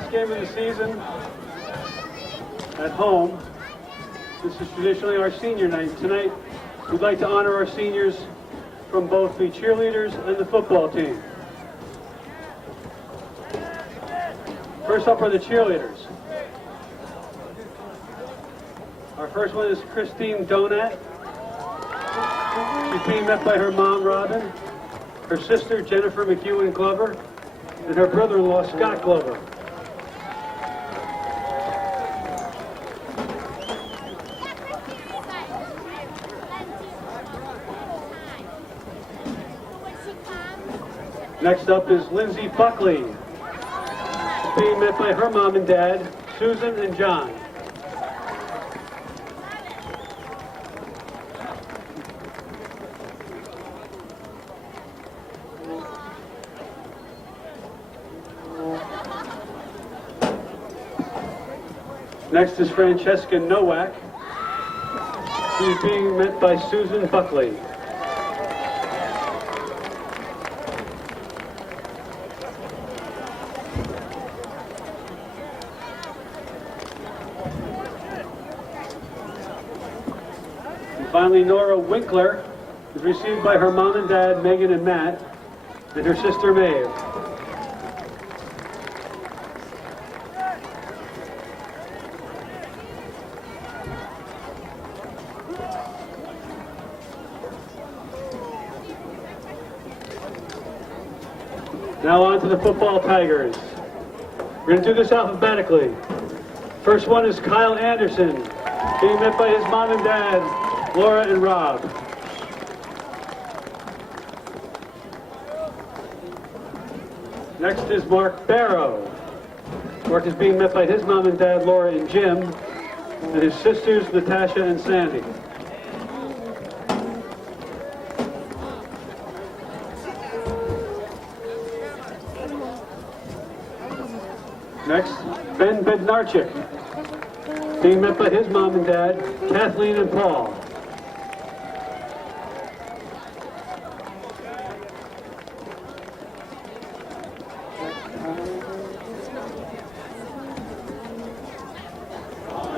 last game of the season at home. This is traditionally our senior night. Tonight, we'd like to honor our seniors from both the cheerleaders and the football team. First up are the cheerleaders. Our first one is Christine Donat. She's being met by her mom, Robin, her sister, Jennifer McEwen Glover, and her brother-in-law, Scott Glover. Next up is Lindsay Buckley. She's being met by her mom and dad, Susan and John. Next is Francesca Nowak. She's being met by Susan Buckley. And finally, Nora Winkler is received by her mom and dad, Megan and Matt, and her sister, Maeve. Now on to the football Tigers. We're going to do this alphabetically. First one is Kyle Anderson, being met by his mom and dad, Laura and Rob. Next is Mark Barrow. Mark is being met by his mom and dad, Laura and Jim, and his sisters, Natasha and Sandy. Next, Ben Bednarchik, being met by his mom and dad, Kathleen and Paul.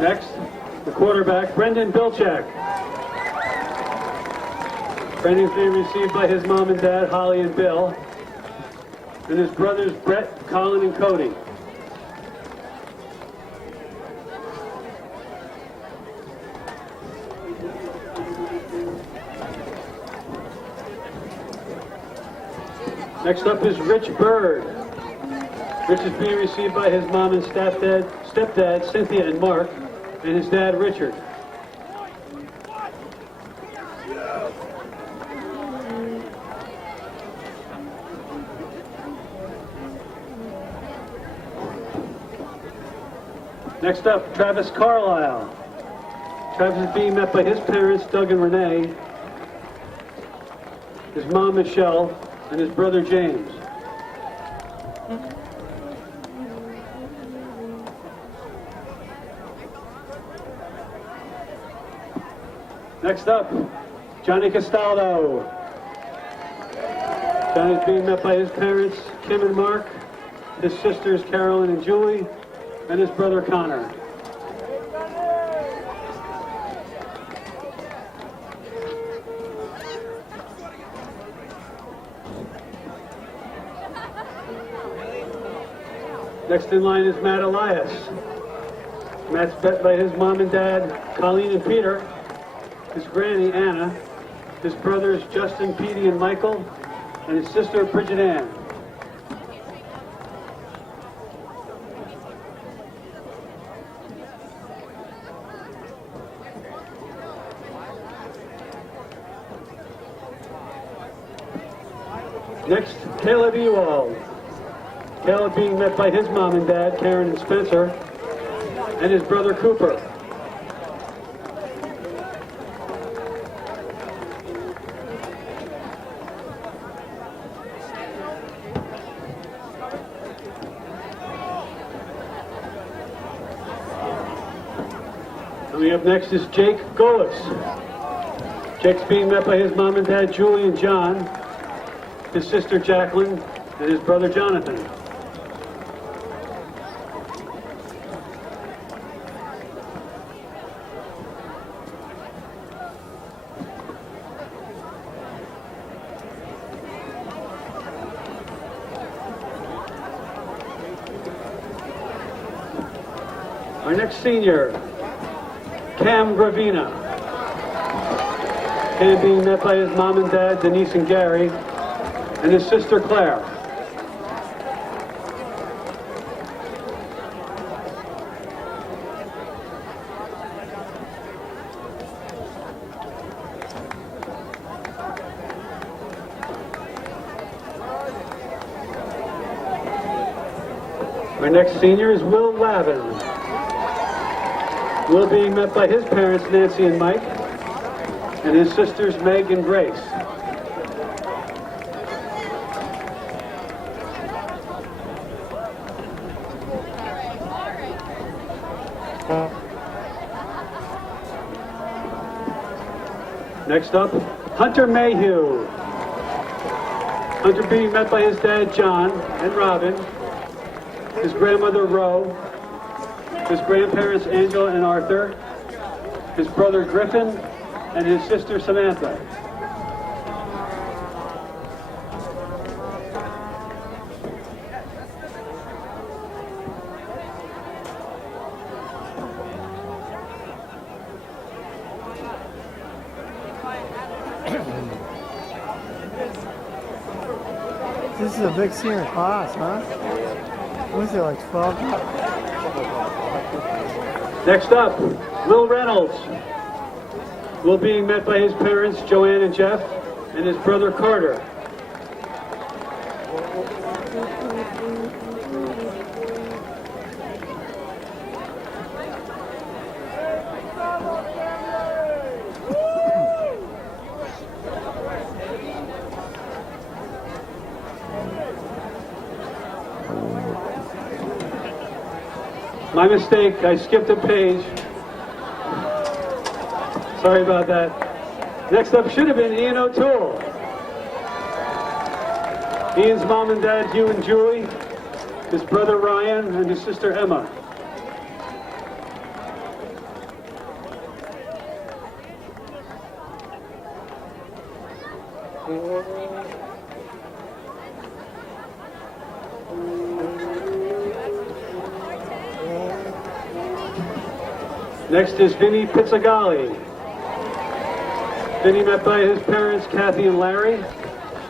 Next, the quarterback, Brendan Bilchak. Brendan's being received by his mom and dad, Holly and Bill, and his brothers, Brett, Colin, and Cody. Next up is Rich Bird. Rich is being received by his mom and stepdad, Cynthia and Mark, and his dad, Richard. Next up, Travis Carlisle. Travis is being met by his parents, Doug and Renee, his mom, Michelle, and his brother, James. Next up, Johnny Castaldo. Johnny's being met by his parents, Kim and Mark, his sisters, Carolyn and Julie, and his brother, Connor. Next in line is Matt Elias. Matt's met by his mom and dad, Colleen and Peter, his granny, Anna, his brothers, Justin, Petey, and Michael, and his sister, Bridget Ann. Next, Caleb Ewald. Caleb being met by his mom and dad, Karen and Spencer, and his brother, Cooper. Coming up next is Jake Golis. Jake's being met by his mom and dad, Julie and John, his sister, Jacqueline, and his brother, Jonathan. Our next senior, Cam Gravina. Cam being met by his mom and dad, Denise and Gary, and his sister Claire. Our next senior is Will Lavin. Will being met by his parents, Nancy and Mike, and his sisters, Meg and Grace. Next up, Hunter Mayhew. Hunter being met by his dad, John, and Robin, his grandmother, Ro, his grandparents, Angela and Arthur, his brother, Griffin, and his sister, Samantha. This is a big senior class, huh? What is it, like 12? Next up, Will Reynolds. Will being met by his parents, Joanne and Jeff, and his brother, Carter. My mistake, I skipped a page. Sorry about that. Next up should have been Ian O'Toole. Ian's mom and dad, Hugh and Julie, his brother Ryan, and his sister Emma. Next is Vinny Pizzagalli. Vinny met by his parents, Kathy and Larry,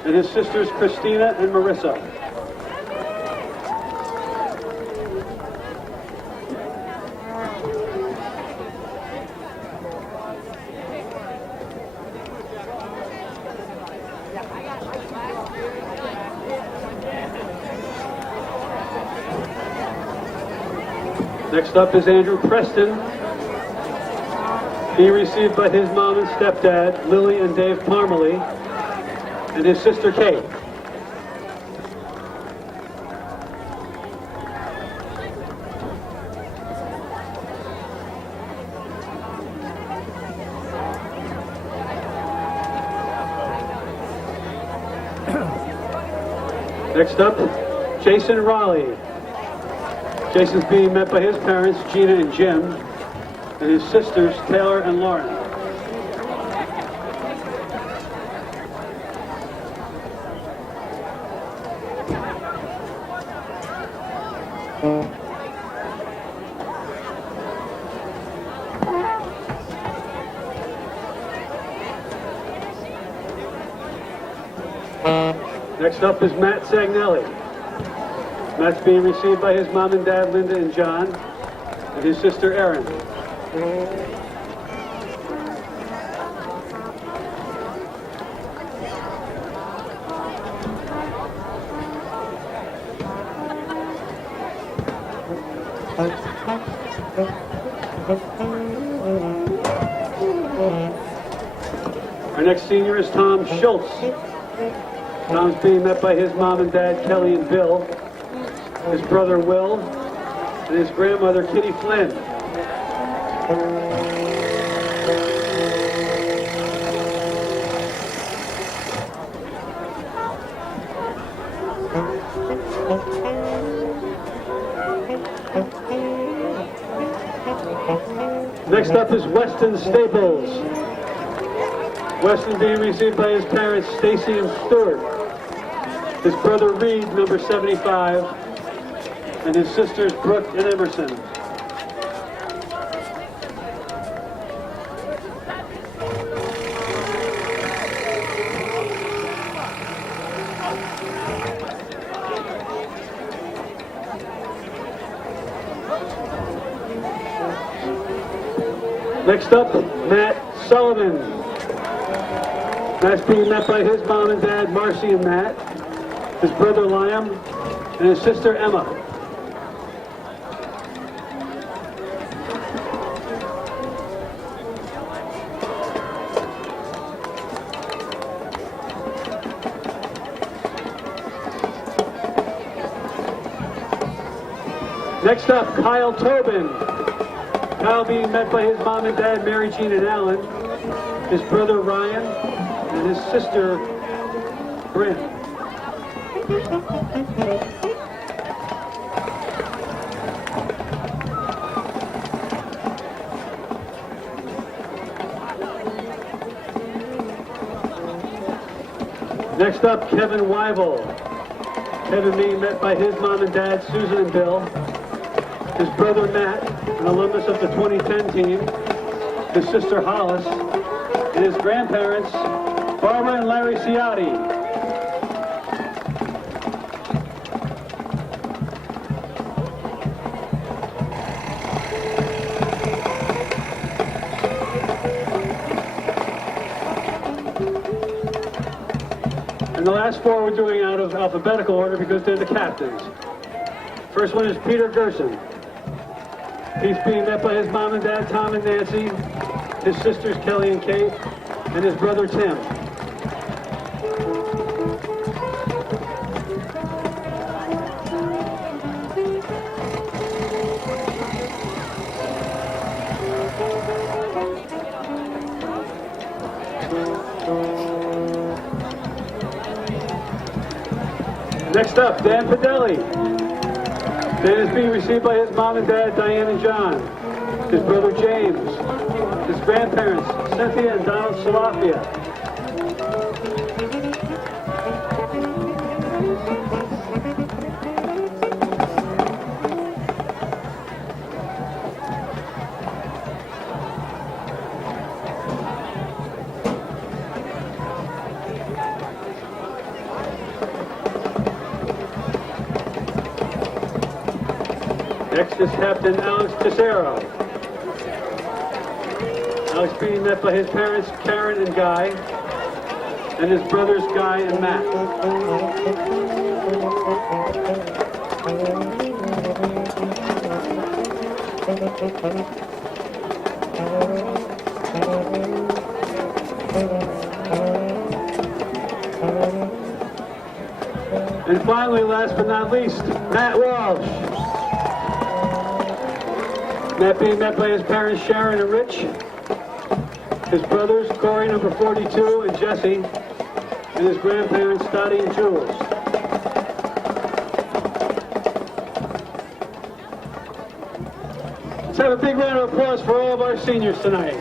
and his sisters, Christina and Marissa. Next up is Andrew Preston. He received by his mom and stepdad, Lily and Dave Parmalee, and his sister Kate. Next up, Jason Raleigh. Jason's being met by his parents, Gina and Jim, and his sisters, Taylor and Lauren. Next up is Matt Sagnelli. Matt's being received by his mom and dad, Linda and John, and his sister, Erin. Our next senior is Tom Schultz. Tom's being met by his mom and dad, Kelly and Bill, his brother Will, and his grandmother, Kitty Flynn. Next up is Weston Staples. Weston being received by his parents, Stacy and Stuart, his brother Reed, number 75, and his sisters Brooke and Emerson. Next up, Matt Sullivan. Matt's being met by his mom and dad, Marcy and Matt, his brother Liam, and his sister Emma. Next up, Kyle Tobin. Kyle being met by his mom and dad, Mary Jean and Alan, his brother Ryan, and his sister Bryn. Next up, Kevin Weibel. Kevin being met by his mom and dad, Susan and Bill, his brother Matt, an alumnus of the 2010 team, his sister Hollis, and his grandparents, Barbara and Larry Ciotti. And the last four we're doing out of alphabetical order because they're the captains. First one is Peter Gerson. He's being met by his mom and dad, Tom and Nancy, his sisters Kelly and Kate, and his brother Tim. Next up, Dan Fidelli. Dan is being received by his mom and dad, Diane and John, his brother James, his grandparents, Cynthia and Donald Salafia. Next is Captain Alex Cicero. Alex being met by his parents, Karen and Guy, and his brothers, Guy and Matt. And finally, last but not least, Matt Walsh. Matt being met by his parents, Sharon and Rich, his brothers, Corey, number 42, and Jesse, and his grandparents, Dottie and Jules. Let's have a big round of applause for all of our seniors tonight.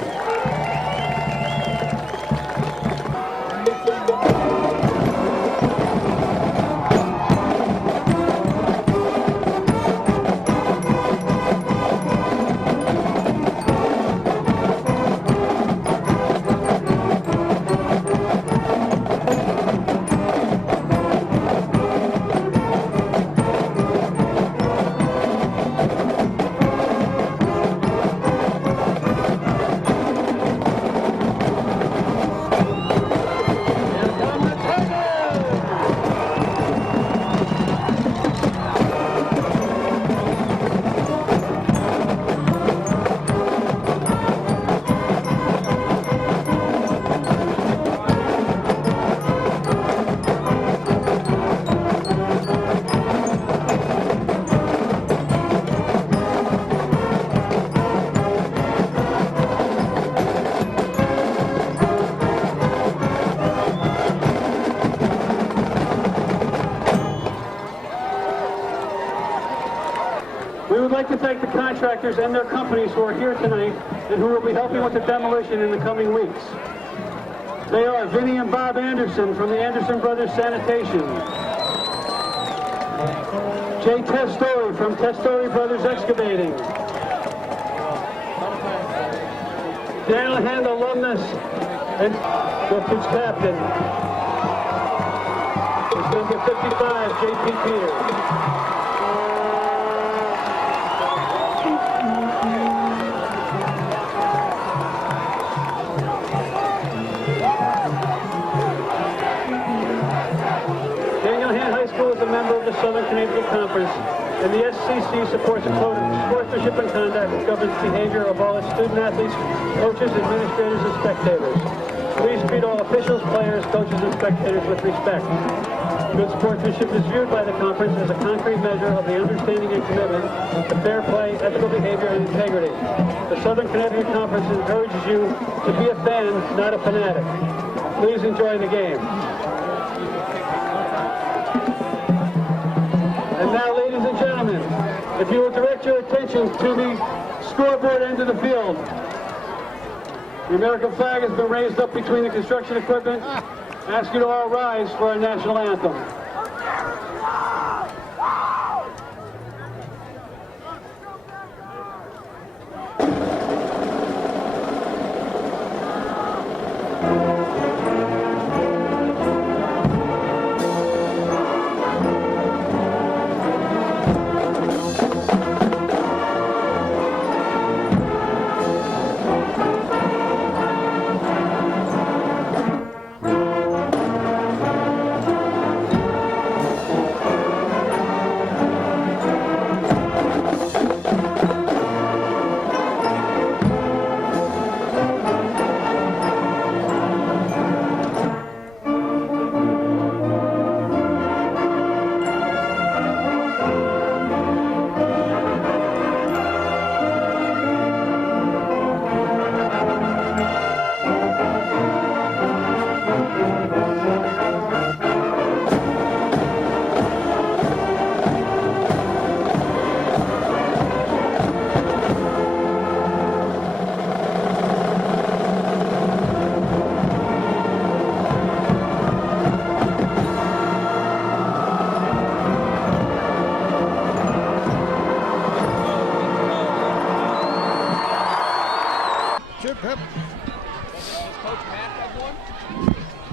We would like to thank the contractors and their companies who are here tonight and who will be helping with the demolition in the coming weeks. They are Vinnie and Bob Anderson from the Anderson Brothers Sanitation, Jay Testori from Testori Brothers Excavating, Daniel Hand, alumnus and pitch captain, is number 55, J.P. Peters. CSC supports a code of sportsmanship and conduct that governs behavior of all its student athletes, coaches, administrators, and spectators. Please treat all officials, players, coaches, and spectators with respect. Good sportsmanship is viewed by the conference as a concrete measure of the understanding and commitment to fair play, ethical behavior, and integrity. The Southern Connecticut Conference encourages you to be a fan, not a fanatic. Please enjoy the game. And now, ladies and gentlemen, if you will direct your attention to the scoreboard end of the field. The American flag has been raised up between the construction equipment. I ask you to all rise for our national anthem.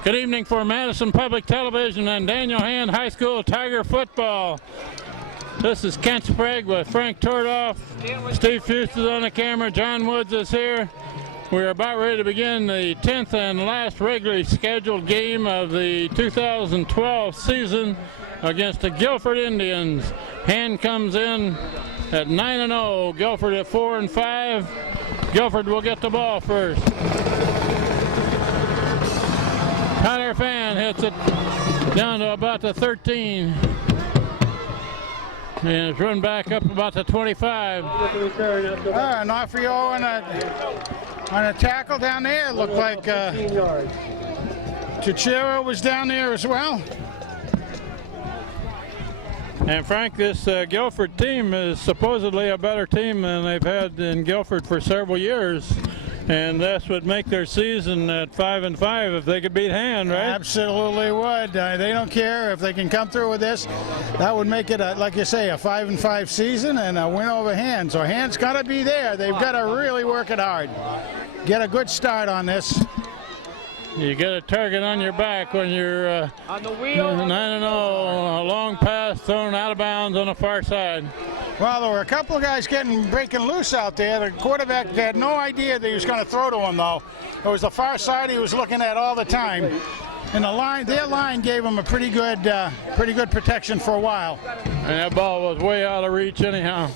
Good evening for Madison Public Television and Daniel Hand High School Tiger Football. This is Kent Sprague with Frank Tordoff. Steve Fust is on the camera. John Woods is here. We're about ready to begin the 10th and last regularly scheduled game of the 2012 season against the Guilford Indians. Hand comes in at 9-0. Guilford at 4-5. Guilford will get the ball first. Tyler Fan hits it down to about the 13. And it's run back up about the 25. An offer on a tackle down there. It looked like Chichiro was down there as well. And Frank, this Guilford team is supposedly a better team than they've had in Guilford for several years. And that's what make their season at 5-5 if they could beat Hand, right? Absolutely would. They don't care if they can come through with this. That would make it, like you say, a 5-5 season and a win over Hand. So Hand's got to be there. They've got to really work it hard. Get a good start on this. You get a target on your back when you're on the wheel. 9-0, a long pass thrown out of bounds on the far side. Well, there were a couple of guys breaking loose out there. The quarterback had no idea that he was going to throw to him, though. It was the far side he was looking at all the time. And their line gave him a pretty good protection for a while. And that ball was way out of reach anyhow.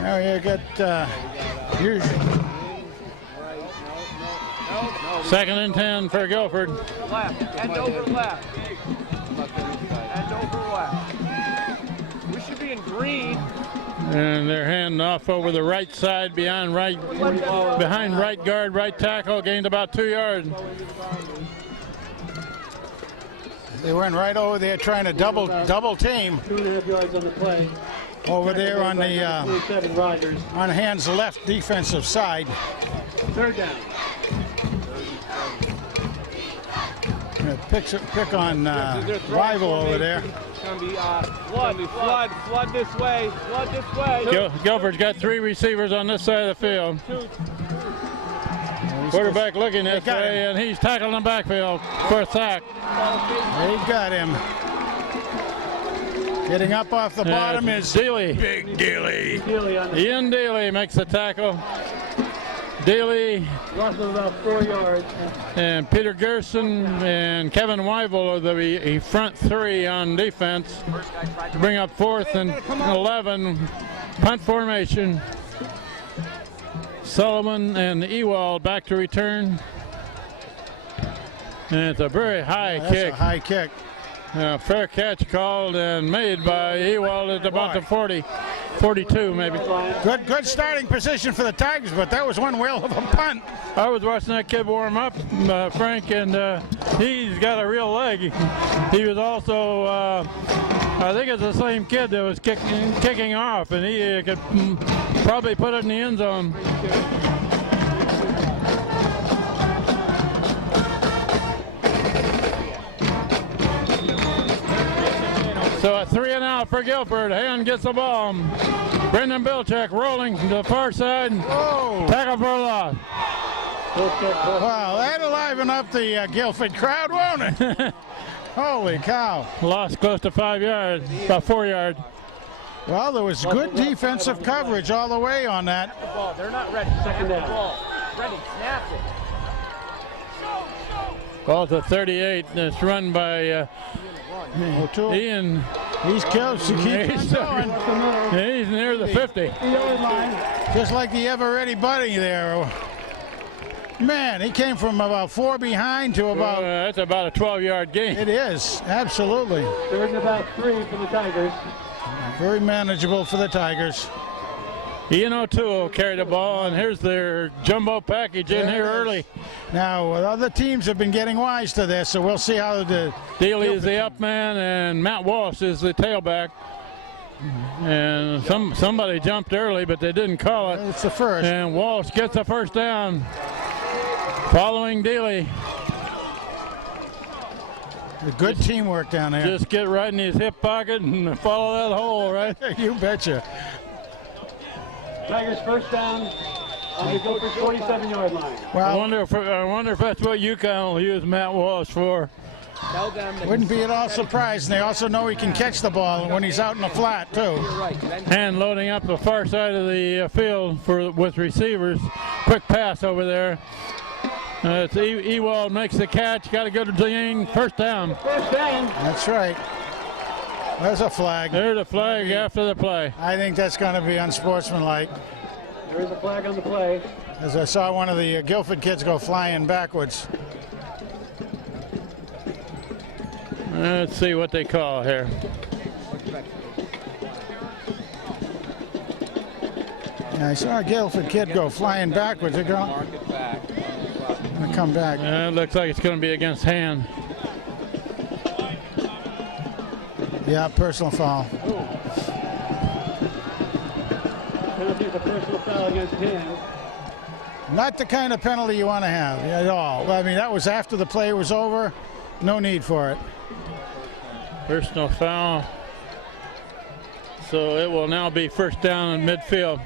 Now you got Second and 10 for Guilford. Left, end over left. End over left. We should be in green. And they're handing off over the right side behind right guard, right tackle, gained about 2 yards. They went right over there trying to double team. 2.5 yards on the play. Over there on the on Hand's left defensive side. Third down. Pick on Rival over there. It's going to be flood this way, Guilford's got 3 receivers on this side of the field. Quarterback looking this way, and he's tackling the backfield for a sack. They got him. Getting up off the bottom is Dealey. Big Dealey. Ian Dealey makes the tackle. Daly Loss of about 4 yards. and Peter Gerson and Kevin Weibel are the front three on defense. Bring up 4th and 11. Punt formation. Sullivan and Ewald back to return. And it's a very high That's kick. a high kick. Fair catch called and made by Ewald at about the 40, 42 maybe. Good starting position for the Tigers, but that was one whale of a punt. I was watching that kid warm up, Frank, and he's got a real leg. He was also, I think it's the same kid that was kicking off, and he could probably put it in the end zone. So a 3 and out for Guilford. Hand gets the ball. Brendan Bilchek rolling to the far side. Whoa. Tackle for a loss. Wow, that'll liven up the Guilford crowd, won't it? Holy cow. Lost close to 5 yards, about 4 yards. Well, there was good defensive coverage all the way on that. Ball. They're not ready. Second down. Ball. Ready. Snap it. Ball to 38. It's run by O'Toole. Ian. He's killed. He keeps on going. He's near the 50. Just like the ever-ready buddy there. Man, he came from about 4 behind to about... That's about a 12-yard gain. It is, absolutely. 3rd and about 3 for the Tigers. Very manageable for the Tigers. Ian O'Toole carried the ball, and here's their jumbo package in here early. Now, other teams have been getting wise to this, so we'll see how the... Daly is the up man, and Matt Walsh is the tailback. And somebody jumped early, but they didn't call it. It's the first. And Walsh gets the first down, following Daly. Good teamwork down there. Just get right in his hip pocket and follow that hole, right? You betcha. Tigers first down on the Guilford 47-yard line. I Well, wonder if that's what UConn will use Matt Walsh for. Tell them that wouldn't be at all surprised. And they also know he can catch the ball when he's out in the flat, too. you're right. And loading up the far side of the field with receivers. Quick pass over there. It's Ewald makes the catch. Got a good gain. First down. First down. That's right. There's a flag. There's a flag after the play. I think that's going to be unsportsmanlike. There is a flag on the play. As I saw one of the Guilford kids go flying backwards. Let's see what they call here. Yeah, I saw a Guilford kid go flying backwards. They're going to come back. It looks like it's going to be against hand. Yeah, personal foul. Penalty is a personal foul against hand. Not the kind of penalty you want to have at all. I mean, that was after the play was over. No need for it. Personal foul. So it will now be first down in midfield.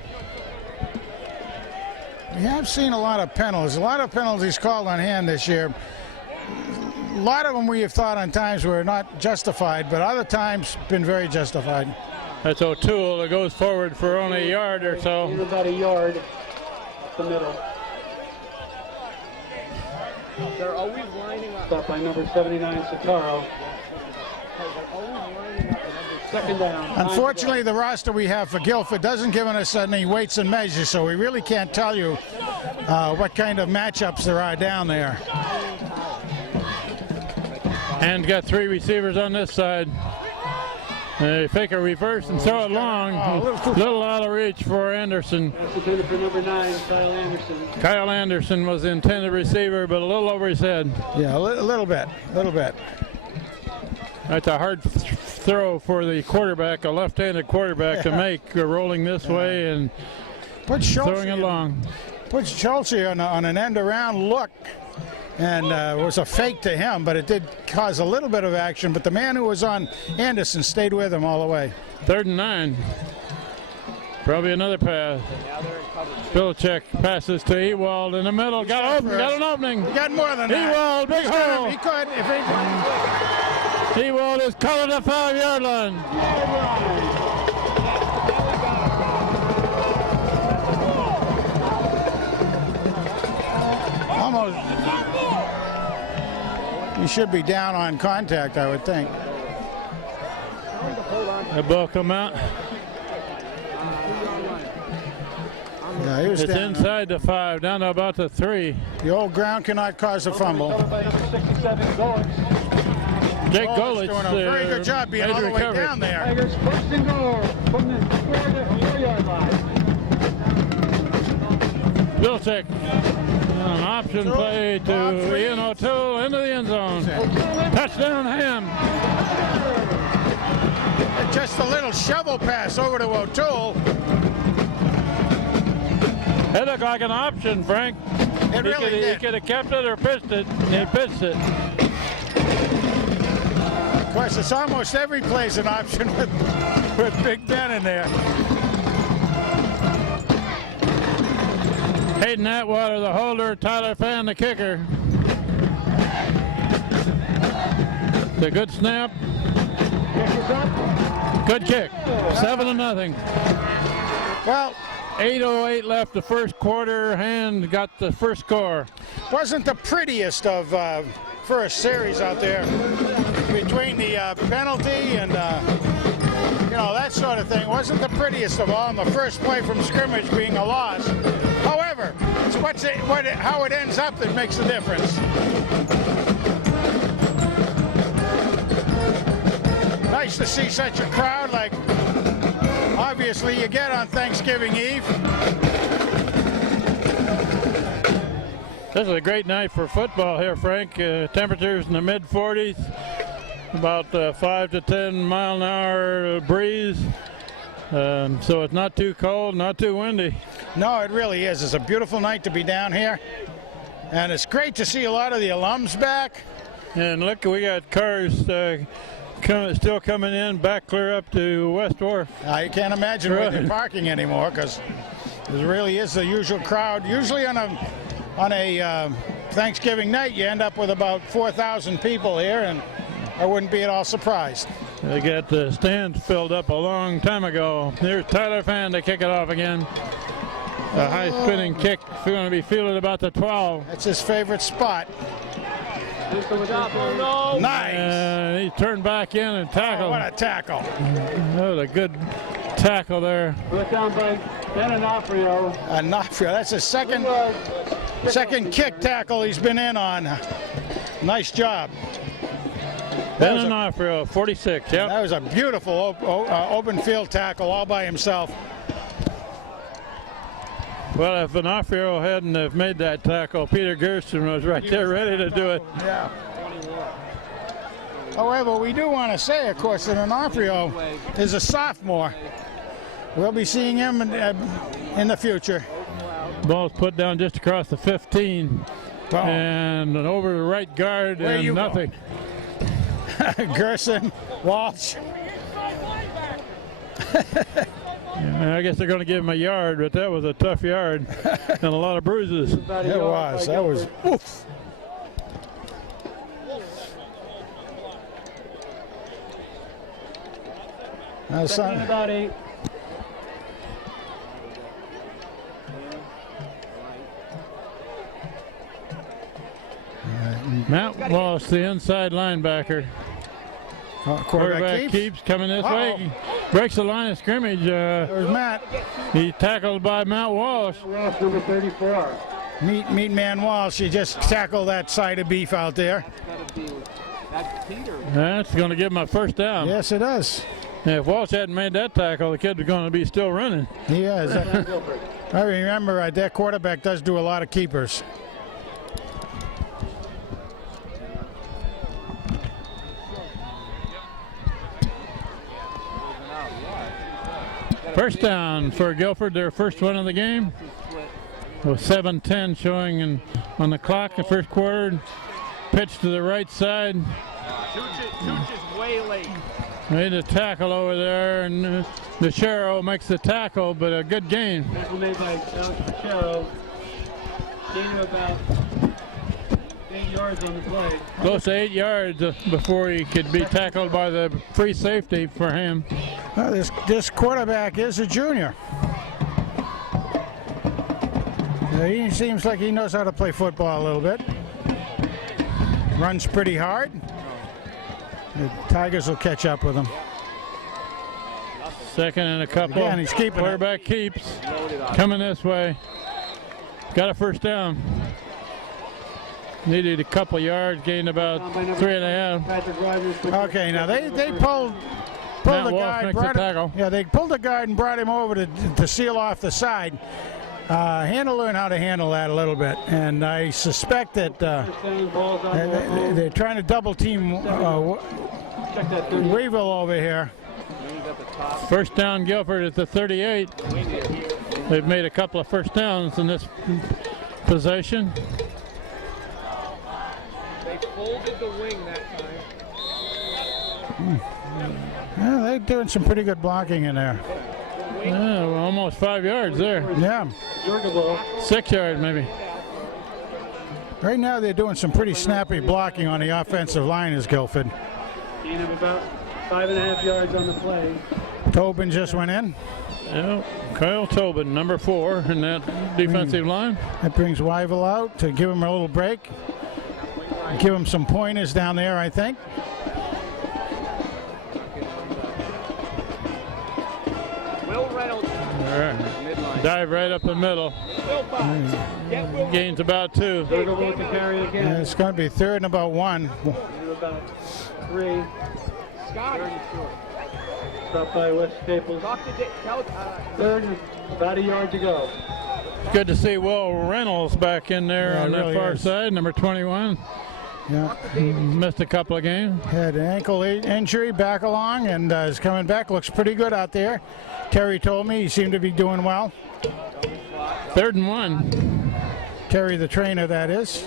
We have seen a lot of penalties. A lot of penalties called on hand this year. A lot of them we have thought on times were not justified, but other times been very justified. That's O'Toole that goes forward for only a yard or In so. about a yard up the middle. They're always lining up. Stopped by number 79, Sataro. Second down. Unfortunately, the roster we have for Guilford doesn't give us any weights and measures, so we really can't tell you what kind of matchups there are down there. And got 3 receivers on this side. They fake a reverse and throw it long. Little out of reach for Anderson. That's intended for number 9, Kyle Anderson. Kyle Anderson was the intended receiver, but a little over his head. Yeah, a little bit. That's a hard throw for the quarterback, a left-handed quarterback, to make, rolling this way and throwing it long. Puts Chelsea on an end-around look, and it was a fake to him, but it did cause a little bit of action. But the man who was on Anderson stayed with him all the way. 3rd and 9. Probably another pass. Bilchek passes to Ewald in the middle. Got an opening. He got more than that. Ewald, big hole. He could. Ewald is caught at the 5-yard line. almost. He should be down on contact, I would think. The ball come out. Yeah, he was It's down. inside the 5, down to about the 3. The old ground cannot cause a fumble. Covered by number 67, Golick. Jake Golick's Golich doing a very good job being all the way down there. Tigers first and goal from the 4-yard line. Vilcek, an option play to Ian O'Toole into the end zone. Touchdown Ham. Just a little shovel pass over to O'Toole. It looked like an option, Frank. It really He did. could have kept it or pitched it. He pitched it. Of course, it's almost every play's an option with Big Ben in there. Hayden Atwater, the holder. Tyler Fan, the kicker. It's a good snap. Good kick. 7-0. Well, 8:08 left the first quarter. Hand got the first score. wasn't the prettiest of first series out there between the penalty and you know, that sort of thing. Wasn't the prettiest of all, and the first play from scrimmage being a loss. However, it's how it ends up that makes the difference. Nice to see such a crowd like obviously you get on Thanksgiving Eve. This is a great night for football here, Frank. Temperatures in the mid-40s, about 5 to 10 mile an hour breeze. So it's not too cold, not too windy. No, it really is. It's a beautiful night to be down here. And it's great to see a lot of the alums back. And look, we got cars still coming in, back clear up to West Wharf. I can't imagine where they're parking anymore because there really is the usual crowd. Usually on a Thanksgiving night, you end up with about 4,000 people here, and I wouldn't be at all surprised. They got the stands filled up a long time ago. Here's Tyler Fan to kick it off again. A high spinning kick. Going to be fielded about the 12. That's his favorite spot. No. Nice. And he turned back in and Oh, tackled. what a tackle. That was a good tackle there. Brought down by Ben Onofrio. Onofrio, that's his second kick tackle he's been in on. Nice job. Ben Onofrio, 46. Yep. That was a beautiful open field tackle all by himself. Well, if Onofrio hadn't have made that tackle, Peter Gersten was right there ready to do it. Yeah. However, we do want to say, of course, that Onofrio is a sophomore. We'll be seeing him in the future. Ball's put down just across the 15. Oh. And over the right guard Where and you go? nothing. Gerson, Walsh. I guess they're going to give him a yard, but that was a tough yard and a lot of bruises. It was. That was. Oof. Second and about 8. Matt Wallace, the inside linebacker. Quarterback keeps coming this way. Breaks the line of scrimmage. There's Matt. He tackled by Matt Walsh. Ross, number 34. Meat man Walsh. He just tackled that side of beef out there. That's Peter. That's going to give him a first down. Yes, it does. If Walsh hadn't made that tackle, the kid was going to be still running. He is. I remember that quarterback does do a lot of keepers. First down for Guilford, their first one of the game. With 7:10 showing on the clock in first quarter. Pitch to the right side. Tooch is way late. Made a tackle over there, and Michero makes the tackle, but a good gain. Tackle made by Alex Michero. Gain of about 8 yards on the play. Close to 8 yards before he could be tackled by the free safety for him. Well, this quarterback is a junior. He seems like he knows how to play football a little bit. Runs pretty hard. The Tigers will catch up with him. Second and a couple. Again, he's keeping it. Quarterback keeps. Coming this way. Got a first down. Needed a couple yards, gained about 3.5. Patrick Rogers. Okay, now they pulled Matt the Walsh guard, makes the brought him, tackle. yeah, they pulled the guard and brought him over to seal off the side. Had to learn how to handle that a little bit, and I suspect that they're trying to double team Weevil over here. First down, Guilford at the 38. They've made a couple of first downs in this possession. They folded the wing that time. Yeah, they're doing some pretty good blocking in there. Yeah, well, almost 5 yards there. Yeah. 6 yards maybe. Right now they're doing some pretty snappy blocking on the offensive line as Guilford. Gain of about 5.5 yards on the play. Tobin just went in. Yeah, Kyle Tobin, number 4 in that defensive line. That brings Weevil out to give him a little break. Give him some pointers down there, I think. Will Reynolds. All right. Dive right up the middle. Gains about 2. They're going to look to carry again. Yeah, it's going to be third and about 1. About 3. Scott. Stopped by West Staples. Third, about a yard to go. Good to see Will Reynolds back in there Yeah, on it that really far is. side, number 21. Yeah. Missed a couple of games. Had an ankle injury back along and is coming back. Looks pretty good out there. Terry told me he seemed to be doing well. 3rd and 1. Terry, the trainer, that is.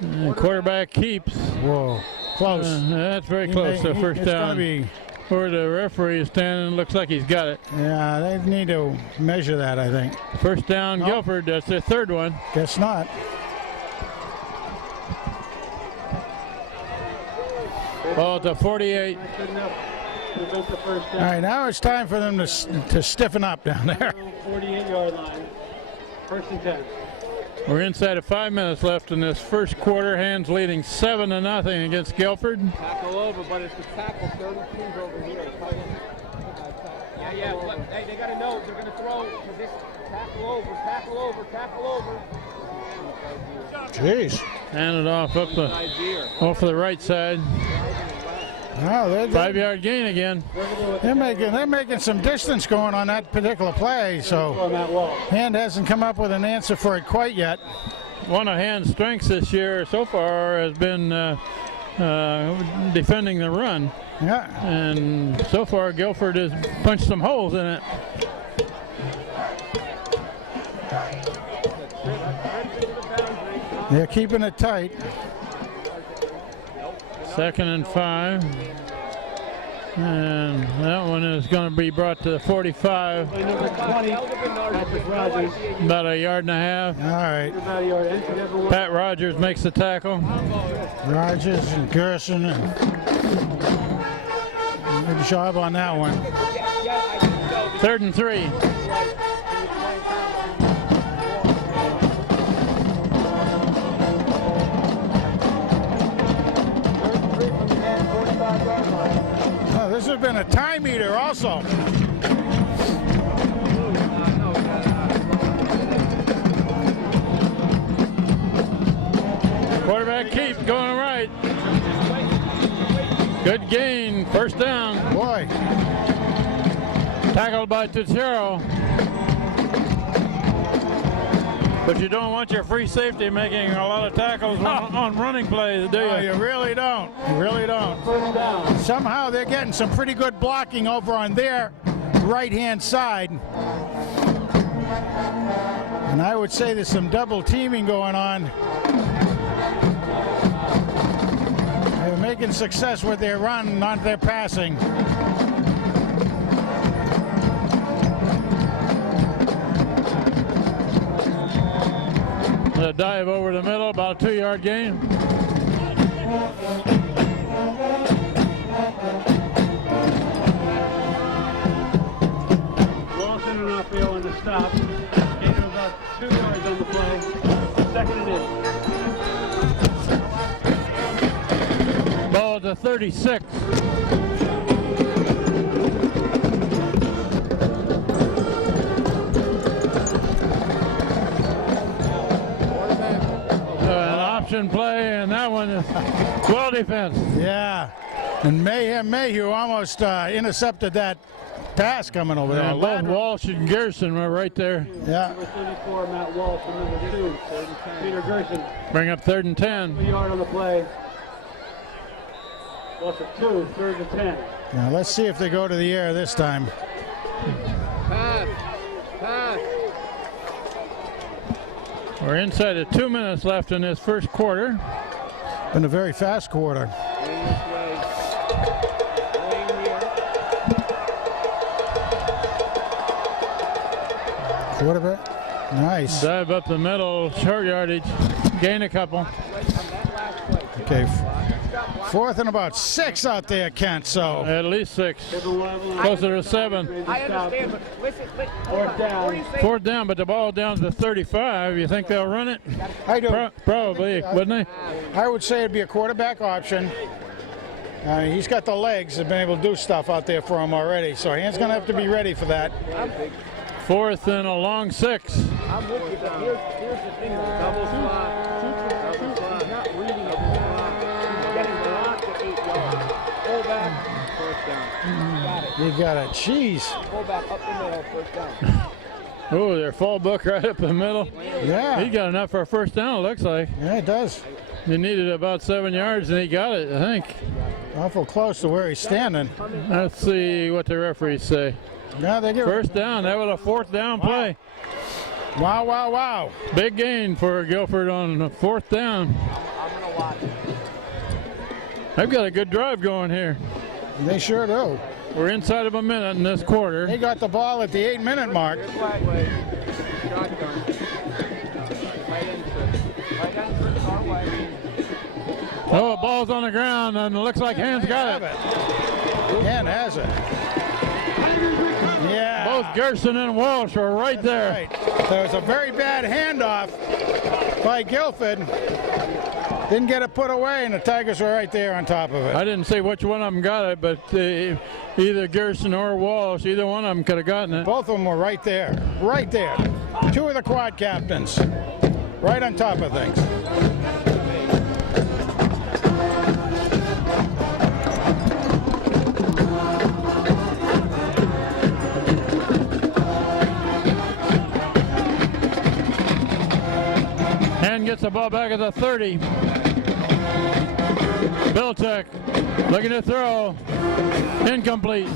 And quarterback keeps. Whoa, close. That's very close to first It's down. gonna be, Where the referee is standing, looks like he's got it. yeah, they need to measure that, I think. First down, No. Guilford. That's their 3rd one. Guess not. Oh, it's a 48. Good enough to prevent the first All down. right, now it's time for them to stiffen up down there. 48-yard line. First and 10. We're inside of 5 minutes left in this first quarter. Hands leading 7-0 against Guilford. Tackle over, but it's the tackle 32's over here. Yeah. Look, hey, they got to know they're going to throw to this tackle over. Jeez. Hand it off up the right side. Wow, 5-yard gain again. they're making some distance going on that particular play, so On that wall. Hand hasn't come up with an answer for it quite yet. One of Hand's strengths this year so far has been defending the run. Yeah. And so far, Guilford has punched some holes in it. They're keeping it tight. 2nd and 5. And that one is going to be brought to the 45. By number 20, Patrick Rogers. About a yard and a half. All right. About a yard. Entered everyone. Pat Rogers makes the tackle. Rogers and Gerson. Good job on that one. 3rd and 3. Oh, this has been a time eater also. Quarterback keeps going right. Good gain. First down. Boy, Tackled by Tuchero. But you don't want your free safety making a lot of tackles on running plays, do oh, you? you really don't. You really don't. First down. Somehow they're getting some pretty good blocking over on their right-hand side. And I would say there's some double teaming going on. They're making success with their run, not their passing. A dive over the middle, about a 2-yard gain. Lawson and Raphael on the stop. Gain of about 2 yards on at the 36. An option play, and that one is well defense. Yeah, and Mayhew almost intercepted that pass coming over there. And both Walsh and Gerson were right there. Yeah. Number 34, Matt Walsh, and number 2, Peter Gerson. Bring up 3rd and 10. 1 yard on the play. Loss of 2, 3rd and 10. Now let's see if they go to the air this time. Pass. Pass. We're inside of 2 minutes left in this first quarter. Been a very fast quarter. Going this way. Going here. Quarterback. Nice. Dive up the middle, short yardage, gain a couple. Okay. 4th and about 6 out there, Kent. So At least 6. Closer to 7. I understand, but listen. Fourth down. 4th down, but the ball down to 35. You think they'll run it? I do. Probably, wouldn't they? I would say it'd be a quarterback option. He's got the legs. Have been able to do stuff out there for him already. So he's going to have to be ready for that. 4th and a long 6. I'm with you, but here's the thing. Double slot. Double slot. He's not reading it. He's getting blocked at 8 yards. Pull back. First down. Got it. You got it. Jeez. Pull back up the middle. First down. Oh, their full book right up the middle. Yeah. He got enough for a first down, it looks like. Yeah, it does. He needed about 7 yards, and he got it, I think. Awful close to where he's standing. Let's see what the referees say. Now they give First down, that was a 4th down play. Wow, wow, wow. Big gain for Guilford on the 4th down. I'm going to watch it. They've got a good drive going here. They sure do. We're inside of a minute in this quarter. They got the ball at the 8-minute mark. Shotgun. Right entrance. Right entrance our way. Oh, ball's on the ground, and it looks like Hans got it. Hand has it. Yeah. Both Gerson and Walsh are right there. Right. There was a very bad handoff by Guilford. Didn't get it put away, and the Tigers were right there on top of it. I didn't say which one of them got it, but either Gerson or Walsh, either one of them could have gotten it. Both of them were right there. Right there. 2 of the quad captains. Right on top of things. And gets the ball back at the 30. Bilczek looking to throw. Incomplete.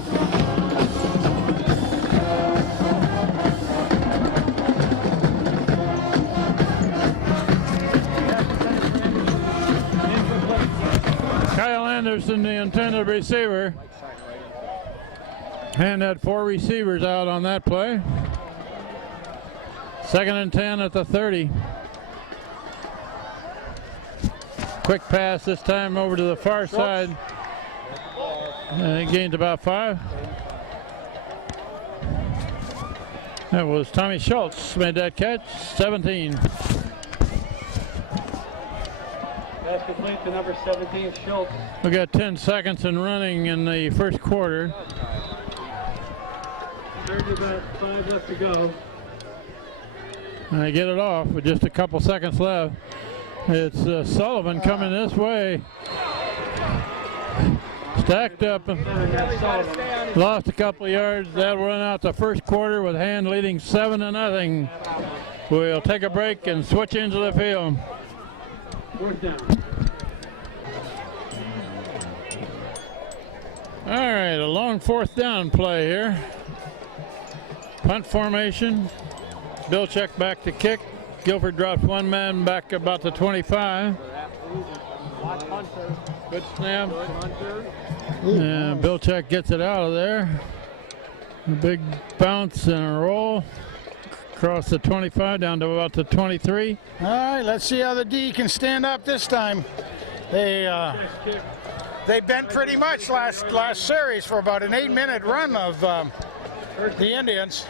Kyle Anderson, the intended receiver, and had 4 receivers out on that play. 2nd and 10 at the 30. Quick pass this time over to the far side. He gained about 5. That was Tommy Schultz made that catch. 17. Pass complete to number 17, Schultz. We got 10 seconds and running in the first quarter. 30, about 5 left to go. And they get it off with just a couple seconds left. It's Sullivan coming this way. Stacked up. Lost a couple of yards. That'll run out the first quarter with Hand leading 7-0. We'll take a break and switch into the field. 4th down. All right, a long 4th down play here. Punt formation. Bilczek back to kick. Guilford drops 1 man back about the 25. Good snap. And Bilczek gets it out of there. A big bounce and a roll across the 25 down to about the 23. All right, let's see how the D can stand up this time. They bent pretty much last series for about an 8-minute run of the Indians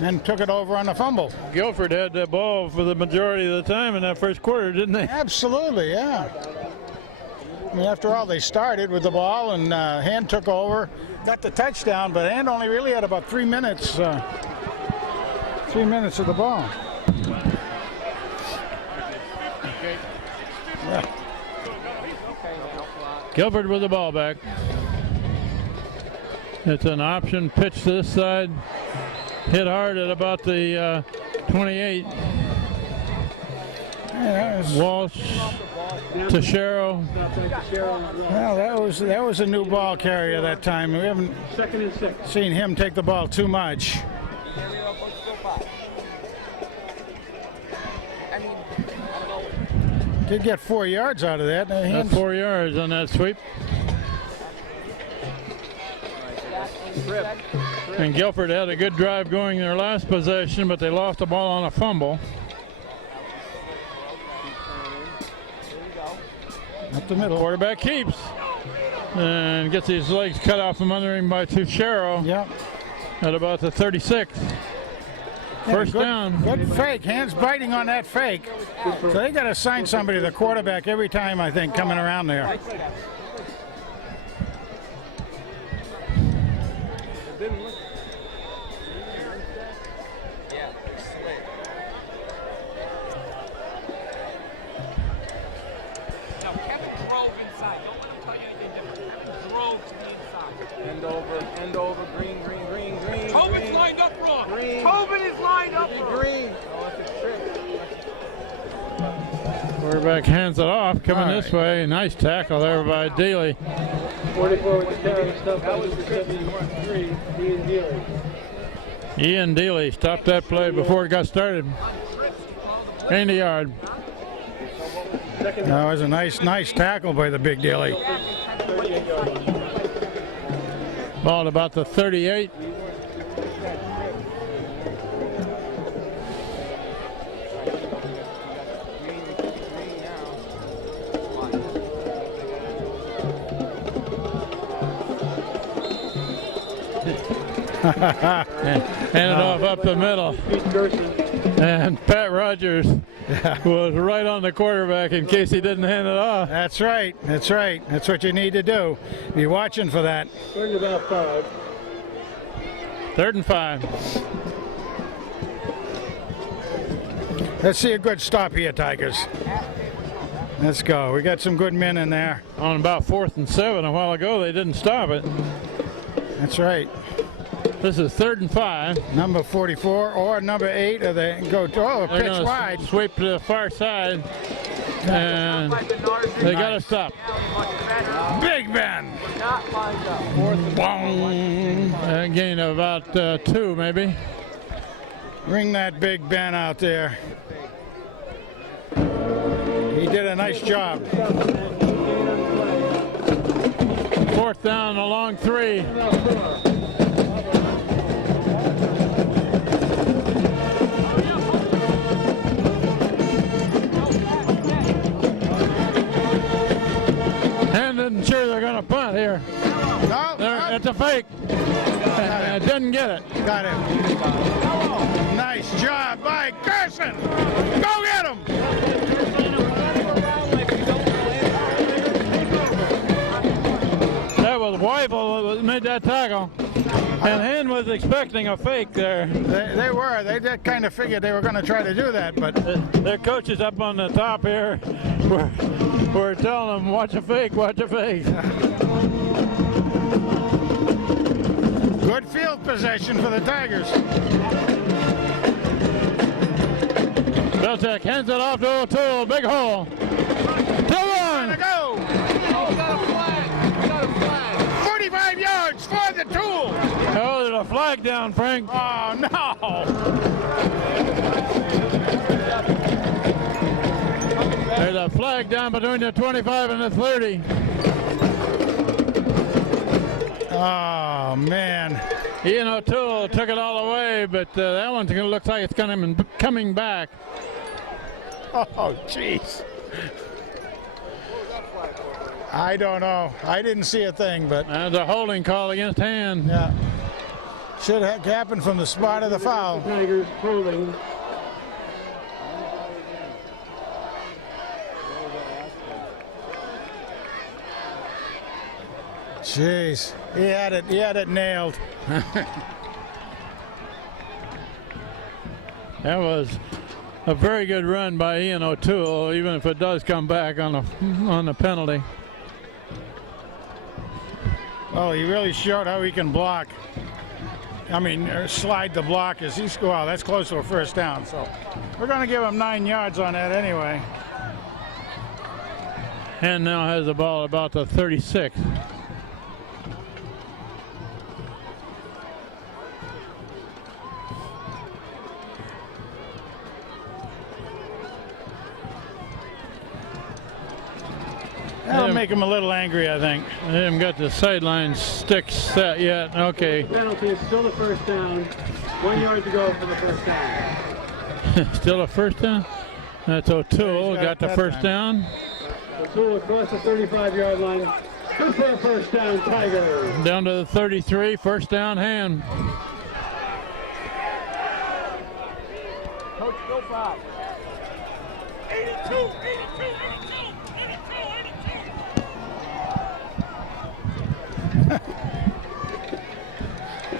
and took it over on the fumble. Guilford had the ball for the majority of the time in that first quarter, didn't they? Absolutely, yeah. mean, after all, they started with the ball, and Hand took over, got the touchdown, but Hand only really had about 3 minutes. 3 minutes of the ball. Yeah. Guilford with the ball back. It's an option pitch to this side. Hit hard at about the 28. Yeah, Walsh to Sherrill. well, that was a new ball carrier that time. We haven't Second and 6. seen him take the ball too much. Did get 4 yards out of that. That's 4 yards on that sweep. And Guilford had a good drive going their last possession, but they lost the ball on a fumble. Up the middle. Quarterback keeps and gets his legs cut off from under him by Tuchero Yep. at about the 36. First good, down. Good fake. Hands biting on that fake. So they got to assign somebody to the quarterback every time, I think, coming around there. End over, green. Tobin's lined up wrong. Green. Tobin is lined up wrong. Green. Oh, that's a trick. Quarterback hands it off, coming All this way. Nice tackle there by Daly. 44 with the carry, stuff by number 73, Ian Dealey. Ian Daly stopped that play before it got started. Gained a yard. That was a nice tackle by the big Daly. Ball at about the 38. Hand it off up the middle. And Pat Rogers was right on the quarterback in case he didn't hand it off. That's right. That's right. That's what you need to do. Be watching for that. Third and about 5. 3rd and 5. Let's see a good stop here, Tigers. Let's go. We got some good men in there. On about 4th and 7 a while ago, they didn't stop it. That's right. This is 3rd and 5. Number 44 or number 8, or they go They're pitch gonna wide. sweep to the far side, and they got to stop. Big Ben. A gain of about 2, maybe. Bring that Big Ben out there. He did a nice job. 4th down, a long 3. Isn't sure they're going to punt here. No, It's a fake. And didn't get it. got him. Nice job by Gerson. Go get him. That was Weifel that made that tackle. And Hen was expecting a fake there. They were. They did kind of figured they were going to try to do that, but Their coaches up on the top here were telling them, watch a fake, watch a fake. good field possession for the Tigers. Belchek hands it off to O'Toole, big hole. 2-1. Go. Oh, got a flag. Got a flag. 45 yards for the Tool. Oh, there's a flag down, Frank. Oh, no. There's a flag down between the 25 and the 30. Oh, man. Ian O'Toole took it all away, but that one looks like it's coming back. Oh, jeez. I don't know. I didn't see a thing, but There's a holding call against Hand. yeah. Should have happened from the spot of the foul. Tigers holding. Jeez, he had it nailed. That was a very good run by Ian O'Toole, even if it does come back on the penalty. Well, he really showed how he can block. I mean, slide the block as he's, well, that's close to a first down. So we're going to give him 9 yards on that anyway. And now has the ball about the 36. That'll make him a little angry, I think. They haven't got the sideline sticks set yet. Okay. The penalty is still the first down. 1 yard to go for the first down. Still a first down? That's O'Toole. Got the first down. O'Toole across the 35-yard line. Good for a first down, Tigers. Down to the 33. First down, Hand. Coach, go back. 82.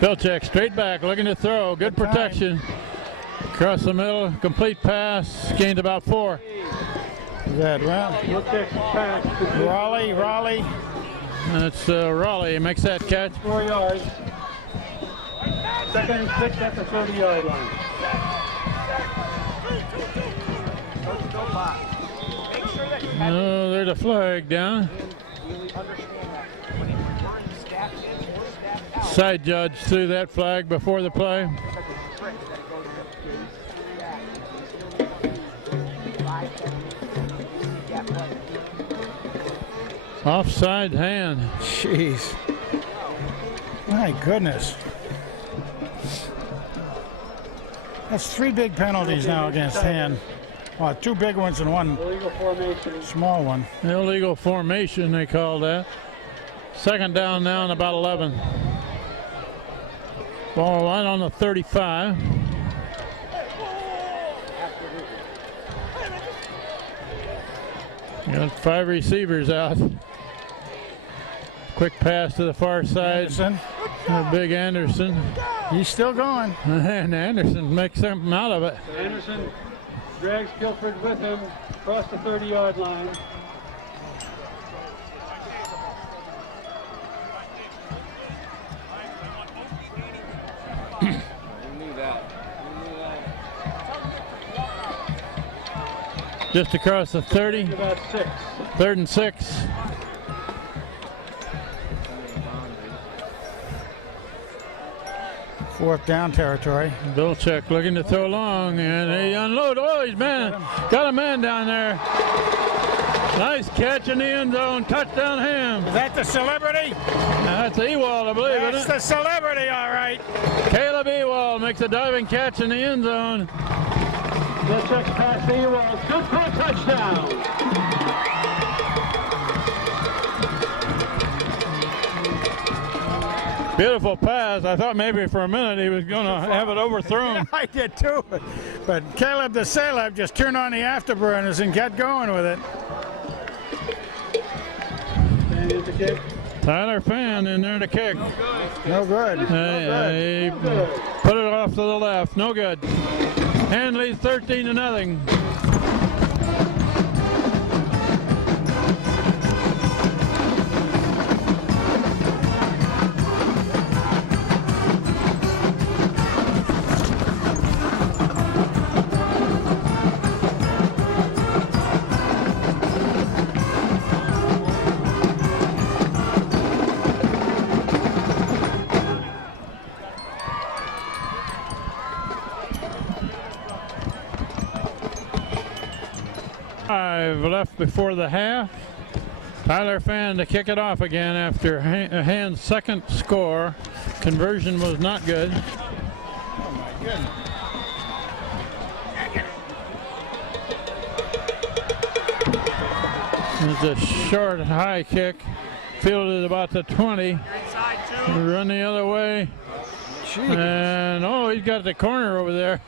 Belichick straight back, looking to throw. Good protection. Across the middle, complete pass. Gained about 4. Good, well, pass. Raleigh. That's Raleigh makes that catch. 4 yards. Second and 6 at the 30-yard line. Coach, go back. Make sure that you have Oh, there's a flag down. really understand that. When you return staff in or staff out, Side judge threw that flag before the play. because it's a trick that goes to back. 5 seconds. Yeah, play. Offside Hand. Jeez. My goodness. That's 3 big penalties now against Hand. Well, 2 big ones and 1 Illegal formation. small one. Illegal formation, they call that. Second down now and about 11. Ball right on the 35. Got 5 receivers out. Quick pass to the far side. Anderson, Big Anderson. he's still going. And Anderson makes something out of it. Anderson drags Guilford with him across the 30-yard line. Just across the 30. About 6. 3rd and 6. Fourth down territory. Belichick looking to throw long, and they unload. Oh, he's got a man down there. Nice catch in the end zone. Touchdown Ham. Is that the celebrity? That's Ewald, I believe, That's isn't the celebrity, all right. it? Caleb Ewald makes a diving catch in the end zone. Belichick's pass to Ewald. Good for a touchdown. Beautiful pass. I thought maybe for a minute he was going to have it overthrown. I did too. But Caleb the Celeb just turned on the afterburners and kept going with it. And here's the kick. Tyler Fan in there to kick. No good. He put it off to the left. No good. And leads 13-0. Left before the half. Tyler Fan to kick it off again after Hand's second score. Conversion was not good. Oh my goodness. It's a short high kick. Fielded about the 20. Run the other way. Jeez. And oh, he's got the corner over there.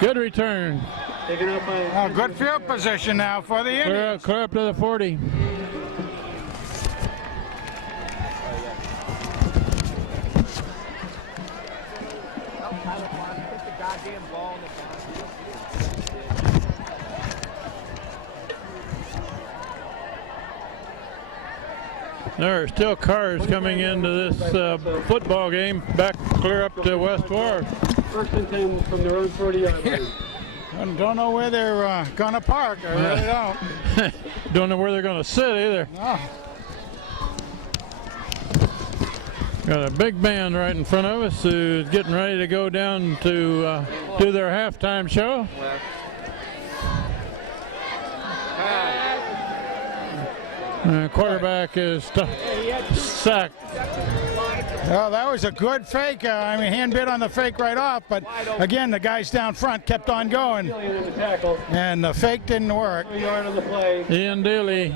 Good return. Taken up by Good field position now for the Indians. Clear up to the 40. There are still cars coming into this football game, back clear up to West Fork. First and 10 from their own 40-yard line. I don't know where they're going to park. I really don't. Don't know where they're going to sit either. No. Got a big band right in front of us who's getting ready to go down to do their halftime show. Quarterback is sacked. Well, that was a good fake. I mean, hand bit on the fake right off, but again, the guys down front kept on going, and the fake didn't work. 1 yard on the play. Ian Daly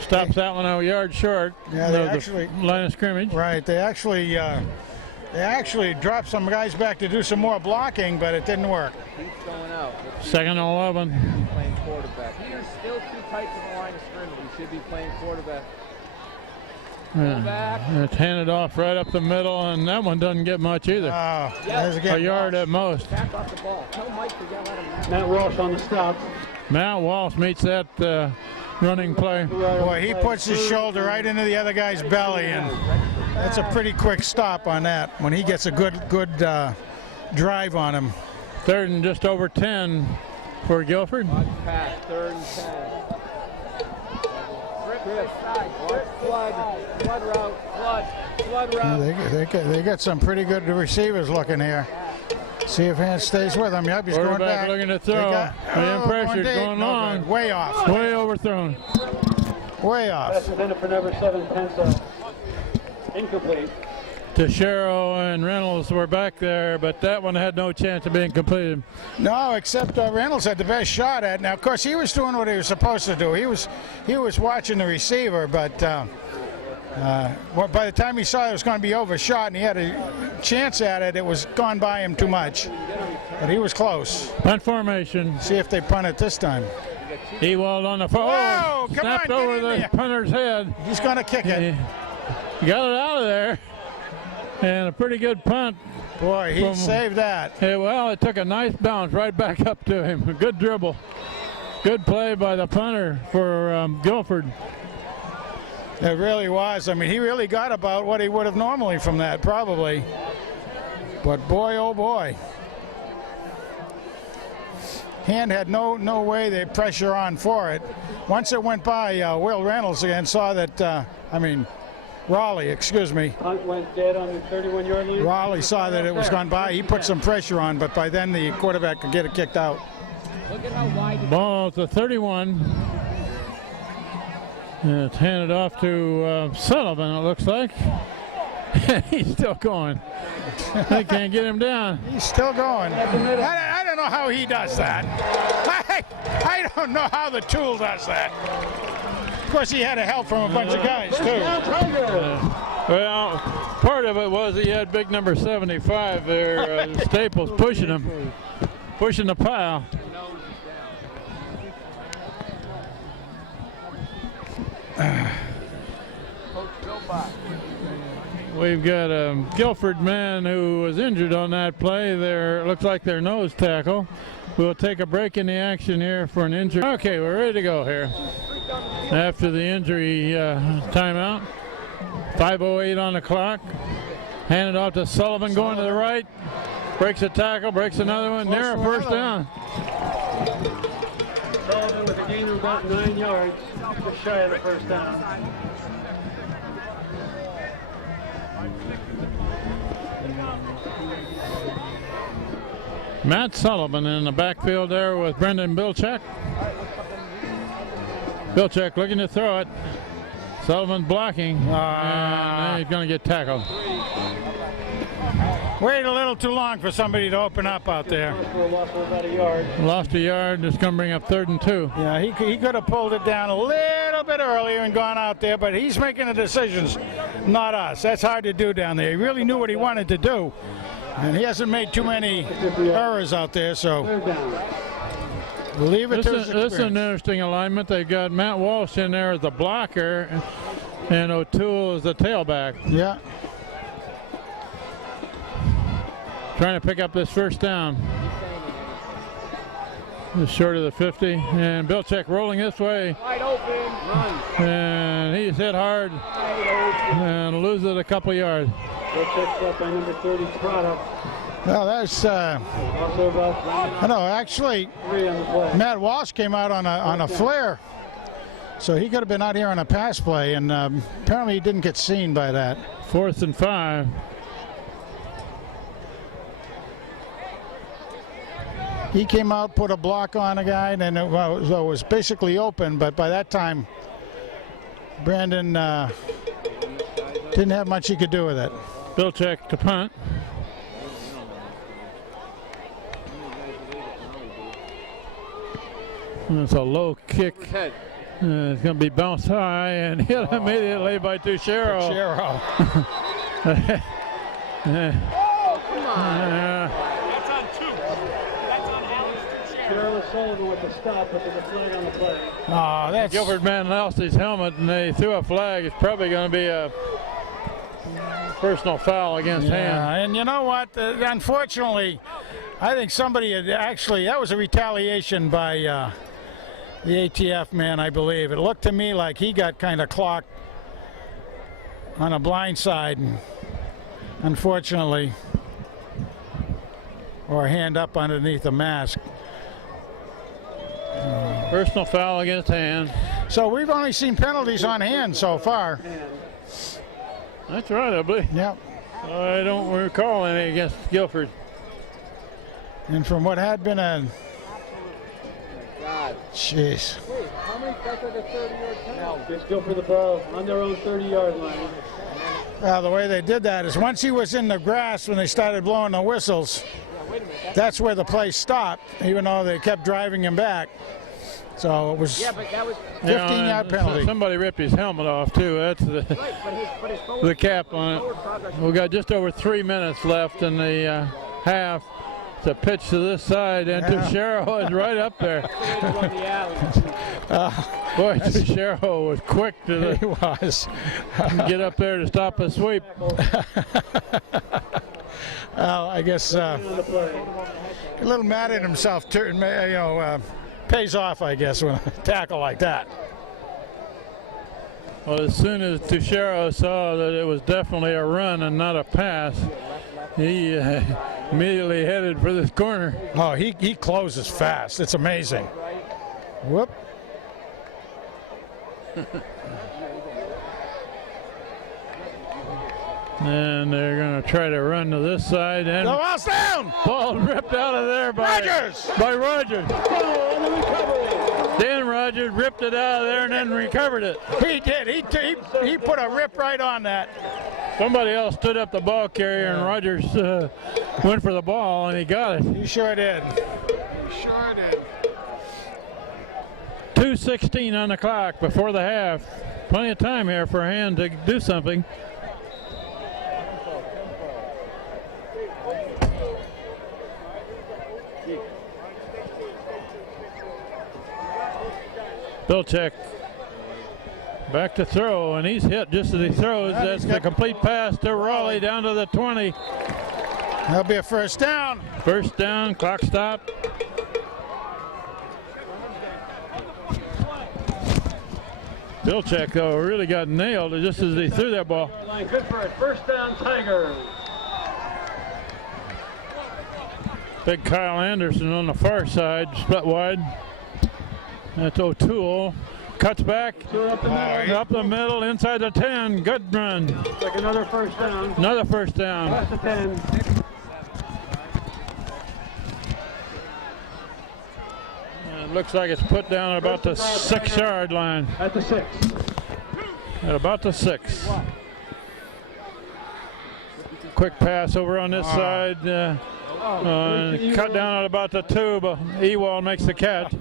stops that one a yard short Yeah, they of actually the line of scrimmage. right. They actually dropped some guys back to do some more blocking, but it didn't work. He's going out. Second and 11. Playing quarterback. He is still too tight to the line of scrimmage. He should be playing quarterback. It's handed off right up the middle, and that one doesn't get much either. A yard at most. Back off the ball. Tell Mike to yell at him. Matt Walsh on the stop. Matt Walsh meets that running play. Boy, he puts his shoulder right into the other guy's belly, and that's a pretty quick stop on that when he gets a good drive on him. Third and just over 10 for Guilford. Pass. 3rd and 10. Flood route. They got some pretty good receivers looking here. See if Hans stays with him. Yep, he's going Quarterback back. looking to throw. Being pressured, going long. Good. Way off. Way overthrown. Way That's off. intended for number 7, Pencil. Incomplete. Teixeira and Reynolds were back there, but that one had no chance of being completed. No, except Reynolds had the best shot at it. Now, of course, he was doing what he was supposed to do. He was watching the receiver, but by the time he saw it was going to be overshot and he had a chance at it, it was gone by him too much. But he was close. Punt formation. See if they punt it this time. Ewald on the phone. Whoa, come Snapped on, get over in the there. punter's head. He's going to kick it. He got it out of there. And a pretty good punt. Boy, he saved that. Hey, well, it took a nice bounce right back up to him. A good dribble. Good play by the punter for Guilford. It really was. I mean, he really got about what he would have normally from that, probably. But boy, oh boy. Hand had no way they pressure on for it. Once it went by, Will Reynolds again saw that, Raleigh, excuse me. Punt went dead on the 31-yard line. Raleigh saw that it was gone by. He put some pressure on, but by then the quarterback could get it kicked out. Look at how wide. Ball at the 31. And it's handed off to Sullivan, it looks like. He's still going. They can't get him down. He's still going. I don't know how he does that. I don't know how the tool does that. Of course, he had a help from a bunch of guys, too. Well, part of it was he had big number 75 there, Staples, pushing him, pushing the pile. We've got a Guilford man who was injured on that play. There looks like their nose tackle. We'll take a break in the action here for an injury. Okay, we're ready to go here. After the injury timeout. 5:08 on the clock. Handed off to Sullivan going to the right. Breaks a tackle, breaks another one. Near a first down. Sullivan with a gain of about 9 yards, just shy of the first down. Matt Sullivan in the backfield there with Brendan Bilchek. Bilchek looking to throw it. Sullivan blocking, and he's going to get tackled. Wait a little too long for somebody to open up out there. About a yard. Lost a yard, it's going to bring up 3rd and 2. Yeah, he could have pulled it down a little bit earlier and gone out there, but he's making the decisions, not us. That's hard to do down there. He really knew what he wanted to do, and he hasn't made too many errors out there, so leave it to his experience. This is an interesting alignment. They've got Matt Walsh in there as the blocker, and O'Toole as the tailback. Yeah. Trying to pick up this first down. Just short of the 50. And Bilchek rolling this way. Wide open. Run. And he's hit hard and loses a couple yards. Picked up by number 30, Prada. Well, that's Also about I know. Actually, 3 on the play. Matt Walsh came out on a flare, so he could have been out here on a pass play, and apparently he didn't get seen by that. 4th and 5. He came out, put a block on a guy, and then it was basically open. But by that time, Brandon didn't have much he could do with it. Bilczek to punt. It's a low kick. It's going to be bounced high and hit immediately by Tuchero. Come on. That's on 2. That's on Alex. Careless Sullivan with the stop, but there's a flag on the play. Oh, that's Guilford man lost his helmet and they threw a flag. It's probably going to be a personal foul against Hand. And you know what? Unfortunately, I think somebody had actually, that was a retaliation by the ATF man, I believe. It looked to me like he got kind of clocked on a blind side, and unfortunately, or a hand up underneath the mask. Personal foul against Hand. So we've only seen penalties on Hand so far. That's right, I believe. Yep. I don't recall any against Guilford. And from what had been a, God. jeez. Wait, how many? That's like a 30-yard penalty. Just go for the ball on their own 30-yard line. The way they did that is once he was in the grass when they started blowing the whistles, that's where the play stopped, even though they kept driving him back. So it was But that was 15-yard penalty. Somebody ripped his helmet off too. That's right, but his forward, the cap on forward progress. it. We've got just over 3 minutes left in the half. It's a pitch to this side, and Tuchero is right up there. Boy, Tuchero was quick to He was. get up there to stop a sweep. Well, I guess a little mad at himself, pays off, I guess, when a tackle like that. Well, as soon as Tuchero saw that it was definitely a run and not a pass, he immediately headed for this corner. Oh, he closes fast. It's amazing. Whoop. And they're going to try to run to this side. And The ball's down! ball ripped out of there by Rogers! Rogers. Dan Rogers ripped it out of there and then recovered it. He did. He put a rip right on that. Somebody else stood up the ball carrier and Rogers went for the ball and he got it. He sure did. He sure did. 2:16 on the clock before the half. Plenty of time here for Hand to do something. Bilczek back to throw, and he's hit just as he throws. That's the complete pass to Raleigh down to the 20. That'll be a first down. First down, clock stop. Bilczek, though, really got nailed just as he threw that ball. Good for it. First down, Tigers. Big Kyle Anderson on the far side, split wide. That's O'Toole. Cuts back, up the middle, inside the 10. Good run. Like another first down. Another first down. Past the 10. It looks like it's put down at about the 6-yard line. At the 6. At about the 6. Quick pass over on this side. Cut down at about the 2, but Ewald makes the catch.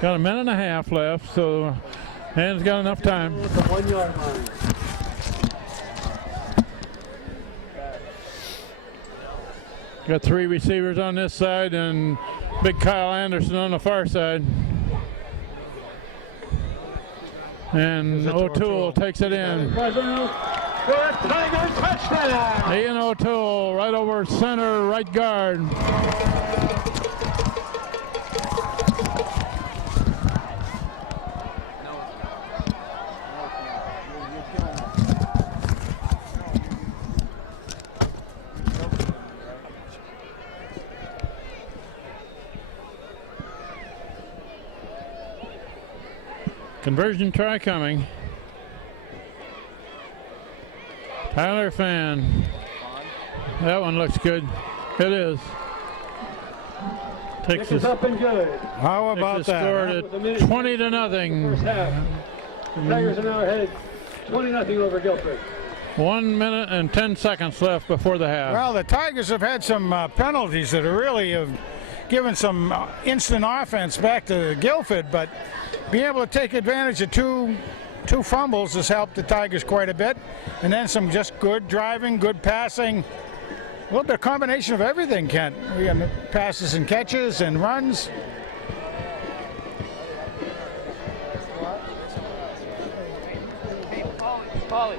Got a minute and a half left, so Hand's got enough time. At the 1-yard line. Got 3 receivers on this side and big Kyle Anderson on the far side. And O'Toole takes it in. for a Tiger touchdown. Ian O'Toole right over center, right guard. Conversion try coming. Tyler Fan. That one looks good. It is. Kick is up and good. How about that? Scored at 20-0. First half. The Tigers are now ahead 20-0 over Guilford. 1 minute and 10 seconds left before the half. Well, the Tigers have had some penalties that are really have given some instant offense back to Guilford, but being able to take advantage of two fumbles has helped the Tigers quite a bit, and then some just good driving, good passing. A little bit of combination of everything, Kent. We got passes and catches and runs. Polly.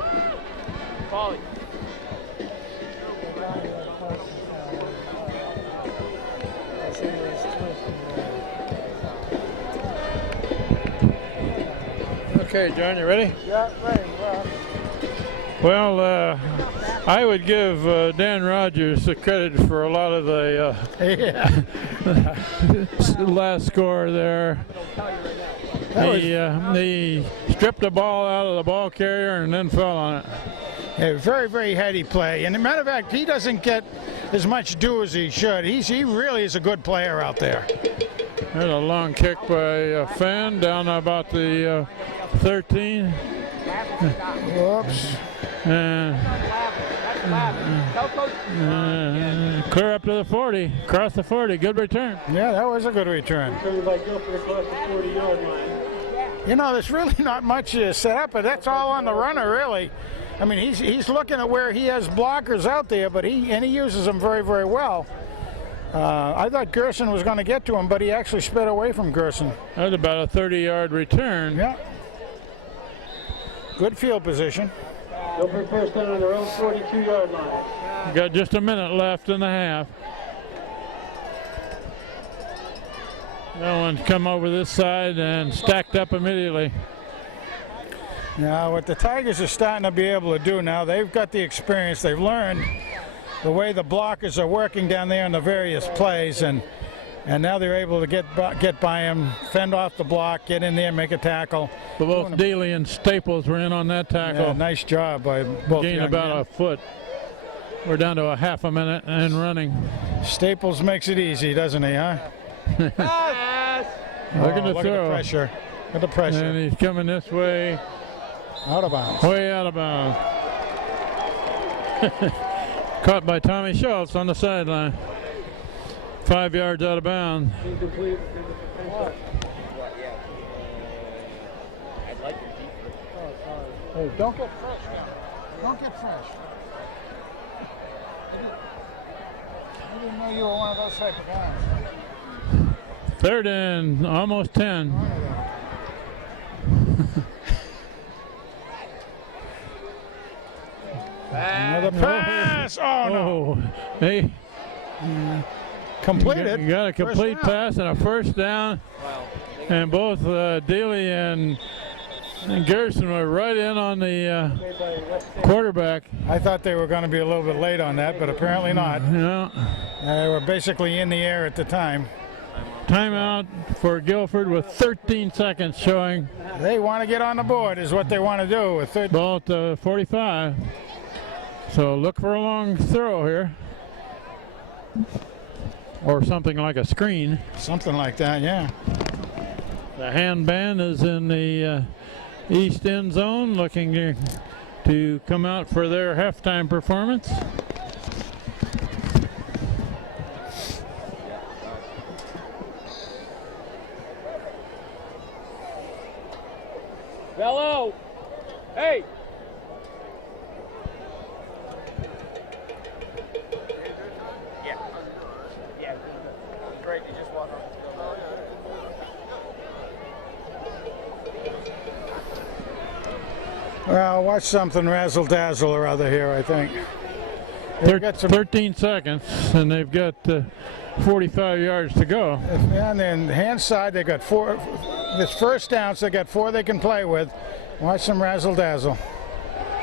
Okay, John, you ready? Yeah, ready. Well, I would give Dan Rogers the credit for a lot of the last score there. He stripped the ball out of the ball carrier and then fell on it. A very, very heady play. And as a matter of fact, he doesn't get as much due as he should. He really is a good player out there. There's a long kick by Fan down about the 13. Whoops. Clear up to the 40, across the 40, good return. Yeah, that was a good return. Return by Guilford across the 40-yard line. You know, there's really not much set up, but that's all on the runner, really. I mean, he's looking at where he has blockers out there, but he uses them very, very well. I thought Gerson was going to get to him, but he actually sped away from Gerson. That was about a 30-yard return. Yeah. Good field position. Guilford first down on their own 42-yard line. Got just a minute left in the half. That one's come over this side and stacked up immediately. Now, what the Tigers are starting to be able to do now, they've got the experience. They've learned the way the blockers are working down there in the various plays, and now they're able to get by him, fend off the block, get in there, make a tackle. But both Dealey and Staples were in on that tackle. Yeah, nice job by both. Gained about a foot. We're down to a half a minute and running. Staples makes it easy, doesn't he, huh? Look at the look throw. at the pressure. Look at the pressure. And he's coming this way. Out of bounds. Way out of bounds. Caught by Tommy Schultz on the sideline. 5 yards out of bounds. Incomplete. Hey, don't get fresh now. Don't get fresh. I didn't know you were one of those type of guys. Third and almost 10. Another pass. Oh, no. Hey, Completed. you got a complete pass and a first down. And both Dealey and Gerson were right in on the quarterback. I thought they were going to be a little bit late on that, but apparently not. No. They were basically in the air at the time. Timeout for Guilford with 13 seconds showing. They want to get on the board is what they want to do. With Ball at the 45. So look for a long throw here. Or something like a screen. Something like that, yeah. The handband is in the east end zone looking to come out for their halftime performance. Hello. Hey. Yeah. Great. You just walk on. Well, watch something razzle-dazzle or other here, I think. They've got some, 13 seconds, and they've got 45 yards to go. and then hand side, they got 4. This first down, so they got 4 they can play with. Watch some razzle-dazzle.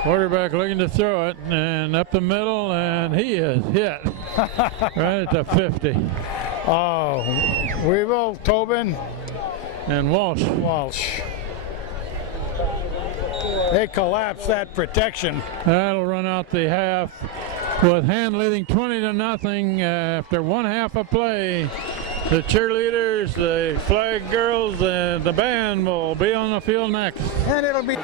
Quarterback looking to throw it, and up the middle, and he is hit right at the 50. Oh, Weevil, Tobin, And Walsh. They collapsed that protection. That'll run out the half with Hand leading 20-0 after 1 half of play. The cheerleaders, the flag girls, and the band will be on the field next. And it'll be...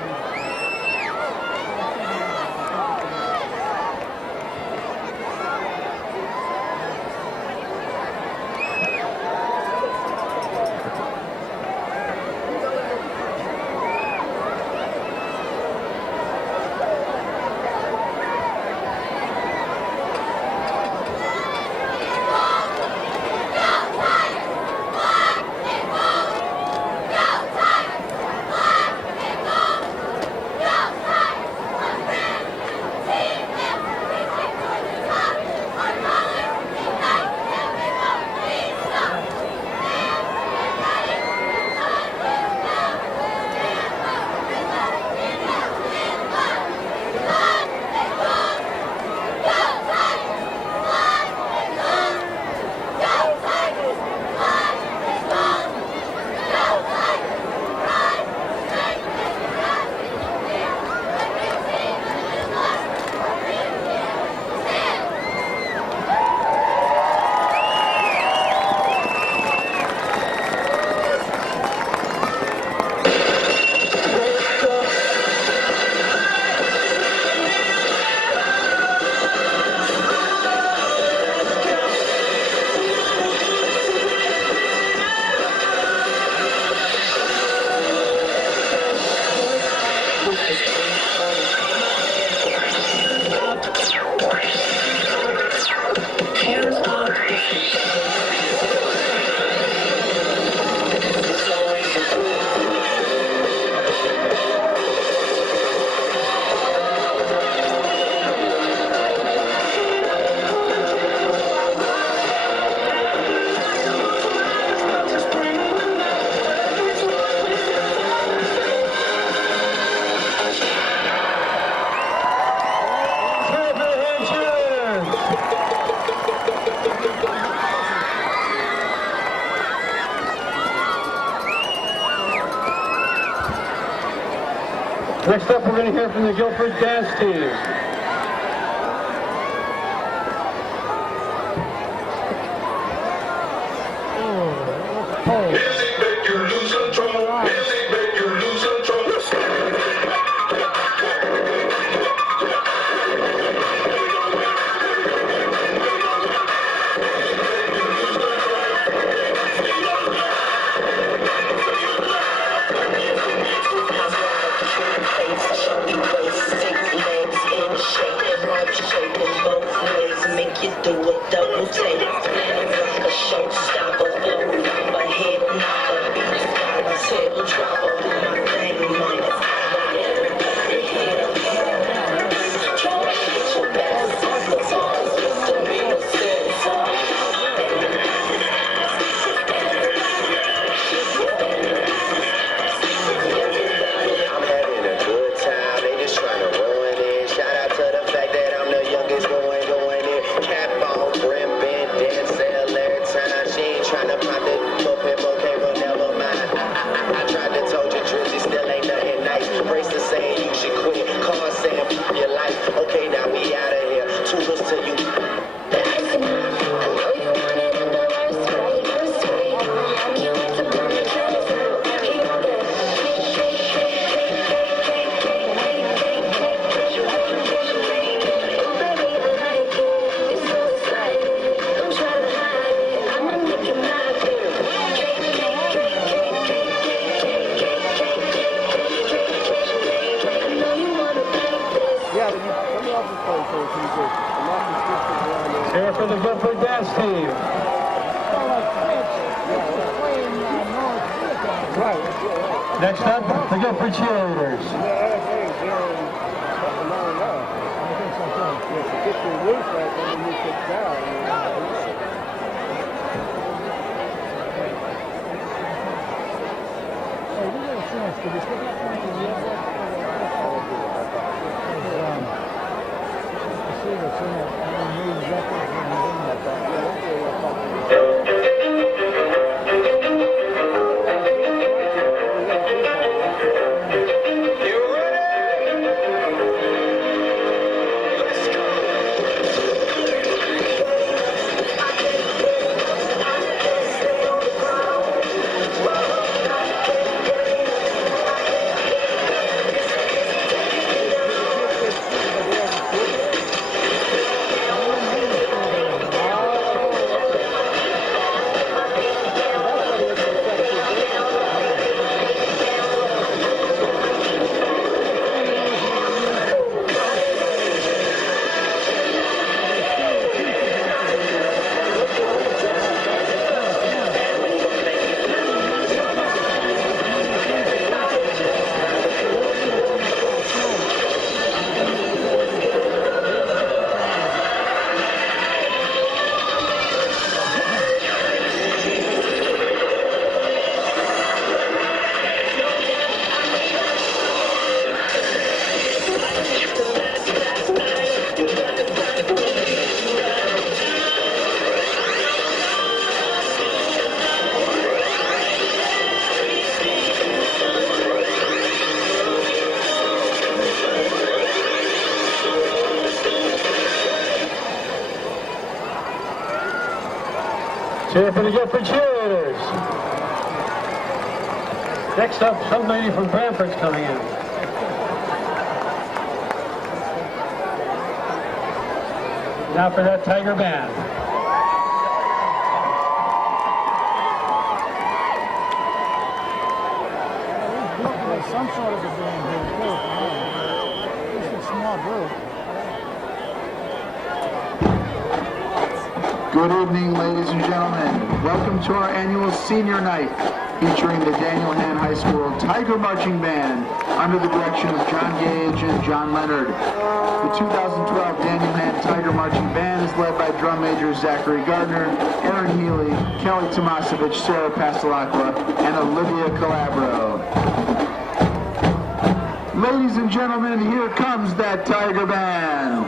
Next up, we're going to hear from the Guilford dance team. Make you do a double take. Like a showstopper, a head knocker, tail dropper, my thing, mama. I'm having a good time, they just trying to ruin it. Shout out to the fact that I'm the youngest going in. Cap on, brim bend, dance, sell every time. She ain't trying to pop the book and okay, well, never mind. I tried to told you, Drizzy still ain't nothing nice. Brace the saying you should quit, car saying your life. Okay, now we out of here. Toodles to you. Here for the Guilford dance team. Next up, the Guilford cheerleaders. Cheer for the Guilford cheerleaders. Next up, some lady from Brantford's coming in. Now for that Tiger band. Some sort of a band here too. It's a small group. Good evening, ladies and gentlemen. Welcome to our annual senior night featuring the Daniel Hand High School Tiger Marching Band under the direction of John Gage and John Leonard. The 2012 Daniel Hand Tiger Marching Band is led by drum major Zachary Gardner, Aaron Healy, Kelly Tomasevich, Sarah Pastelacqua, and Olivia Calabro. Ladies and gentlemen, here comes that Tiger Band.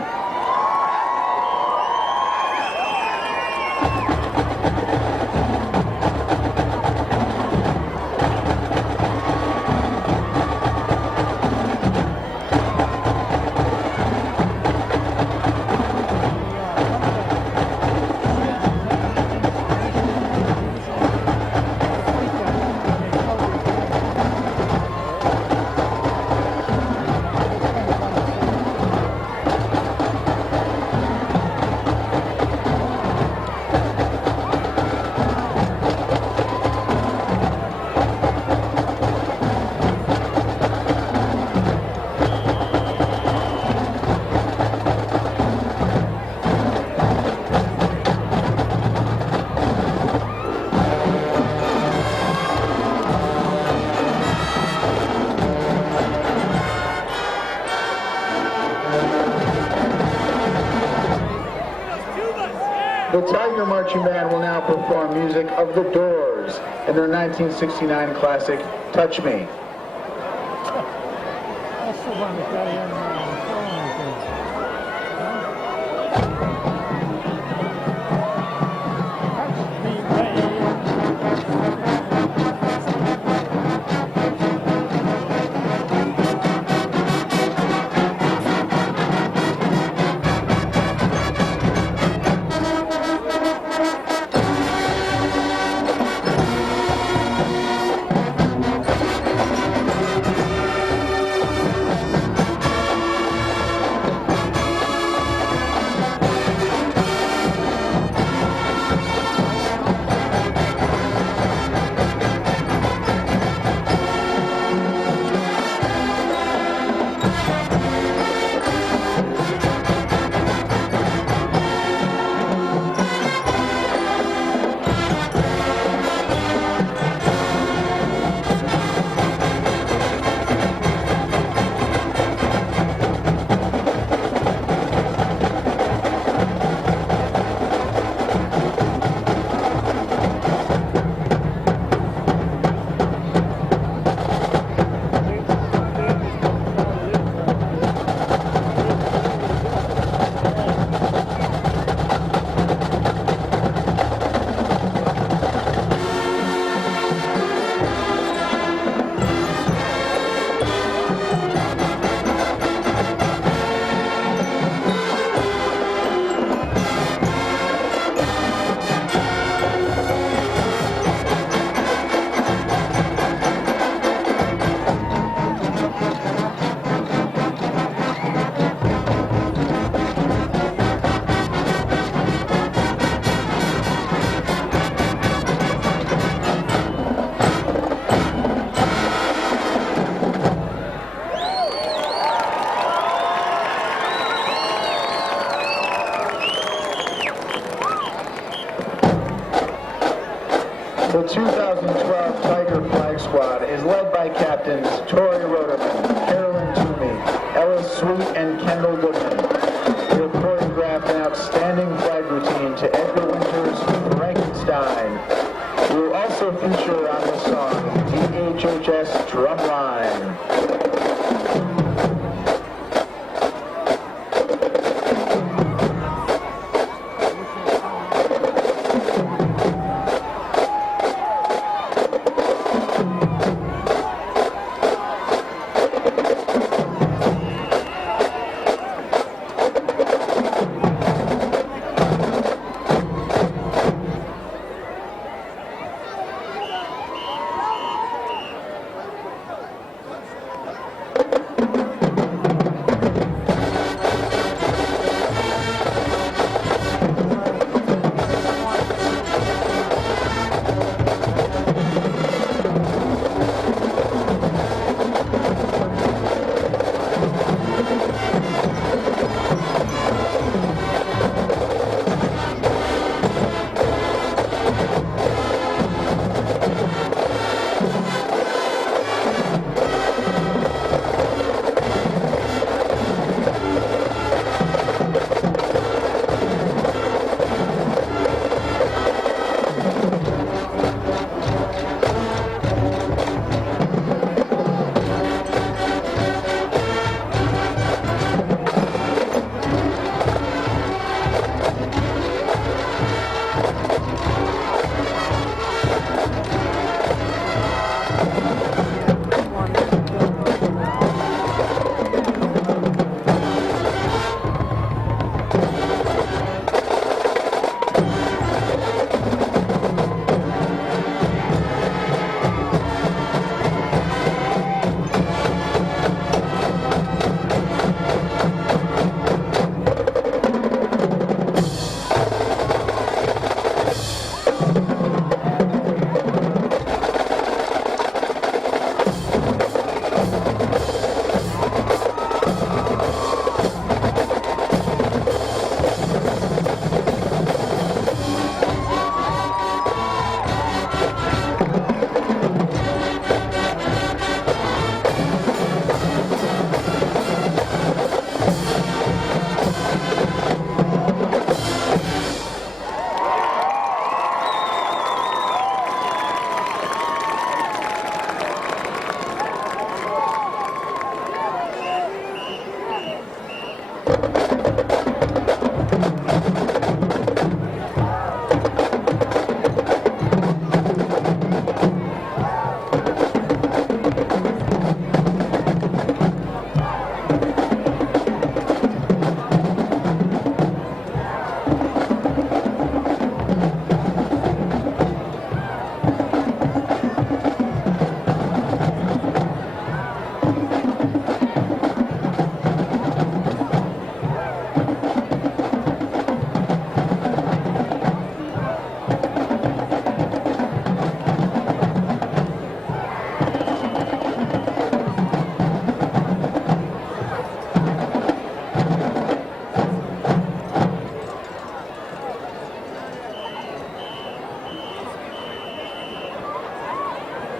The Tiger Marching Band will now perform music of The Doors in their 1969 classic, Touch Me. That's the one that got in on the phone, I think. Touch me, The 2012 Tiger Flag Squad is led by captains Tori Roderman, Carolyn Toomey, Ellis Sweet, and Kendall Goodman. They have choreographed an outstanding flag routine to Edgar Winter's Frankenstein. We will also feature on the song DHHS Drumline.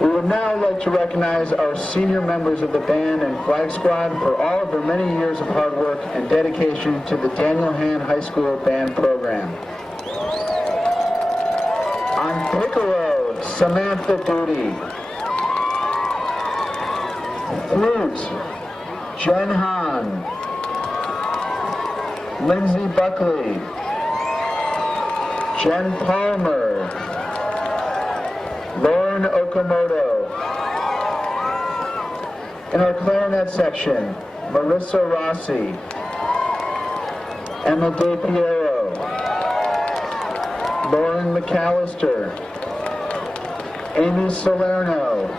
We would now like to recognize our senior members of the band and flag squad for all of their many years of hard work and dedication to the Daniel Hand High School band program. On piccolo, Samantha Doody. Flute, Jen Hahn. Lindsay Buckley. Jen Palmer. Lauren Okamoto. In our clarinet section, Marissa Rossi, Emma De Piero, Lauren McAllister, Amy Salerno,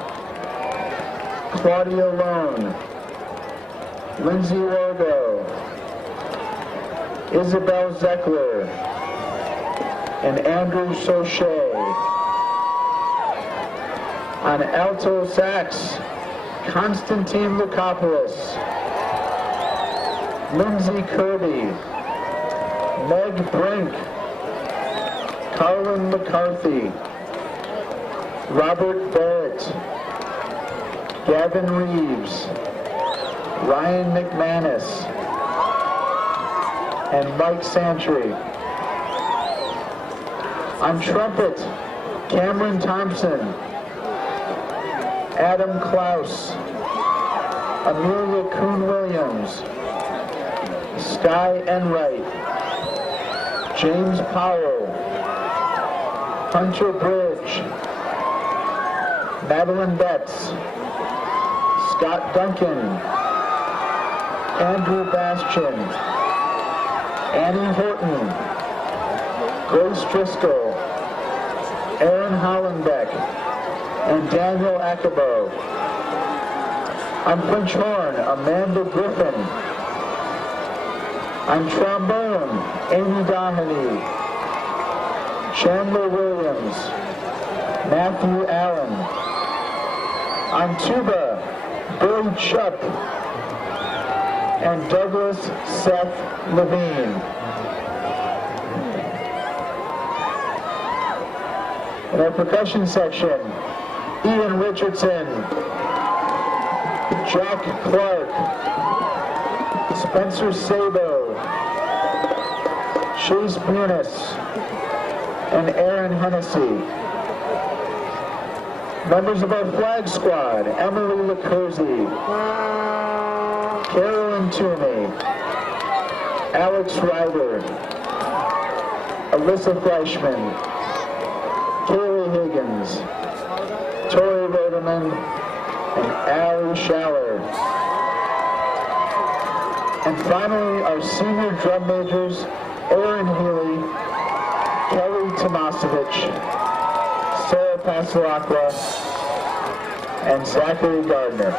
Claudia Lone, Lindsay Wargo, Isabel Zeckler, and Andrew Sochet. On alto sax, Konstantin Lukopoulos, Lindsay Kirby, Meg Brink, Colin McCarthy, Robert Barrett, Gavin Reeves, Ryan McManus, and Mike Santry. On trumpet, Cameron Thompson, Adam Klaus, Amelia Kuhn-Williams, Sky Enright, James Powell, Hunter Bridge, Madeline Betts, Scott Duncan, Andrew Bastian, Annie Horton, Grace Driscoll, Aaron Hollenbeck, and Daniel Acabo. On French horn, Amanda Griffin. On trombone, Amy Doheny, Chandler Williams, Matthew Allen. On tuba, Billy Chupp and Douglas Seth Levine. In our percussion section, Ian Richardson, Jack Clark, Spencer Sabo, Chase Bunis, and Aaron Hennessy. Members of our flag squad, Emily LaCourzy, Carolyn Toomey, Alex Ryder, Alyssa Fleischman, Kaylee Higgins, Tori Roderman, and Allie Schaller. And finally, our senior drum majors, Aaron Healy, Kelly Tomasevich, Sarah Pasalakwa, and Zachary Gardner.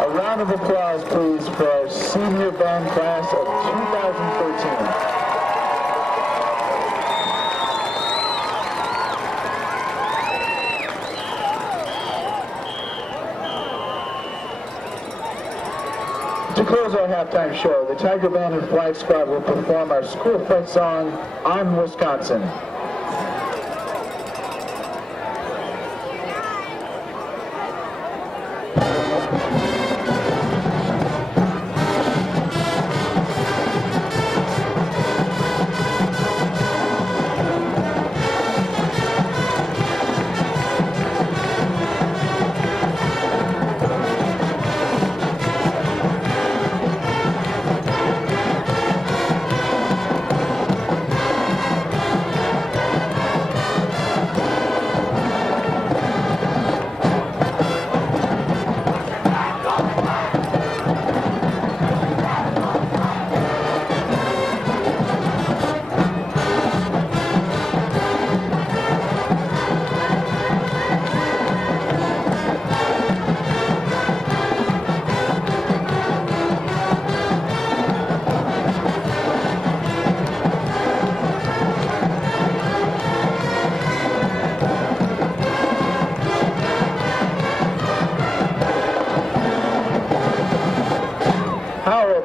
A round of applause, please, for our senior band class of 2013. To close our halftime show, the Tiger Band and Flag Squad will perform our school fight song, "On Wisconsin."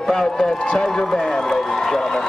About that Tiger Band, ladies and gentlemen.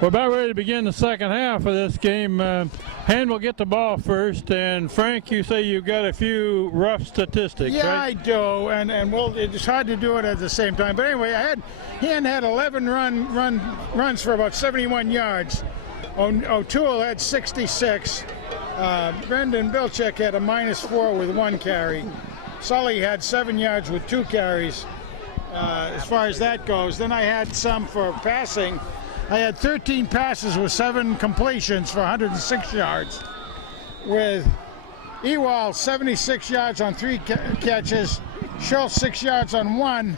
We're about ready to begin the second half of this game. Hand will get the ball first, and Frank, you say you've got a few rough statistics, Yeah, right? I do, and it's hard to do it at the same time. But anyway, Hand had 11 runs for about 71 yards. O'Toole had 66. Brendan Bilchek had a -4 with 1 carry. Sully had 7 yards with 2 carries. As far as that goes, then I had some for passing. I had 13 passes with 7 completions for 106 yards, with Ewald 76 yards on 3 catches, Schultz 6 yards on one.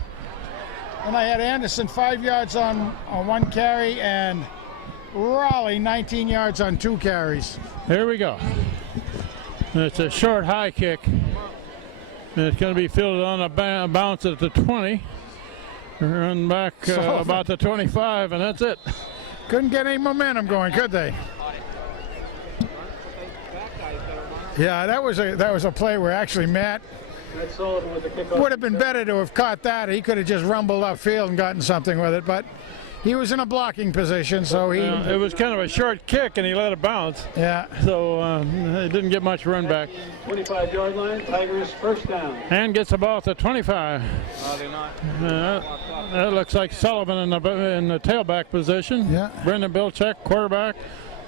And I had Anderson 5 yards on one carry, and Raleigh 19 yards on 2 carries. Here we go. It's a short high kick. It's going to be fielded on a bounce at the 20. Run back about the 25, and that's it. Couldn't get any momentum going, could they? Yeah, that was a play where actually Matt would have been better to have caught that. He could have just rumbled upfield and gotten something with it, but he was in a blocking position, so he... it was kind of a short kick, and he let it bounce. Yeah. So he didn't get much run back. 25-yard line, Tigers first down. And gets the ball at the 25. They're not. That looks like Sullivan in the tailback position. Yeah. Brendan Bilchek, quarterback.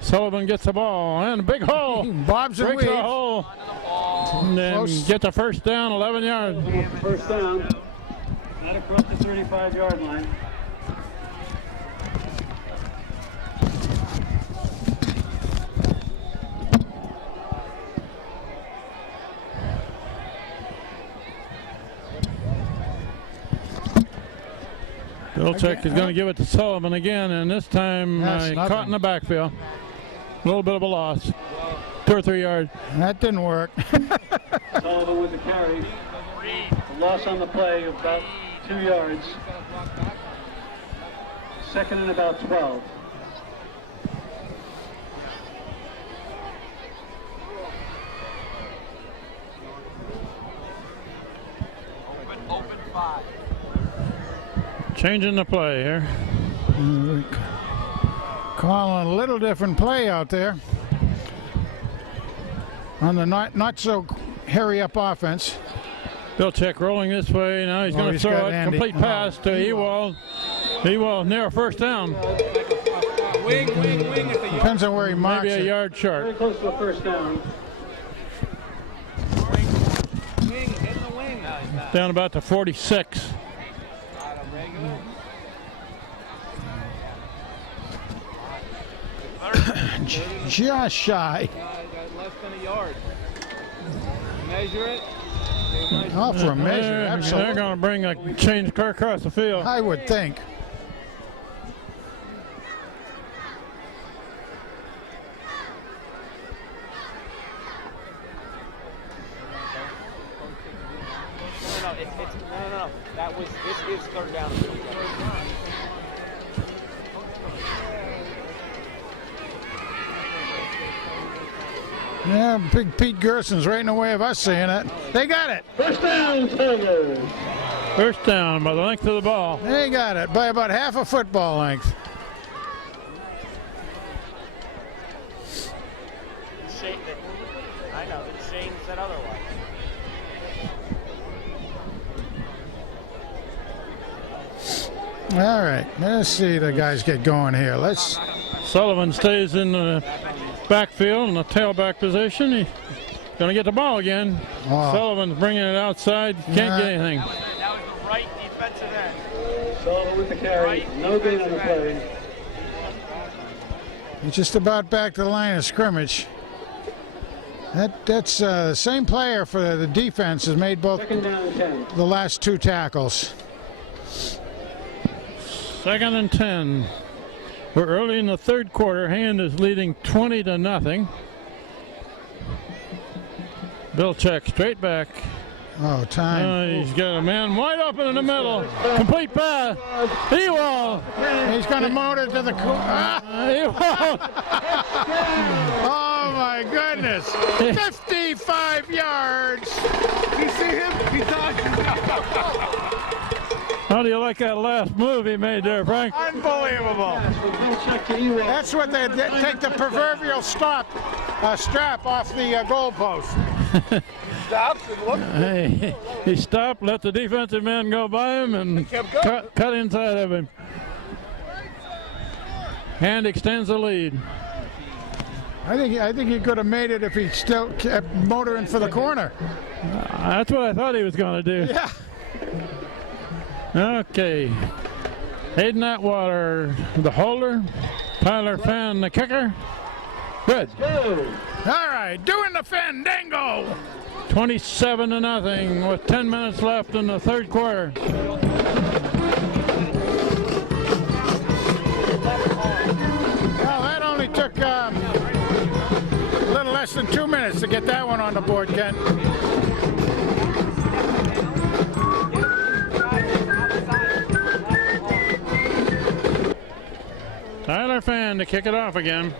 Sullivan gets the ball, and a big hole. Bobs and Breaks the weaves. hole. And then Close. gets a first down, 11 yards. First down, not across the 35-yard line. Bilchek is going to give it to Sullivan again, and this time caught in the backfield. A little bit of a loss. 2 or 3 yards. That didn't work. Sullivan with the carry. A loss on the play of about 2 yards. Second and about 12. Open 5. Changing the play here. Calling a little different play out there on the not so hurry up offense. Bilchek rolling this way. Now he's going to throw it. Andy. Complete pass to Ewald. Ewald near a first down. Wing. Depends on where he marks Maybe a it. yard Very short. close to a first down. Wing, in the wing. Down about to 46. Just shy. Less than a yard. Measure it. Oh, for a measure, They're absolutely. going to bring a change car across the field. I would think. No. This is third down. Yeah, big Pete Gerson's right in the way of us saying it. They got it. First down, Tigers. First down by the length of the ball. They got it by about half a football length. I know, but Shane said otherwise. All right, let's see the guys get going here. Sullivan stays in the backfield in the tailback position. He's going to get the ball again. Wow. Sullivan's bringing it outside. Can't get anything. That was the right defensive end. Sullivan with the carry. No gain on the play. He's just about back to the line of scrimmage. That's the same player for the defense has made both Second down and 10. the last 2 tackles. Second and 10. We're early in the third quarter. Hand is leading 20-0. Bilchek straight back. Oh, time. He's got a man wide open in the middle. Complete pass. Ewald. He's going to motor to the... Ewald. Oh, my goodness. 55 yards. You see him? He dodged. How do you like that last move he made there, Frank? Unbelievable. That's what they take the proverbial strap off the goalpost. Stops and looks. He stopped, let the defensive man go by him, and cut inside of him. Hand extends the lead. I think he could have made it if he still kept motoring for the corner. That's what I thought he was going to do. Yeah. Okay. Hayden Atwater, the holder. Tyler Fenn, the kicker. Good. All right, doing the fandango. 27-0 with 10 minutes left in the third quarter. Well, that only took a little less than 2 minutes to get that one on the board, Ken. Tyler Fan to kick it off again.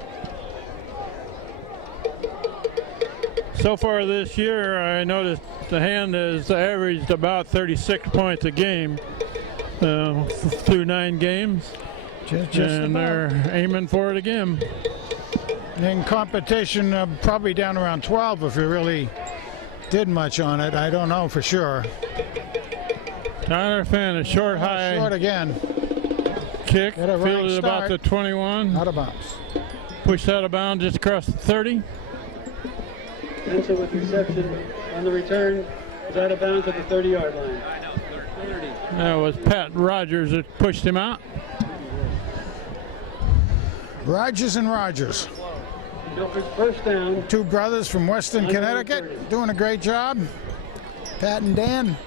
So far this year, I noticed the Hand has averaged about 36 points a game through 9 games. And they're aiming for it again. In competition, probably down around 12 if you really did much on it. I don't know for sure. Tyler Fan, a short high Short again. kick, Got a right fielded about start. the 21. Out of bounds. Pushed out of bounds just across the 30. Answer with reception on the return is out of bounds at the 30-yard line. That was Pat Rogers that pushed him out. Rogers and Rogers. Guilford's first down. 2 brothers from Western Connecticut doing a great job. Pat and Dan.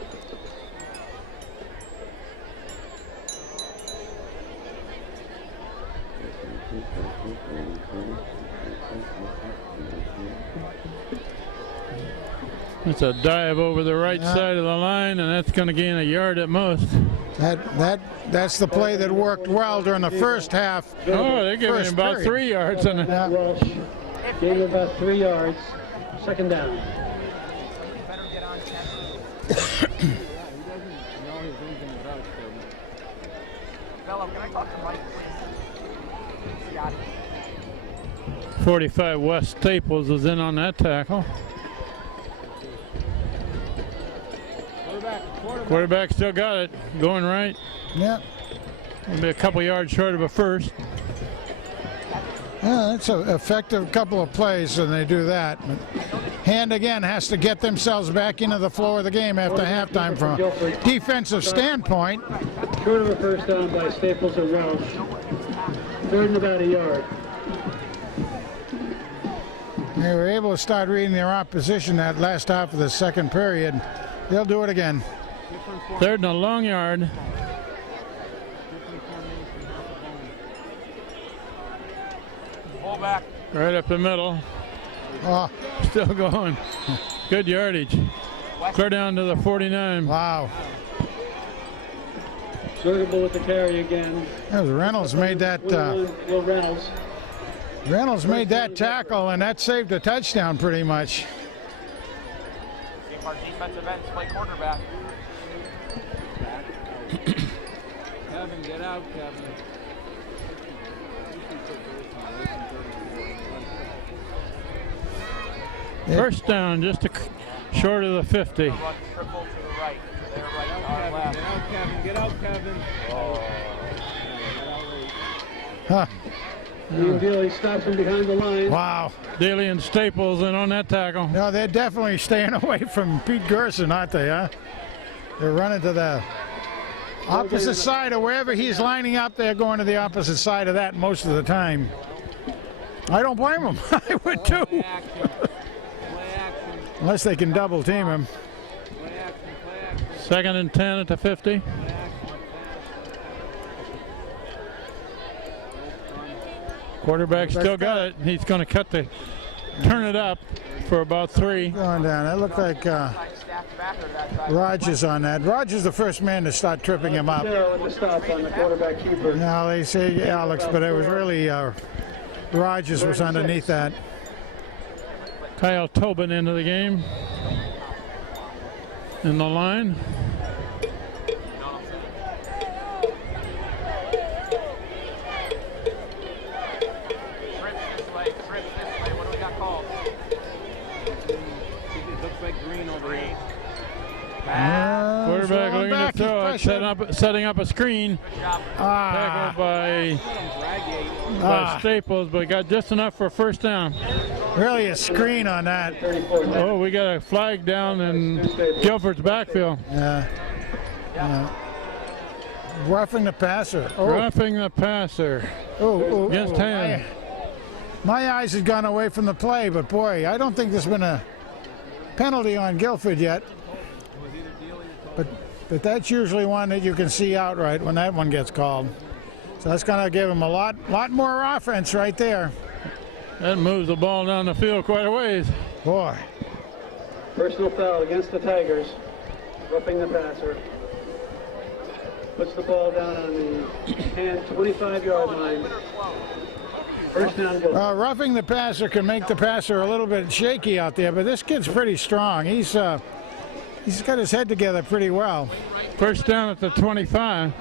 It's a dive over the right side of the line, and that's going to gain a yard at most. That's the play that worked well during the first half. Oh, they're giving him about 3 yards. And Welsh gave him about 3 yards. Second down. Fellow, can I talk to Mike, please? 45 West Staples is in on that tackle. Quarterback still got it, going right. Yep. Maybe a couple yards short of a first. Yeah, that's an effective couple of plays when they do that. But Hand again has to get themselves back into the flow of the game after halftime from a defensive standpoint. Short of a first down by Staples and Welsh. Third and about a yard. They were able to start reading their opposition that last half of the second period. They'll do it again. Third and a long yard. Fullback. Right up the middle. Oh, Still going. Good yardage. Clear down to the 49. wow. Sortable with the carry again. That was Reynolds made that. Will Reynolds. Reynolds made that tackle, and that saved a touchdown pretty much. Keep our defensive ends play quarterback. Kevin, get out, Kevin. First down, just short of the 50. Run triple to the right. They're right, Get our out, left. Kevin. Get out, Kevin. Huh. Ian Dealey stops him behind the line. Wow. Daly and Staples in on that tackle. No, they're definitely staying away from Pete Gerson, aren't they, huh? They're running to the opposite side of wherever he's lining up. They're going to the opposite side of that most of the time. I don't blame them. I would too. Play action. Play action. Unless they can double team him. Play action. Play action. Second and 10 at the 50. Play action. Quarterback still got it. He's going to turn it up for about 3. Going down. That looked like Rogers on that. Rogers the first man to start tripping him up. Zero at the stop on the quarterback keeper. Now they say Alex, but it was really Rogers was underneath that. Kyle Tobin into the game. In the line. What do we got called? It looks like green over here. Quarterback looking to throw it, setting up a screen. Tackled by Staples, but got just enough for a first down. Really a screen on that. Oh, we got a flag down in Guilford's backfield. Roughing the passer. Roughing the passer. Against Hand. My eyes had gone away from the play, but boy, I don't think there's been a penalty on Guilford yet. But that's usually one that you can see outright when that one gets called. So that's going to give him a lot more offense right there. That moves the ball down the field quite a ways. Boy. Personal foul against the Tigers. Roughing the passer. Puts the ball down on the hand 25-yard line. First down, Guilford. Roughing the passer can make the passer a little bit shaky out there, but this kid's pretty strong. He's got his head together pretty well. First down at the 25.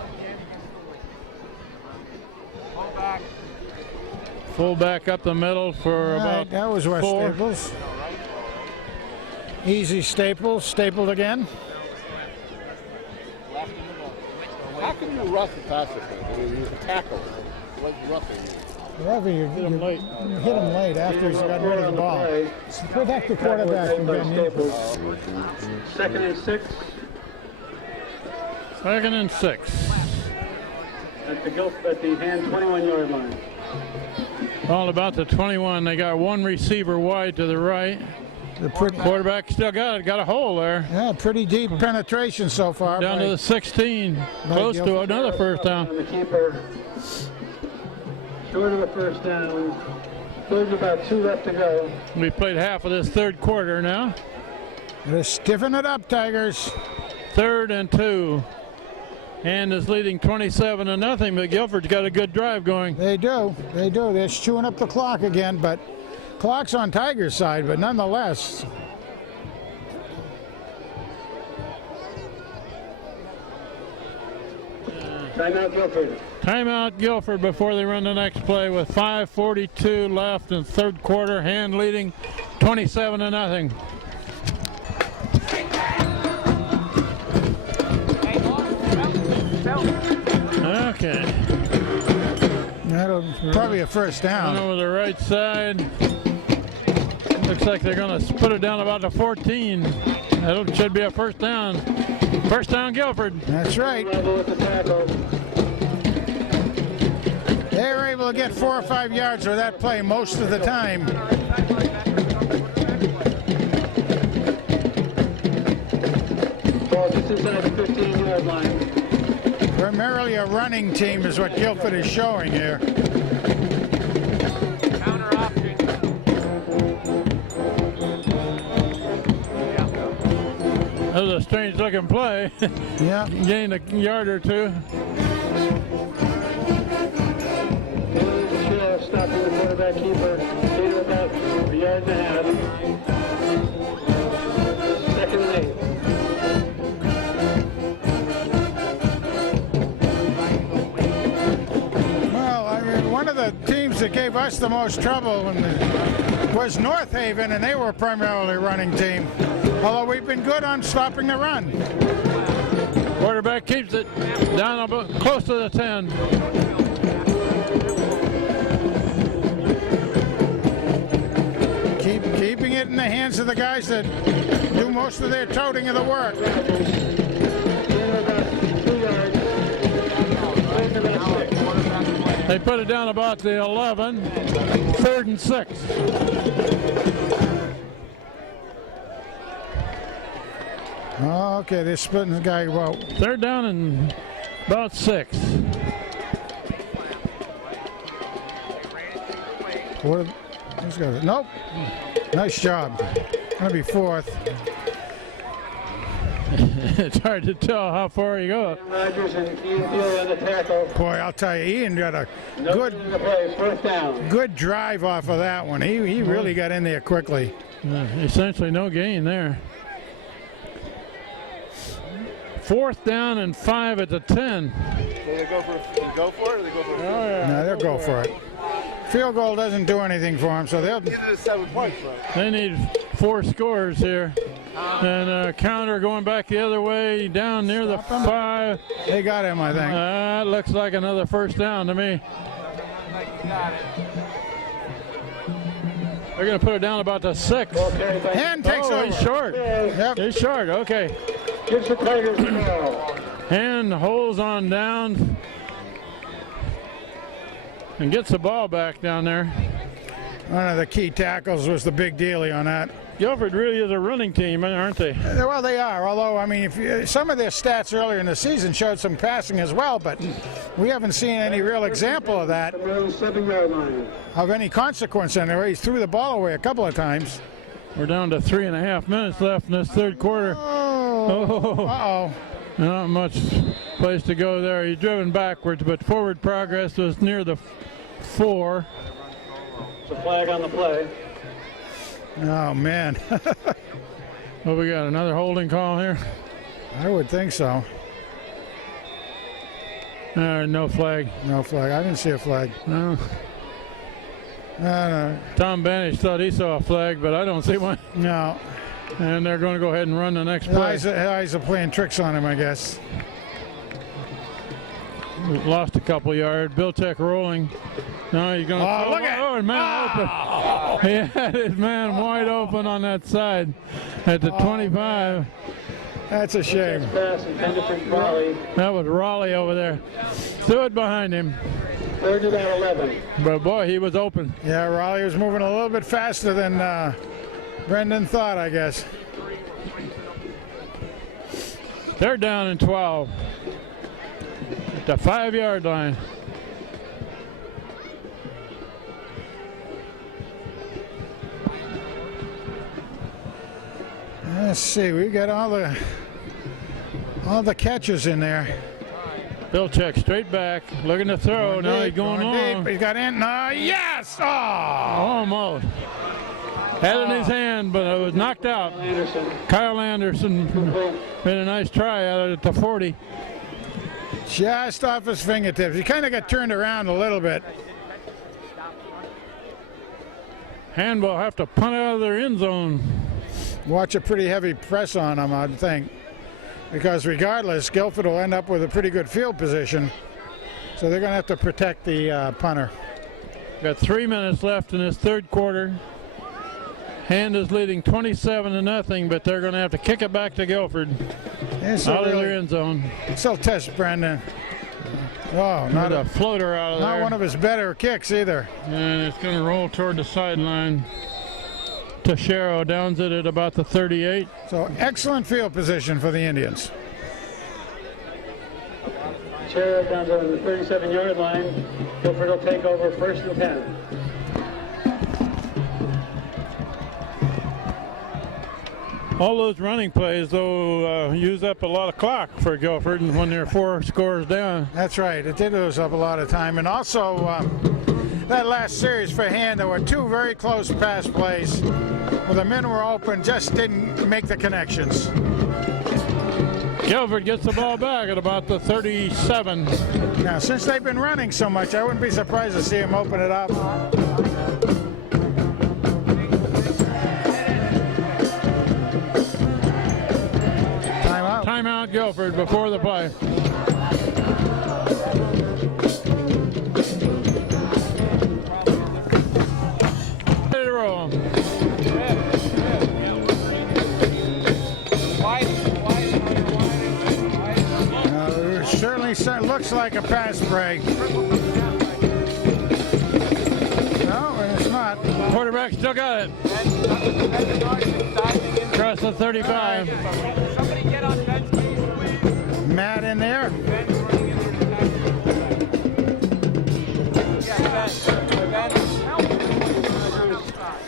Fullback up the middle for about that was West 4. Staples. Easy Staples, stapled again. How can you rough the passer? You tackle. What's roughing? Roughing, you hit him late after he's gotten rid of the ball. Protect the quarterback from getting in. Second and 6. Second and 6. At the hand 21-yard line. All about the 21. They got one receiver wide to the right. The quarterback still got a hole there. Yeah, pretty deep penetration so far. Down to the 16. Close to another first down. The keeper. Short of a first down. There's about 2 left to go. We played half of this third quarter now. They're stiffen it up, Tigers. 3rd and 2. And is leading 27-0, but Guilford's got a good drive going. They do. They're chewing up the clock again, but clock's on Tigers' side, but nonetheless. Timeout, Guilford. Timeout, Guilford, before they run the next play with 5:42 left in third quarter. Hand leading 27-0. Okay. That'll probably a first down. Over the right side. Looks like they're going to put it down about the 14. That should be a first down. First down, Guilford. That's right. They were able to get 4 or 5 yards with that play most of the time. Ball just inside the 15-yard line. Primarily a running team is what Guilford is showing here. Counter option. That was a strange looking play. Yeah. Gained a yard or 2. Stopping the quarterback keeper. Gain of about a yard and a half. Second and 8. One of the teams that gave us the most trouble was North Haven, and they were primarily a running team. Although we've been good on stopping the run. Quarterback keeps it down about close to the 10. Keeping it in the hands of the guys that do most of their toting of the work. They put it down about the 11. 3rd and 6. Okay, they're splitting the guy well. 3rd down and about 6. Let's go. Nope. Nice job. Gonna be 4th. It's hard to tell how far you go. Rogers and Ian Dealey on the tackle. Boy, I'll tell you, Ian got a First down. good drive off of that one. He really got in there quickly. Essentially no gain there. 4th down and 5 at the 10. So they go for it or they go for it? Oh, yeah. No, they'll go for it. Field goal doesn't do anything for them, so they'll. Needed 7 points, right? They need 4 scores here. And counter going back the other way, down near the 5. They got him, I think. That looks like another first down to me. They're going to put it down about the 6. Hand takes over. He's short. Yep. He's short. Okay. Gives the Tigers the ball. Hand holds on down and gets the ball back down there. One of the key tackles was the big dealie on that. Guilford really is a running team, aren't they? Well, they are. Although, I mean, some of their stats earlier in the season showed some passing as well, but we haven't seen any real example of that, From the 7-yard line. of any consequence anyway. He threw the ball away a couple of times. We're down to 3.5 minutes left in this third quarter. Oh. Uh-oh. Not much place to go there. He's driven backwards, but forward progress was near the 4. It's a flag on the play. Oh, man. Well, we got another holding call here. I would think so. No flag. No flag. I didn't see a flag. No. No. Tom Banish thought he saw a flag, but I don't see one. No. And they're going to go ahead and run the next play. Eyes are playing tricks on him, I guess. Lost a couple yards. Bill Tech rolling. Now he's going to. Oh, look at it. Oh, man open. He had his man wide open on that side at the 25. That's a shame. Pass intended for Raleigh. That was Raleigh over there. Stood behind him. 3rd and 11. But boy, he was open. Yeah, Raleigh was moving a little bit faster than Brendan thought, I guess. They're down in 12. At the 5-yard line. Let's see, we got all the catches in there. Bill check straight back, looking to throw. Now he's going long. Deep. He's got in. Yes! Oh! Almost. Had it in his hand, but it was knocked out. Anderson. Kyle Anderson made a nice try at it at the 40. Just off his fingertips. He kind of got turned around a little bit. And will have to punt out of their end zone. Watch a pretty heavy press on him, I'd think. Because regardless, Guilford will end up with a pretty good field position. So they're going to have to protect the punter. Got 3 minutes left in this third quarter. Hand is leading 27-0, but they're going to have to kick it back to Guilford. Out of their end zone. Still test Brendan. Oh, not a floater out of there. Not one of his better kicks either. And it's going to roll toward the sideline. Teixeira downs it at about the 38. So excellent field position for the Indians. Teixeira down to the 37-yard line. Guilford will take over 1st and 10. All those running plays, though, use up a lot of clock for Guilford when they're 4 scores down. That's right. It did use up a lot of time. And also, that last series for Hand, there were 2 very close pass plays where the men were open, just didn't make the connections. Guilford gets the ball back at about the 37. Now, since they've been running so much, I wouldn't be surprised to see him open it up. Timeout Guilford before the play. Ready to roll. It certainly looks like a pass break. No, it's not. Quarterback still got it. Across the 35. Matt in there.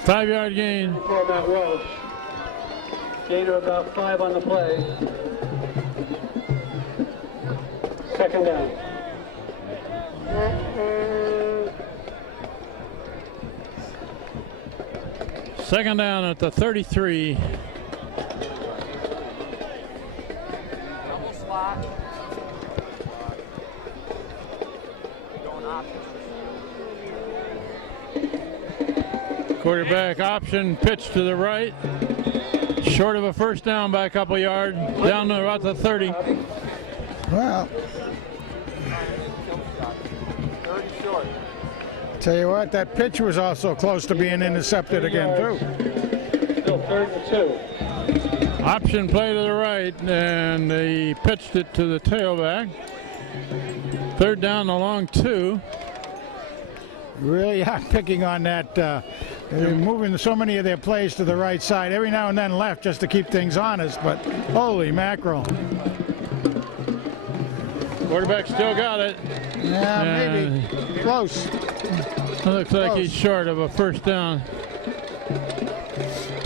Five-yard gain. For Matt Welch. Gain of about 5 on the play. 2nd down. Second down at the 33. Quarterback option, pitch to the right. Short of a first down by a couple yards. Down to about the 30. Well, tell you what, that pitch was also close to being intercepted again, too. Still 3rd and 2. Option play to the right, and they pitched it to the tailback. 3rd down along 2. Really are picking on that They're moving so many of their plays to the right side, every now and then left just to keep things honest, but holy mackerel. Quarterback still got it. Yeah, maybe. Close. Looks like Close. he's short of a first down.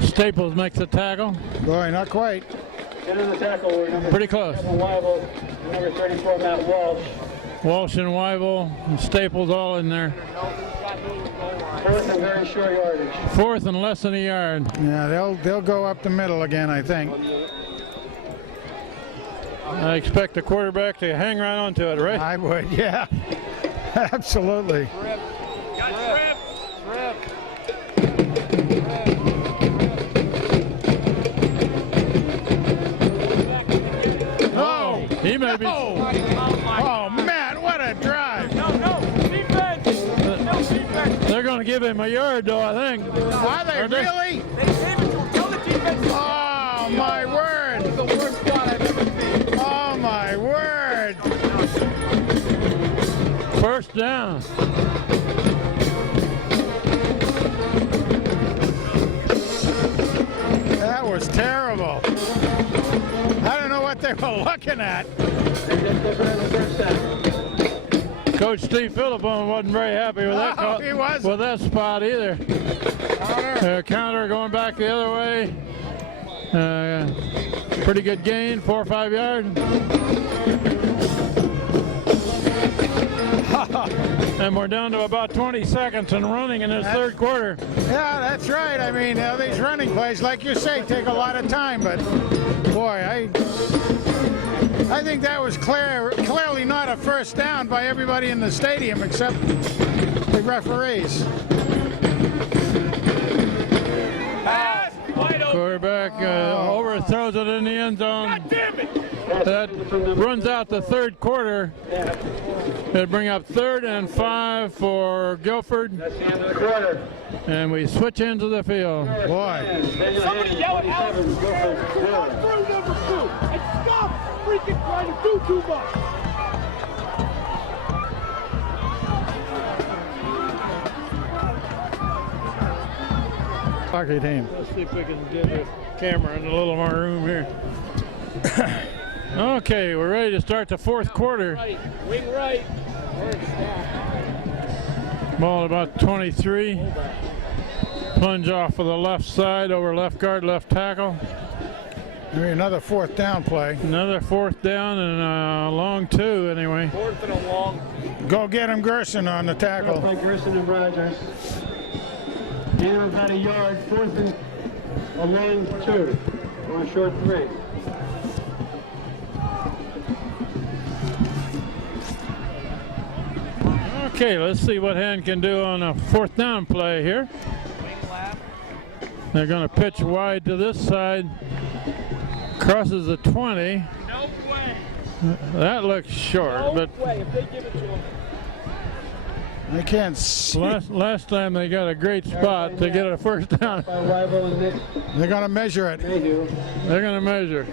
Staples makes the tackle. Boy, not quite. In on the tackle, we're number Pretty close. 7 Weibel, number 34 Matt Walsh. Walsh and Weibel and Staples all in there. Fourth and very short yardage. Fourth and less than a yard. Yeah, they'll go up the middle again, I think. I expect the quarterback to hang right onto it, right? I would, yeah. Absolutely. Oh, he may be. Oh, Matt, what a drive. They're going to give him a yard, though, I think. Are they Are they? really? Oh, my word. The worst spot I've ever seen. Oh, my word. First down. That was terrible. I don't know what they were looking at. Coach Steve Philippon wasn't very happy with that Oh, he wasn't. with that spot either. Counter going back the other way. Pretty good gain, 4 or 5 yards. And we're down to about 20 seconds and running in this third quarter. Yeah, that's right. I mean, these running plays, like you say, take a lot of time. But, boy, I think that was clearly not a first down by everybody in the stadium except the referees. Quarterback overthrows it in the end zone. That runs out the third quarter. It'll bring up 3rd and 5 for Guilford. That's the end of the quarter. And we switch into the field. Boy. Somebody yell at Alex through number 2 and stop freaking trying to do too much. Hockey team. Let's see if we can get the camera in a little more room here. Okay, we're ready to start the fourth quarter. Wing right. Ball at about 23. Plunge off of the left side over left guard, left tackle. Maybe another fourth down play. Another fourth down and a long 2 anyway. 4th and a long. Go get him, Gerson, on the tackle. By Gerson and Rogers. And about a yard, 4th and a long 2. Or a short 3. Okay, let's see what Hand can do on a fourth down play here. They're going to pitch wide to this side. Crosses the 20. No way. That looks short, No but way. If they give it to him. I can't see. last time they got a great spot to get a first down. By Weibel and Nick They're going to measure it. Mayhew. They're going to measure.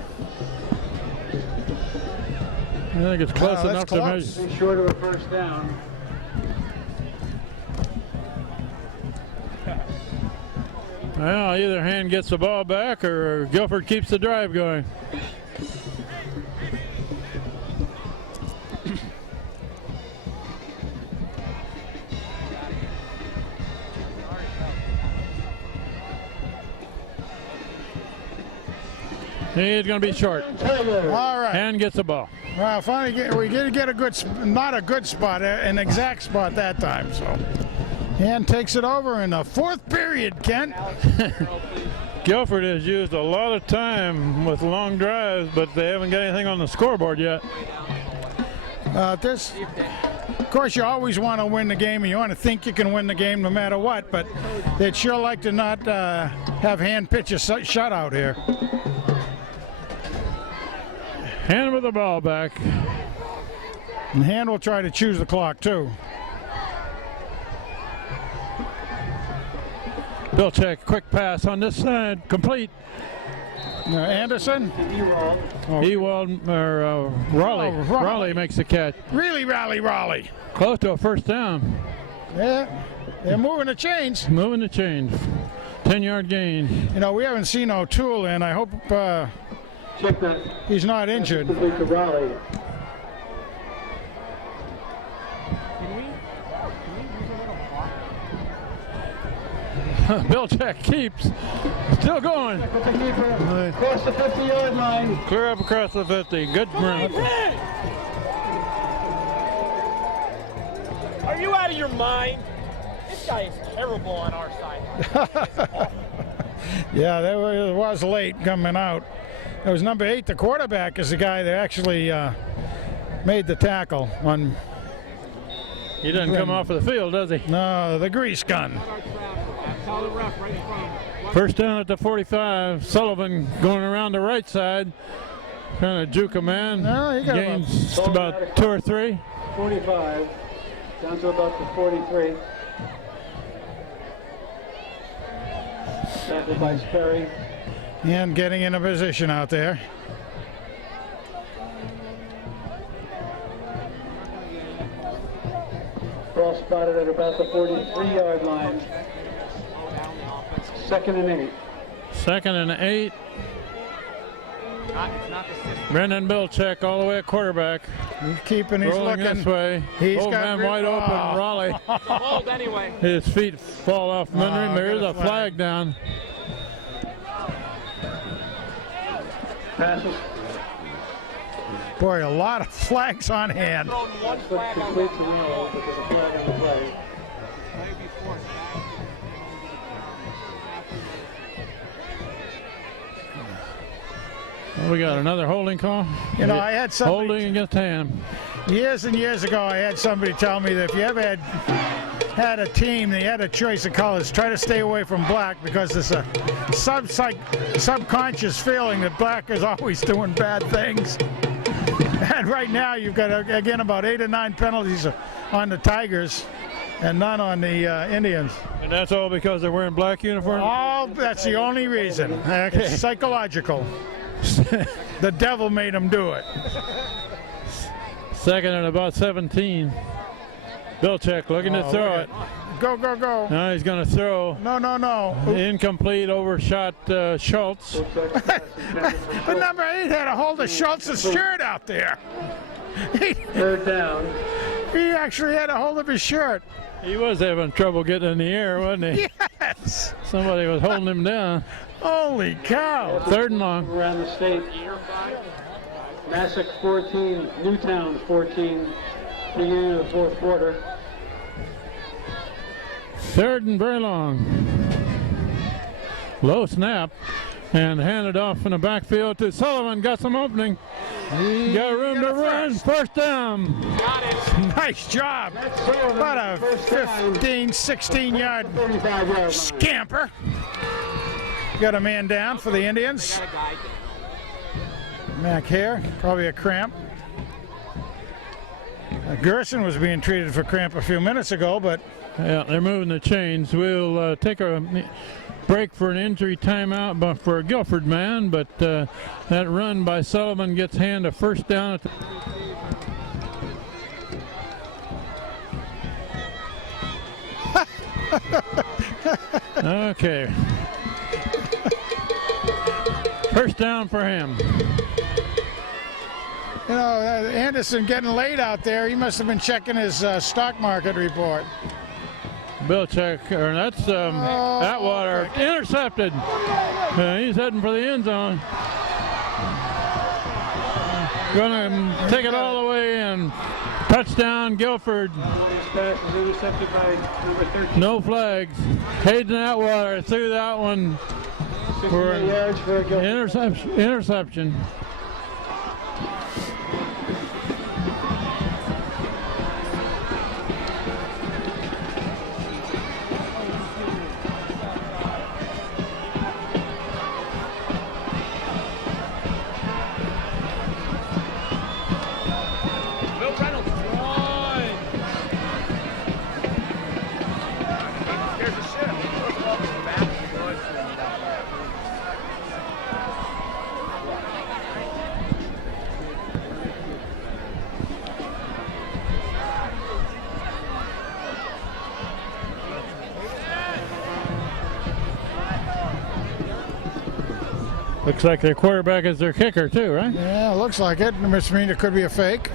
I think it's close that's enough to close. measure. Short of a first down. Well, either Hand gets the ball back or Guilford keeps the drive going. He's going to be short. All right. Hand gets the ball. Well, finally, we did get a good, not a good spot, an exact spot that time. So, and takes it over in the fourth period, Kent. Guilford has used a lot of time with long drives, but they haven't got anything on the scoreboard yet. Of course, you always want to win the game, and you want to think you can win the game no matter what. But they'd sure like to not have Hand pitch a shutout here. Hand with the ball back. And Hand will try to choose the clock too. Bilczek, quick pass on this side, complete. Anderson? Ewald, or Raleigh. Oh, Raleigh. Raleigh makes the catch. Really, Raleigh. Close to a first down. Yeah. They're moving the chains. Moving the chains. 10-yard gain. You know, we haven't seen O'Toole in. I hope Check that. he's not injured. Complete to Raleigh. Belichick keeps. Still going. With the keeper across the 50-yard line. Clear up across the 50. Good run. Are you out of your mind? This guy is terrible on our side. Yeah, that was late coming out. It was number 8, the quarterback, is the guy that actually made the tackle on. He doesn't come off of the field, does he? No, the grease gun. Tell the ref right in front. First down at the 45. Sullivan going around the right side. Trying to juke a man. No, he got gains just about 2 or 3. 45. Down to about the 43. Tackled by Sperry. And getting in a position out there. Ball spotted at about the 43-yard line. 2nd and 8. 2nd and 8. Brendan Belichick all the way at quarterback. He's keeping, he's rolling looking. this way. He's Old got man wide open. Oh. Raleigh. Hold anyway. His feet fall off under him. There is got a a flag down. Passes. Boy, a lot of flags on hand. Thrown one flag on Complete to Raleigh, but there's a flag on the play. Well, we got another holding call. You know, I had somebody Holding against Ham. years and years ago. I had somebody tell me that if you ever had a team, they had a choice of colors. Try to stay away from black because there's a subconscious feeling that black is always doing bad things. And right now, you've got again about 8 or 9 penalties on the Tigers, and none on the Indians. And that's all because they're wearing black uniforms? Oh, that's the only reason. It's psychological. The devil made them do it. 2nd and about 17. Belichick looking to throw it. Go, go, go. Now he's going to throw. No, no, no. Incomplete, overshot Schultz. But number 8 had a hold of Schultz's shirt out there. 3rd down. He actually had a hold of his shirt. He was having trouble getting in the air, wasn't he? Yes. Somebody was holding him down. Holy cow. 3rd and long. Around the state. Massac 14, Newtown 14, beginning of the 4th quarter. 3rd and very long. Low snap and handed off in the backfield to Sullivan. Got some opening. Got room to run. First down. Nice job. What a 15, 16-yard scamper. Got a man down for the Indians. Mac Hare, probably a cramp. Gerson was being treated for cramp a few minutes ago, but Yeah, they're moving the chains. We'll take a break for an injury timeout but for a Guilford man, but that run by Sullivan gets hand a first down at the Okay. First down for him. you know, Anderson getting late out there. He must have been checking his stock market report. Belichick, or that's Atwater, intercepted. He's heading for the end zone. Gonna take it all the way in. Touchdown, Guilford. This pass is intercepted by number 13. No flags. Hayden Atwater threw that one 68 yards for a Guilford. interception. Looks like their quarterback is their kicker too, right? Yeah, looks like it. Which means it could be a fake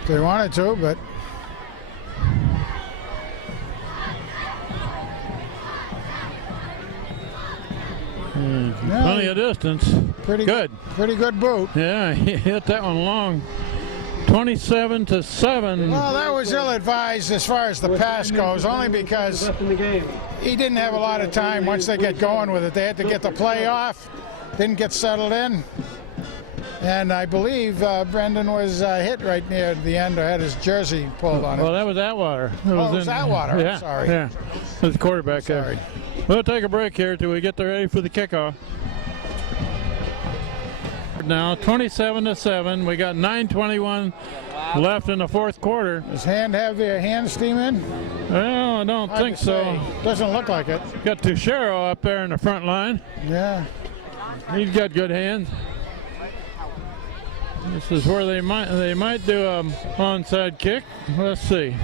if they wanted to, but Plenty of distance. pretty good. Pretty good boot. Yeah, he hit that one long. 27-7. Well, that was ill-advised as far as the pass goes, only because Left in the game. he didn't have a lot of time once they get going with it. They had to get the play off, didn't get settled in. And I believe Brendan was hit right near the end, or had his jersey pulled on him. Well, that was Atwater. It was Atwater. Yeah, Sorry. Yeah, the quarterback Sorry. there. We'll take a break here till we get ready for the kickoff. Now 27-7. We got 9:21 left in the fourth quarter. Does Hand have their hand steam in? Well, I don't think so. Doesn't look like it. Got Tuchero up there in the front line. Yeah. He's got good hands. This is where they might do a onside kick. Let's see.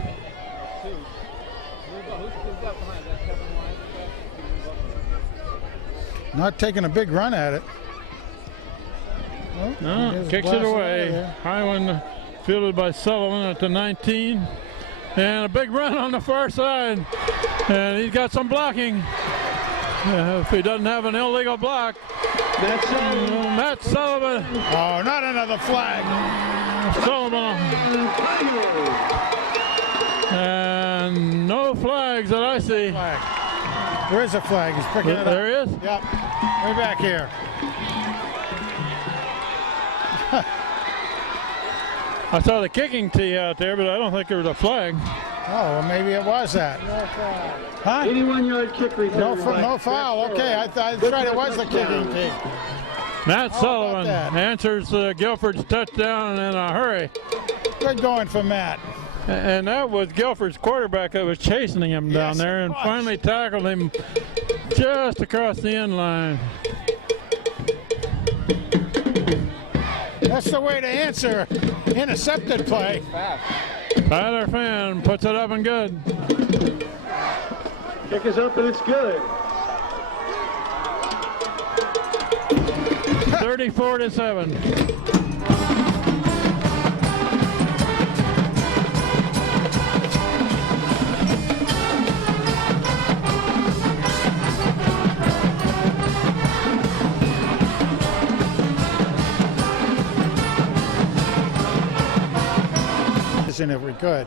Not taking a big run at it. No, Just kicks it blast away. there. High one fielded by Sullivan at the 19. And a big run on the far side. And he's got some blocking. If he doesn't have an illegal block. Matt Sullivan. Oh, not another flag. Sullivan. And no flags that I see. Flag. There is a flag. He's picking it up. There is? Yep. Way back here. I saw the kicking tee out there, but I don't think there was a flag. Oh, well, maybe it was that. Huh? 81-yard kick return. No foul. Okay, I thought it was the kicking tee. Matt Sullivan that? answers Guilford's touchdown in a hurry. Good going for Matt. And that was Guilford's quarterback that was chasing him down Yes, there it and was. finally tackled him just across the end line. That's the way to answer intercepted play. Tyler Finn puts it up and good. Kick is up and it's good. 34-7. If we could.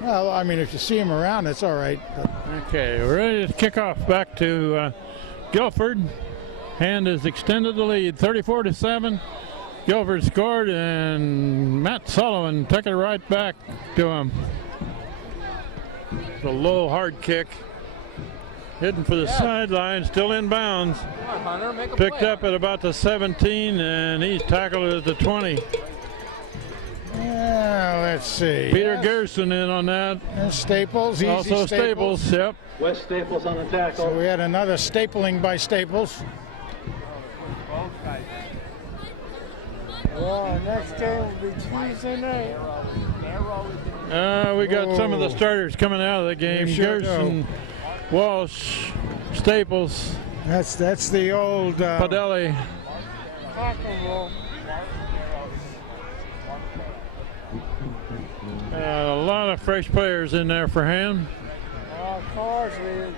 Well, I mean, if you see him around, it's all right. But Okay, we're ready to kick off back to Guilford. Hand has extended the lead, 34-7. Guilford scored, and Matt Sullivan took it right back to him. It's a low, hard kick. Heading for the sideline, still in bounds. Come on, Hunter, make a Picked play. up at about the 17, and he's tackled at the 20. yeah, let's see. Peter Yes. Gerson in on that. And Staples. Easy Also Staples, yep. Wes Staples on the So tackle. we had another stapling by Staples. Well, next game will be Tuesday night. We got some of the starters coming out of the game. We sure Gerson, Walsh, Staples, That's the old. Padelli. A lot of fresh players in there for him. Of course,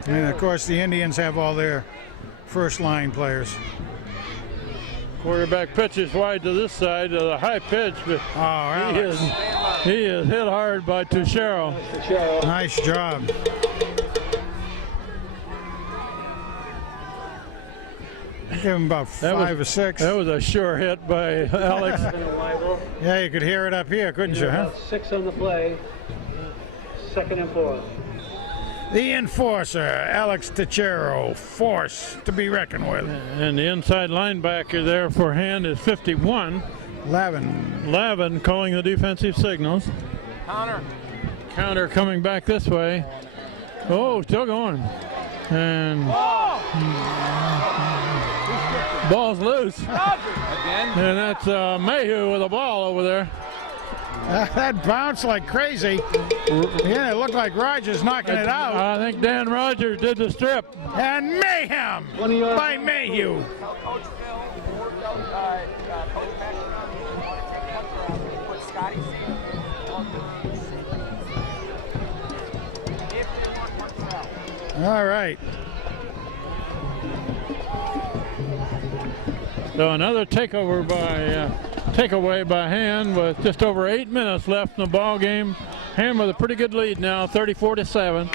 And of course, the Indians have all their first line players. Quarterback pitches wide to this side, the high pitch, but Oh, Alex. he is hit hard by Tuchero. Nice job. Give him about five or six. That was a sure hit by Alex. Yeah, you could hear it up here, couldn't you, huh? About 6 on the play. 2nd and 4. The enforcer, Alex Tuchero, force to be reckoned with. And the inside linebacker there for Hand is 51. Lavin calling the defensive signals. Counter coming back this way. Oh, still going. And ball's loose. Again. And that's Mayhew with a ball over there. That bounced like crazy. Yeah, it looked like Rogers knocking it out. I think Dan Rogers did the strip. And mayhem by Mayhew. Coach Phil worked out, Coach Max put Scotty C on if they want one foul. All right. So another takeaway by Hand with just over 8 minutes left in the ball game. Hand with a pretty good lead now, 34-7.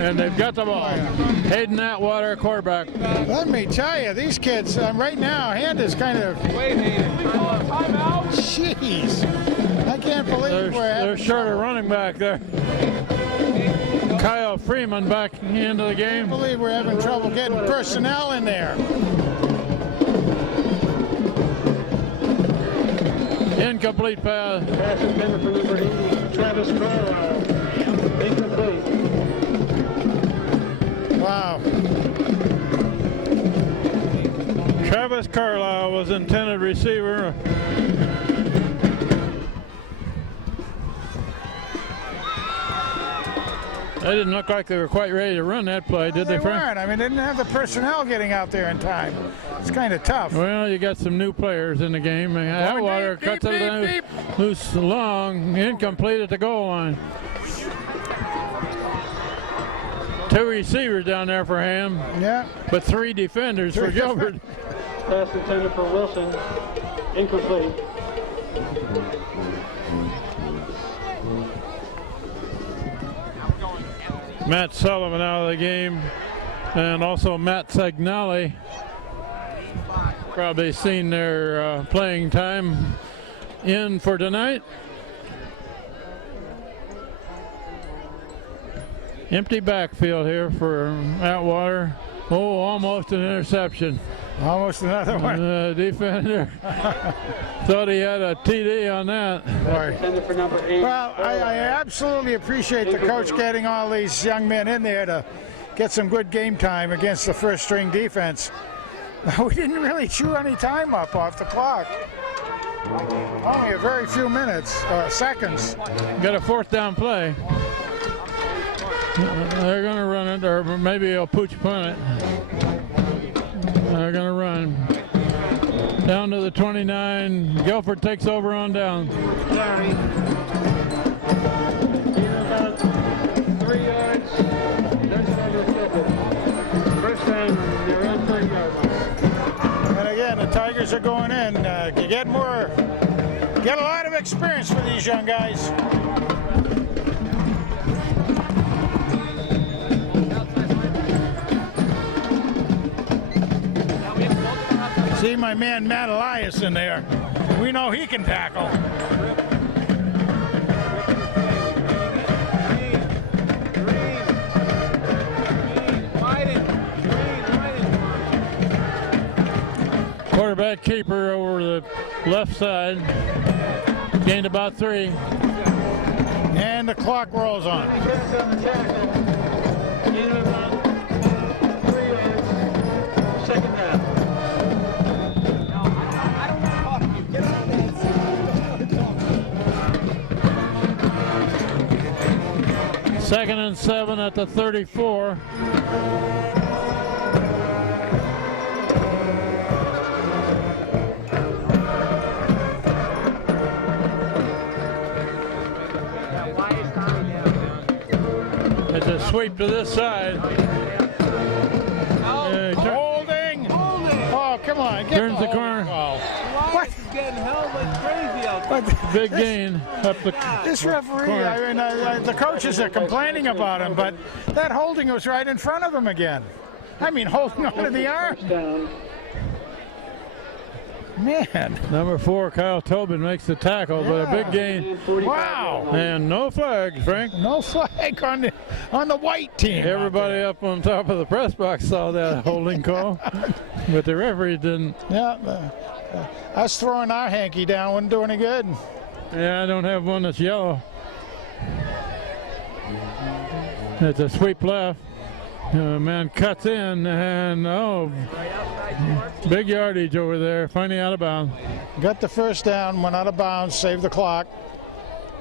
And they've got the ball. Hayden Atwater, quarterback. Let me tell you, these kids right now, Hand is kind of. Wait, timeout. Jeez, I can't believe They're short of running back there. Kyle Freeman back into the game. I can't believe we're having trouble getting personnel in there. Incomplete pass. Pass intended for number 80, Travis Carlisle. Incomplete. Wow. Travis Carlisle was intended receiver. They didn't look like they were quite ready to run that play, did they, Frank? Weren't. I mean, they didn't have the personnel getting out there in time. It's kind of tough. Well, you got some new players in the game. Atwater cuts it loose long, incomplete at the goal line. 2 receivers down there for Ham. Yeah. But 3 defenders for Guilford. Pass intended for Wilson. Incomplete. Matt Sullivan out of the game, and also Matt Sagnali. Probably seen their playing time in for tonight. Empty backfield here for Atwater. Oh, almost an interception. Almost another one. Defender thought he had a TD on that. Intended for number 8. Well, I absolutely appreciate the coach getting all these young men in there to get some good game time against the first string defense. We didn't really chew any time up off the clock. Only a very few minutes, seconds. Got a 4th down play. They're going to run it, or maybe they'll pooch punt it. They're going to run. Down to the 29. Guilford takes over on down. Sorry. About 3 yards. That's another first down, they're on 30-yard line. And again, the Tigers are going in. Get a lot of experience for these young guys. See my man Matt Elias in there. We know he can tackle. Quarterback keeper over the left side. Gained about 3. And the clock rolls on. Second down. Second and 7 at the 34. It's a sweep to this side. Holding! Oh, come on. Get Turns the corner. What? He's getting held like crazy out there. Big gain up the This referee, I mean, the coaches are complaining about him, but that holding was right in front of him again. I mean, holding onto the arm. Down. Man. Number 4, Kyle Tobin makes the tackle, but a big gain. Wow. And no flags, Frank. No flag on the white team. Everybody up on top of the press box saw that holding call, but the referee didn't. Yeah, us throwing our hanky down wouldn't do any good. Yeah, I don't have one that's yellow. It's a sweep left. Man cuts in, and big yardage over there, finally out of bounds. Got the first down, went out of bounds, saved the clock.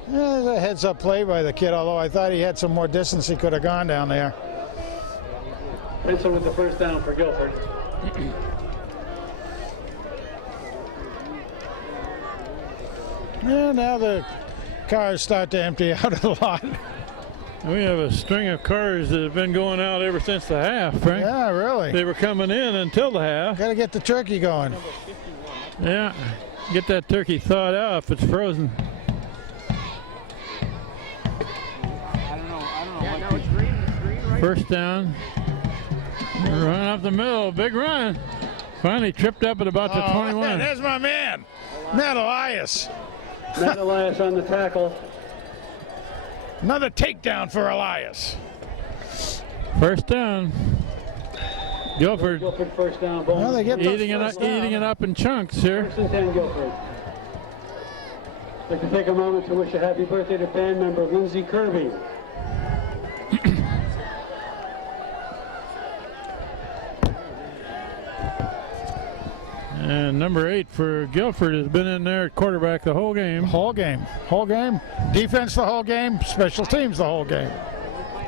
There's a heads-up play by the kid, although I thought he had some more distance he could have gone down there. Pencil with the first down for Guilford. Yeah, now the cars start to empty out of the lot. We have a string of cars that have been going out ever since the half, Frank. Yeah, really. They were coming in until the half. Got to get the turkey going. Yeah, get that turkey thawed out if it's frozen. Yeah, no, it's green. It's green right. First down. Run up the middle, big run. Finally tripped up at about the 21. There's my man, Matt Elias. Matt Elias on the tackle. Another takedown for Elias. First down. Guilford Guilford first down. Well, they get those eating first down. it up in chunks here. First and 10, Guilford. I'd like to take a moment to wish a happy birthday to band member Lindsay Kirby. And number 8 for Guilford has been in there at quarterback the whole game. Whole game. Defense the whole game. Special teams the whole game.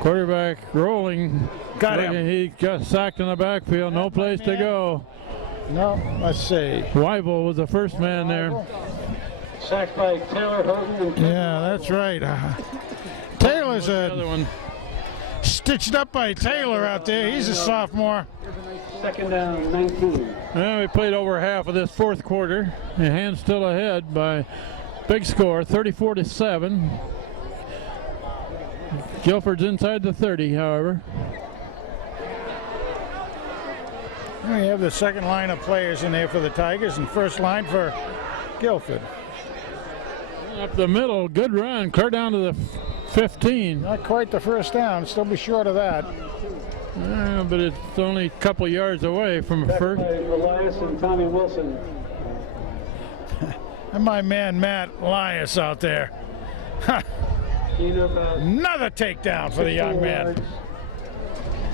Quarterback rolling. Got him. He got sacked in the backfield. No place to go. No, let's see. Weibel was the first man there. Sacked by Taylor Houghton. Yeah, that's right. Taylor's The other one. stitched up by Taylor out there. He's a sophomore. Second down, 19. Well, we played over half of this fourth quarter. The hand's still ahead by big score, 34-7. Guilford's inside the 30, however. We have the second line of players in there for the Tigers and first line for Guilford. Up the middle, good run, clear down to the 15. Not quite the first down, still be short of that. But it's only a couple yards away from a Back first. by Elias and Tommy Wilson. And my man Matt Elias out there. Gain of about Another takedown for the young 16 man. yards.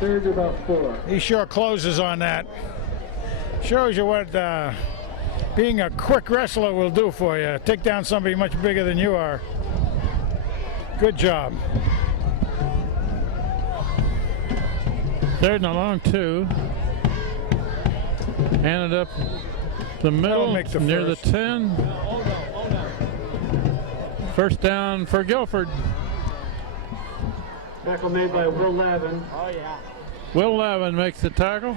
Third and about 4. He sure closes on that. Shows you what being a quick wrestler will do for you. Take down somebody much bigger than you are. Good job. Third and a long 2. Handed up the middle make the near first. the 10. First down for Guilford. Tackle made by Will Lavin. Oh, yeah. Will Lavin makes the tackle.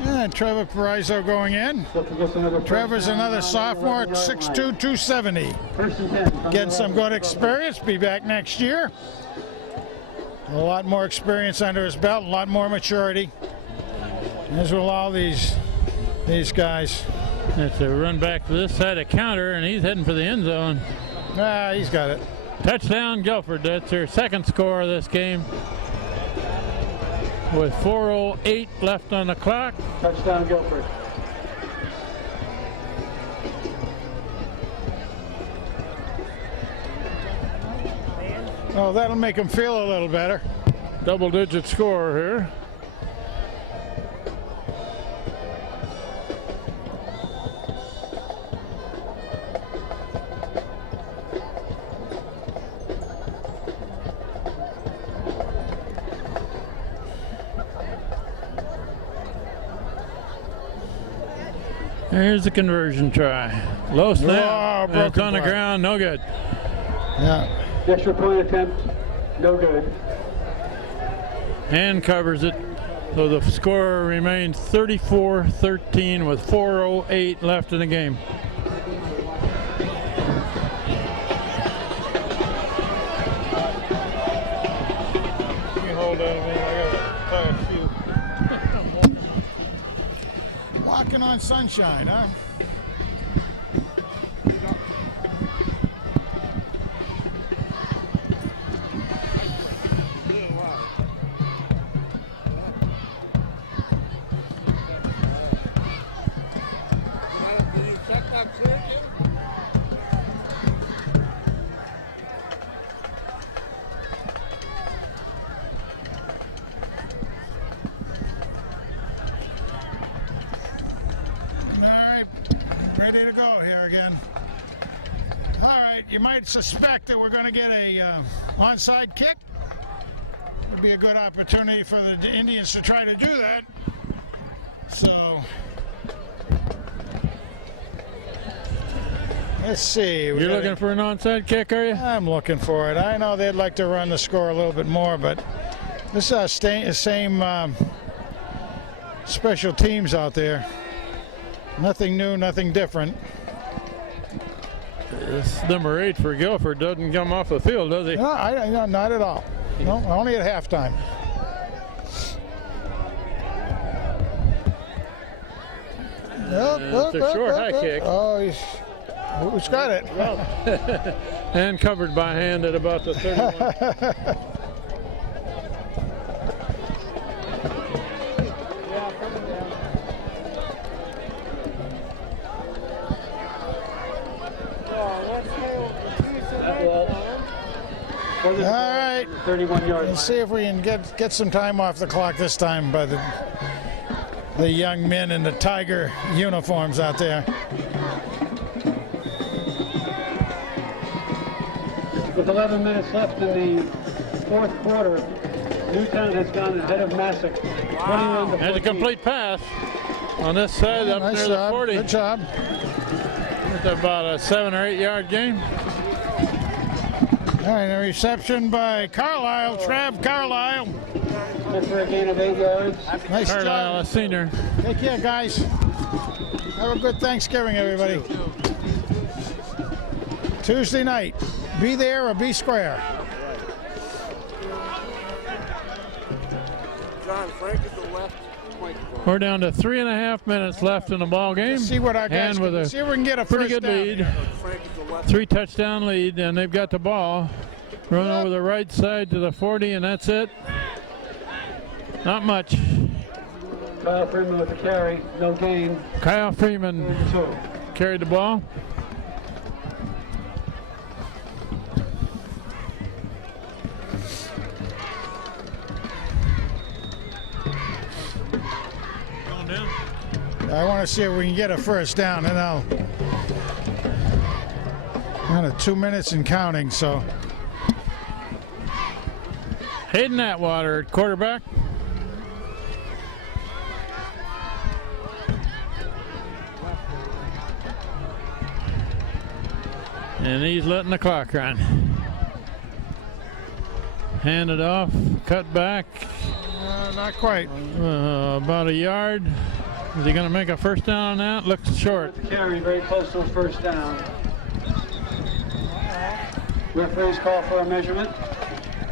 And Trevor Parizzo going in. Looking for another first Trevor's down another on the sophomore at 11-yard 6'2", line. 270. First and 10. from Getting the some 11. good experience. Be back next year. A lot more experience under his belt. A lot more maturity. As will all these guys. It's a run back to this side of counter, and he's heading for the end zone. He's got it. Touchdown, Guilford. That's their second score of this game. With 4:08 left on the clock. Touchdown, Guilford. Oh, that'll make him feel a little better. Double-digit score here. Here's the conversion try. Low snap. Whoa, It's on the broken ground. No good. Yeah. Extra point attempt. No good. And covers it. So the score remains 34-13 with 4:08 left in the game. You hold that a minute. I got a tired shoe. Walking on sunshine, huh? you might suspect that we're going to get a onside kick. Would be a good opportunity for the Indians to try to do that. So let's see. You're looking for an onside kick, are you? I'm looking for it. I know they'd like to run the score a little bit more, but this is our same special teams out there. Nothing new, nothing different. This number 8 for Guilford doesn't come off the field, does he? No, not at all. No, only at halftime. It's a short high kick. Oh, who's got it? And covered by hand at about the 31. All right. 31 yards. Let's see if we can get some time off the clock this time by the young men in the Tiger uniforms out there. With 11 minutes left in the fourth quarter, Newtown has gone ahead of Massac. 21 to 14. Has a complete pass on this side up Nice near the job. 40. Good job. It's about a 7 or 8 yard gain. All right, a reception by Carlisle, Trav Carlisle. Good for a gain of 8 yards. Nice Carlisle, a job. senior. Take care, guys. Have a good Thanksgiving, everybody. Tuesday night. Be there or be square. John, Frank is the left point. We're down to 3.5 minutes left in the ball game. See what our guys And with can a see if we can get a pretty first good down. lead. Frank is the left. 3 touchdown lead, and they've got the ball. Run over the right side to the 40, and that's it. Not much. Kyle Freeman with the carry. No gain. Kyle Freeman 2. carried the ball. I want to see if we can get a first down, and I'll. Kind of 2 minutes and counting, so. Hayden Atwater at quarterback. And he's letting the clock run. Hand it off, cut back. Not quite. About a yard. Is he going to make a first down on that? Looks short. The carry very close to a first down. Referee's call for a measurement.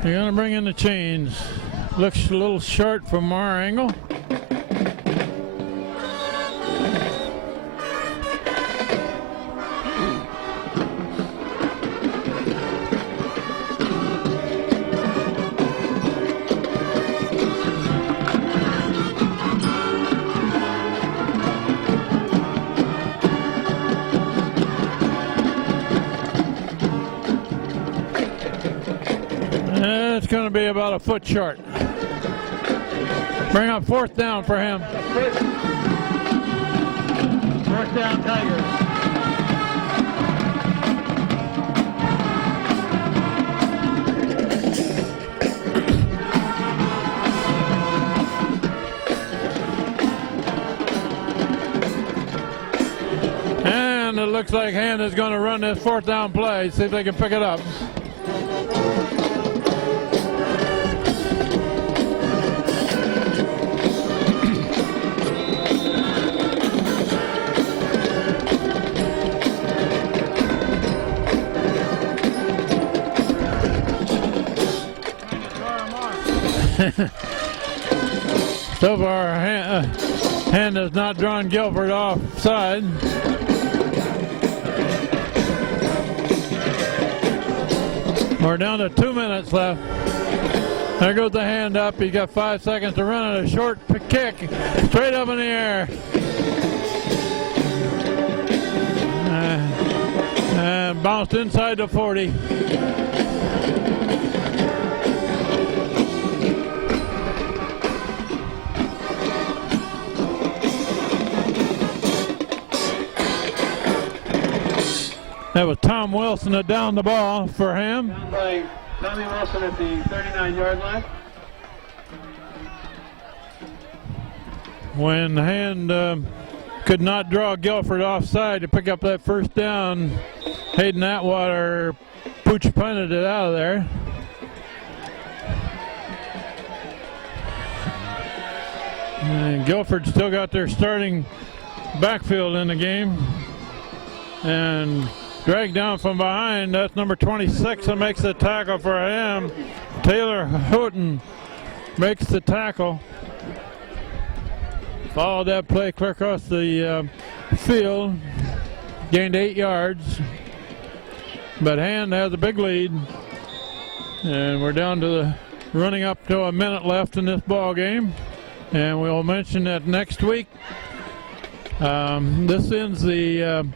They're going to bring in the chains. Looks a little short from our angle. It's going to be about a foot short. Bring up fourth down for him. Fourth down, Tigers. And it looks like Hand is going to run this fourth down play, see if they can pick it up. So far, Hand has not drawn Guilford offside. We're down to 2 minutes left. There goes the hand up. He's got 5 seconds to run it. A short kick, straight up in the air. And bounced inside the 40. That was Tom Wilson that downed the ball for him. Down by Tommy Wilson at the 39-yard line. When Hand could not draw Guilford offside to pick up that first down, Hayden Atwater pooch punted it out of there. And Guilford still got their starting backfield in the game. And dragged down from behind, that's number 26 that makes the tackle for him. Taylor Houghton makes the tackle. Followed that play clear across the field, gained 8 yards. But Hand has a big lead. And we're down to the running up to a minute left in this ball game. And we'll mention that next week, this ends the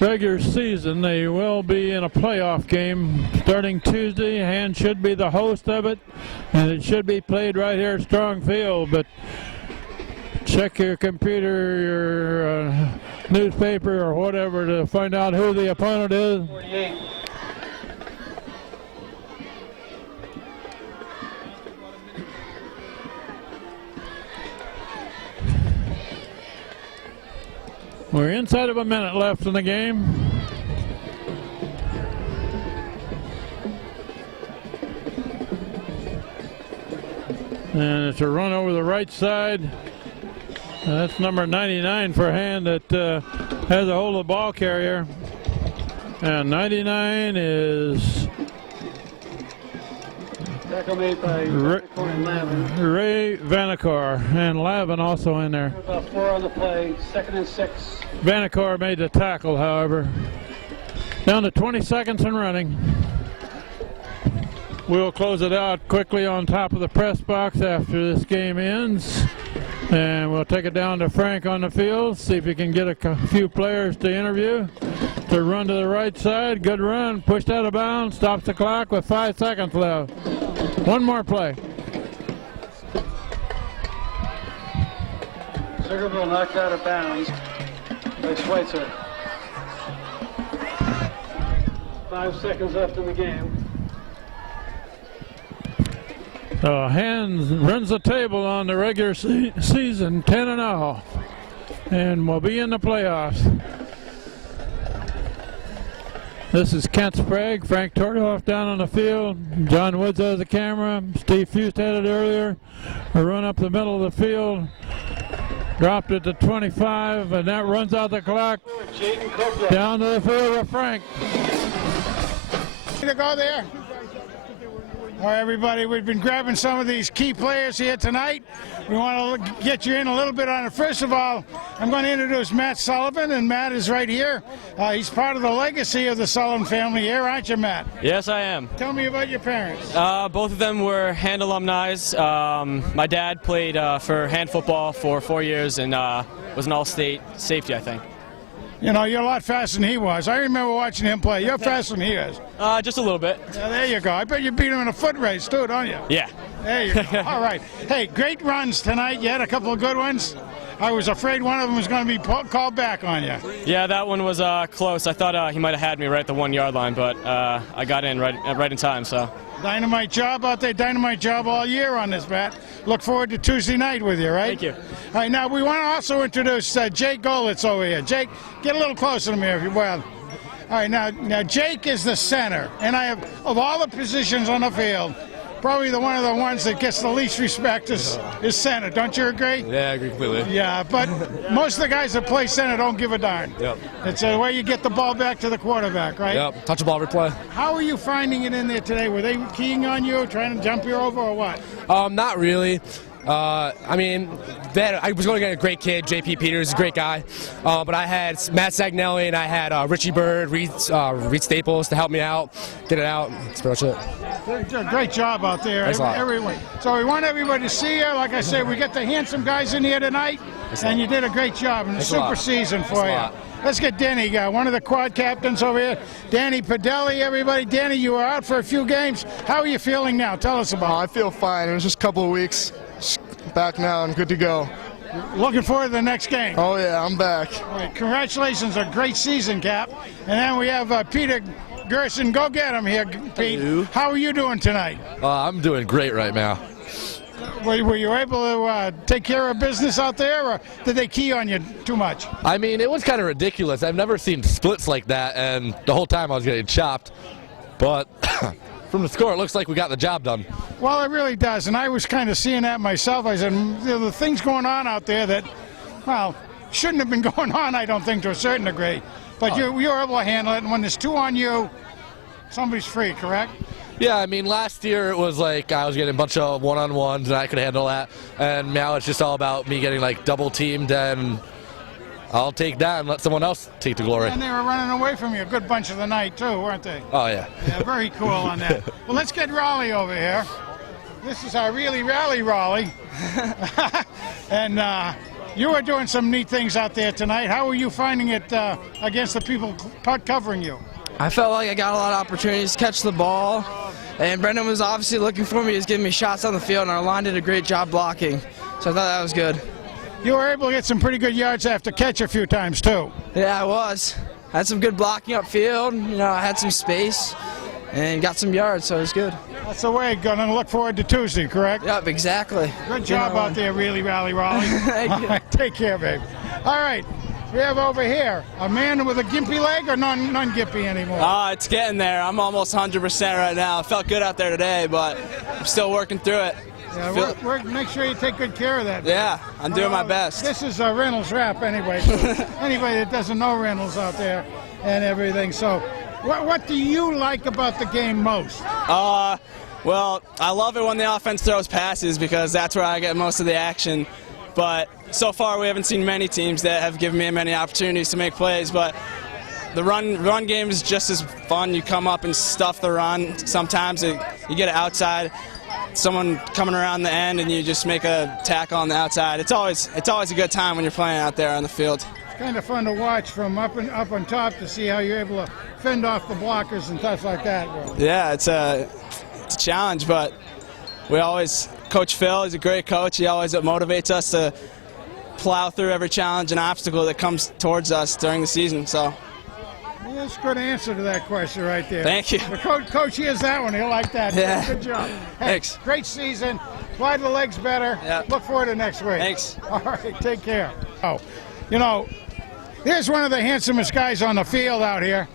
regular season. They will be in a playoff game starting Tuesday. Hand should be the host of it, and it should be played right here at Strong Field. But check your computer, your newspaper, or whatever to find out who the opponent is. 48. We're inside of a minute left in the game. And it's a run over the right side. That's number 99 for Hand that has a hold of the ball carrier. And 99 is Tackle made by Vanacore and Lavin. Ray Vanacore, and Lavin also in there. About 4 on the play, 2nd and 6. Vanacore made the tackle, however. Down to 20 seconds and running. We'll close it out quickly on top of the press box after this game ends. And we'll take it down to Frank on the field, see if he can get a few players to interview. To run to the right side, good run, pushed out of bounds, stops the clock with 5 seconds left. One more play. Zuckerville knocked out of bounds by Schweitzer. 5 seconds left in the game. So Hand runs the table on the regular season, 10-0, and will be in the playoffs. This is Kent Sprague, Frank Tordoff down on the field, John Woods has the camera, Steve Fust had it earlier. A run up the middle of the field, dropped it to 25, and that runs out the clock. Down to the field with Frank. To go there. All right, everybody, we've been grabbing some of these key players here tonight. We want to get you in a little bit on it. First of all, I'm going to introduce Matt Sullivan, and Matt is right here. He's part of the legacy of the Sullivan family here, aren't you, Matt? Yes, I am. Tell me about your parents. Both of them were Hand alumni. My dad played for Hand football for 4 years and was an all-state safety, I think. You know, you're a lot faster than he was. I remember watching him play. You're faster than he is. Just a little bit. Yeah, there you go. I bet you beat him in a foot race, too, don't you? Yeah. There you go. All right. Hey, great runs tonight. You had a couple of good ones. I was afraid one of them was going to be called back on you. Yeah, that one was close. I thought he might have had me right at the 1 yard line, but I got in right in time. So. Dynamite job out there. Dynamite job all year on this, Matt. Look forward to Tuesday night with you, right? Thank you. All right, now we want to also introduce Jake Golitz over here. Jake, get a little closer to me if you will. All right, now Jake is the center, and I have, of all the positions on the field, probably one of the ones that gets the least respect is center. Don't you agree? Yeah, I agree completely. Yeah, but most of the guys that play center don't give a darn. Yep. It's the way you get the ball back to the quarterback, right? Yep. Touch the ball every play. How are you finding it in there today? Were they keying on you, trying to jump you over, or what? Not really. I mean, I was going to get a great kid, J.P. Peters, a great guy. But I had Matt Sagnelli and I had Richie Bird, Reed Staples to help me out, get it out. That's pretty much it. Great job out there, everyone. So we want everybody to see you. Like I said, we got the handsome guys in here tonight, and you did a great job in the super season for you. Let's get Danny, one of the quad captains over here. Danny Padelli, everybody. Danny, you were out for a few games. How are you feeling now? Tell us about it. I feel fine. It was just a couple of weeks. Back now and good to go. Looking forward to the next game. Oh yeah, I'm back. All right, congratulations, a great season, Cap. And then we have Peter Gerson. Go get him here, Pete. Hello. How are you doing tonight? I'm doing great right now. Were you able to take care of business out there, or did they key on you too much? I mean, it was kind of ridiculous. I've never seen splits like that, and the whole time I was getting chopped. But from the score, it looks like we got the job done. Well, it really does, and I was kind of seeing that myself. I said, the things going on out there that, well, shouldn't have been going on, I don't think, to a certain degree. But you were able to handle it, and when there's two on you, somebody's free, correct? Yeah, I mean, last year it was like I was getting a bunch of one-on-ones, and I could handle that. And now it's just all about me getting, like, double-teamed, and I'll take that and let someone else take the glory. And they were running away from you a good bunch of the night, too, weren't they? Oh, yeah. Yeah, very cool on that. Well, let's get Raleigh over here. This is our really rally Raleigh. And you were doing some neat things out there tonight. How were you finding it against the people covering you? I felt like I got a lot of opportunities to catch the ball, and Brendan was obviously looking for me. He was giving me shots on the field, and our line did a great job blocking. So I thought that was good. You were able to get some pretty good yards after catch a few times, too. Yeah, I was. I had some good blocking upfield. You know, I had some space and got some yards, so it was good. That's the way. Gonna look forward to Tuesday, correct? Yep, exactly. Good job out there, really, Raleigh. Thank you. Take care, babe. All right. We have over here a man with a gimpy leg or non-gimpy anymore? It's getting there. I'm almost 100% right now. It felt good out there today, but I'm still working through it. Yeah, make sure you take good care of that. Yeah, I'm doing my best. This is a Reynolds wrap anyway. So anybody that doesn't know Reynolds out there and everything. So what do you like about the game most? Well, I love it when the offense throws passes because that's where I get most of the action. But so far we haven't seen many teams that have given me many opportunities to make plays. But the run game is just as fun. You come up and stuff the run. Sometimes you get it outside. Someone coming around the end and you just make a tackle on the outside. It's always a good time when you're playing out there on the field. It's kind of fun to watch from up on top to see how you're able to fend off the blockers and stuff like that. Bro. Yeah, it's a challenge, but we always, Coach Phil is a great coach. He always motivates us to plow through every challenge and obstacle that comes towards us during the season. So. Well, that's a good answer to that question right there. Thank you. The coach hears that one. He'll like that. Yeah. Good job. Hey, Thanks. Great season. Fly the legs better. Yeah. Look forward to next week. Thanks. All right. Take care. Oh, you know, here's one of the handsomest guys on the field out here,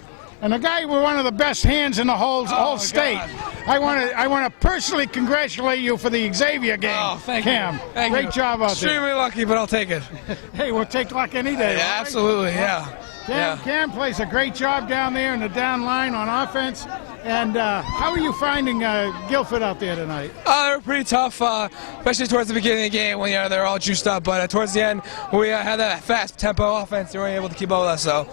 and a guy with one of the best hands in the whole state. God. I want to personally congratulate you for the Xavier game. Oh, thank Cam. you. Thank Great you. job out Extremely there. lucky, but I'll take it. Hey, we'll take luck any day. Yeah, right? absolutely, yeah. Cam plays a great job down there in the down line on offense. And how are you finding Guilford out there tonight? They were pretty tough, especially towards the beginning of the game when they're all juiced up. But towards the end, we had that fast tempo offense. They weren't able to keep up with us. So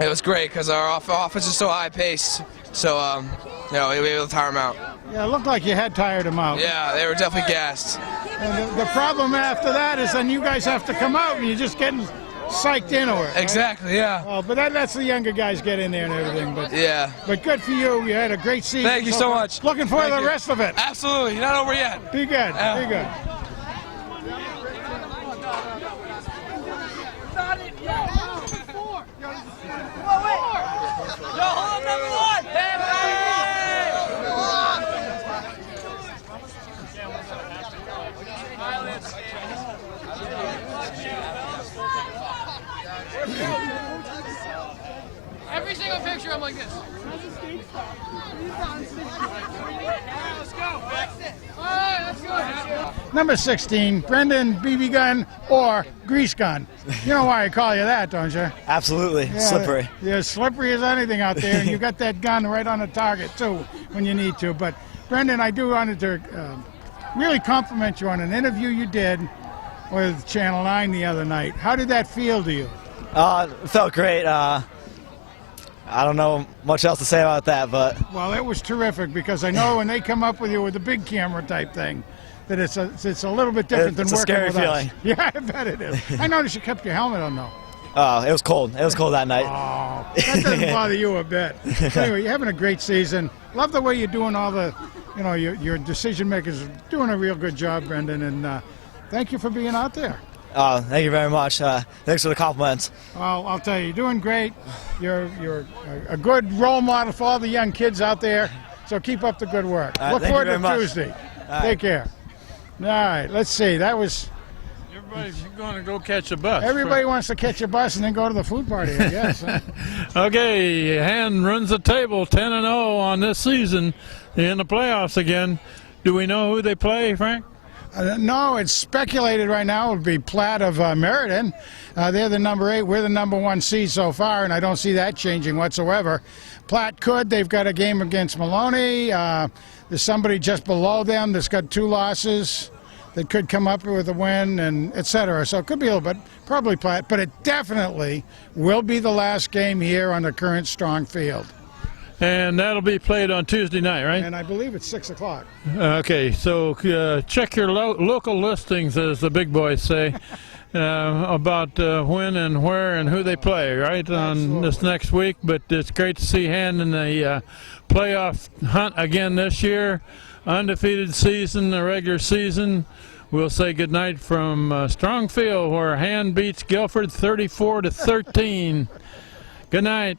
it was great because our offense is so high paced. So we were able to tire them out. Yeah, it looked like you had tired them out. Yeah, they were definitely gassed. And the problem after that is then you guys have to come out and you're just getting psyched into it. Right? Exactly, yeah. Well, but that's the younger guys get in there and everything. But yeah. But good for you. You had a great season. Thank you so much. Looking forward to the you. rest of it. Absolutely. You're not over yet. Be good. Yeah. Be good. Every single picture, I'm like this. Let's go. All right, let's go. Number 16, Brendan BB Gun or Grease Gun. You know why I call you that, don't you? Absolutely. Yeah, Slippery. You're slippery as anything out there, and you got that gun right on the target, too, when you need to. But, Brendan, I do want to really compliment you on an interview you did with Channel 9 the other night. How did that feel to you? It felt great. I don't know much else to say about that, but... Well, it was terrific, because I know when they come up with you with the big camera type thing, that it's a little bit different than it's a working scary with feeling. us. Yeah, I bet it is. I noticed you kept your helmet on, though. Oh, it was cold. It was cold that night. Oh, that doesn't bother you a bit. Anyway, you're having a great season. Love the way you're doing all the, your decision makers. Doing a real good job, Brendan. And Thank you for being out there. Thank you very much. Thanks for the compliments. Well, I'll tell you, you're doing great. You're a good role model for all the young kids out there. So keep up the good work. All right, Look thank forward you to very much. Tuesday. All right. Take care. All right, let's see. That was. Everybody's going to go catch a bus. Everybody wants to catch a bus and then go to the food party, I guess. Huh? Okay, Han runs the table 10-0 on this season in the playoffs again. Do we know who they play, Frank? No, it's speculated right now. It would be Platt of Meriden. They're the number 8. We're the number 1 seed so far, and I don't see that changing whatsoever. Platt could. They've got a game against Maloney. There's somebody just below them that's got 2 losses that could come up with a win, and et cetera. So it could be a little bit, probably Platt, but it definitely will be the last game here on the current strong field. And that'll be played on Tuesday night, right? And I believe it's 6 o'clock. Okay, so check your local listings, as the big boys say, about when and where and who they play, right, on this next week. But it's great to see Han in the playoff hunt again this year. Undefeated season, the regular season. We'll say goodnight from Strongfield, where Han beats Guilford 34-13. Good night.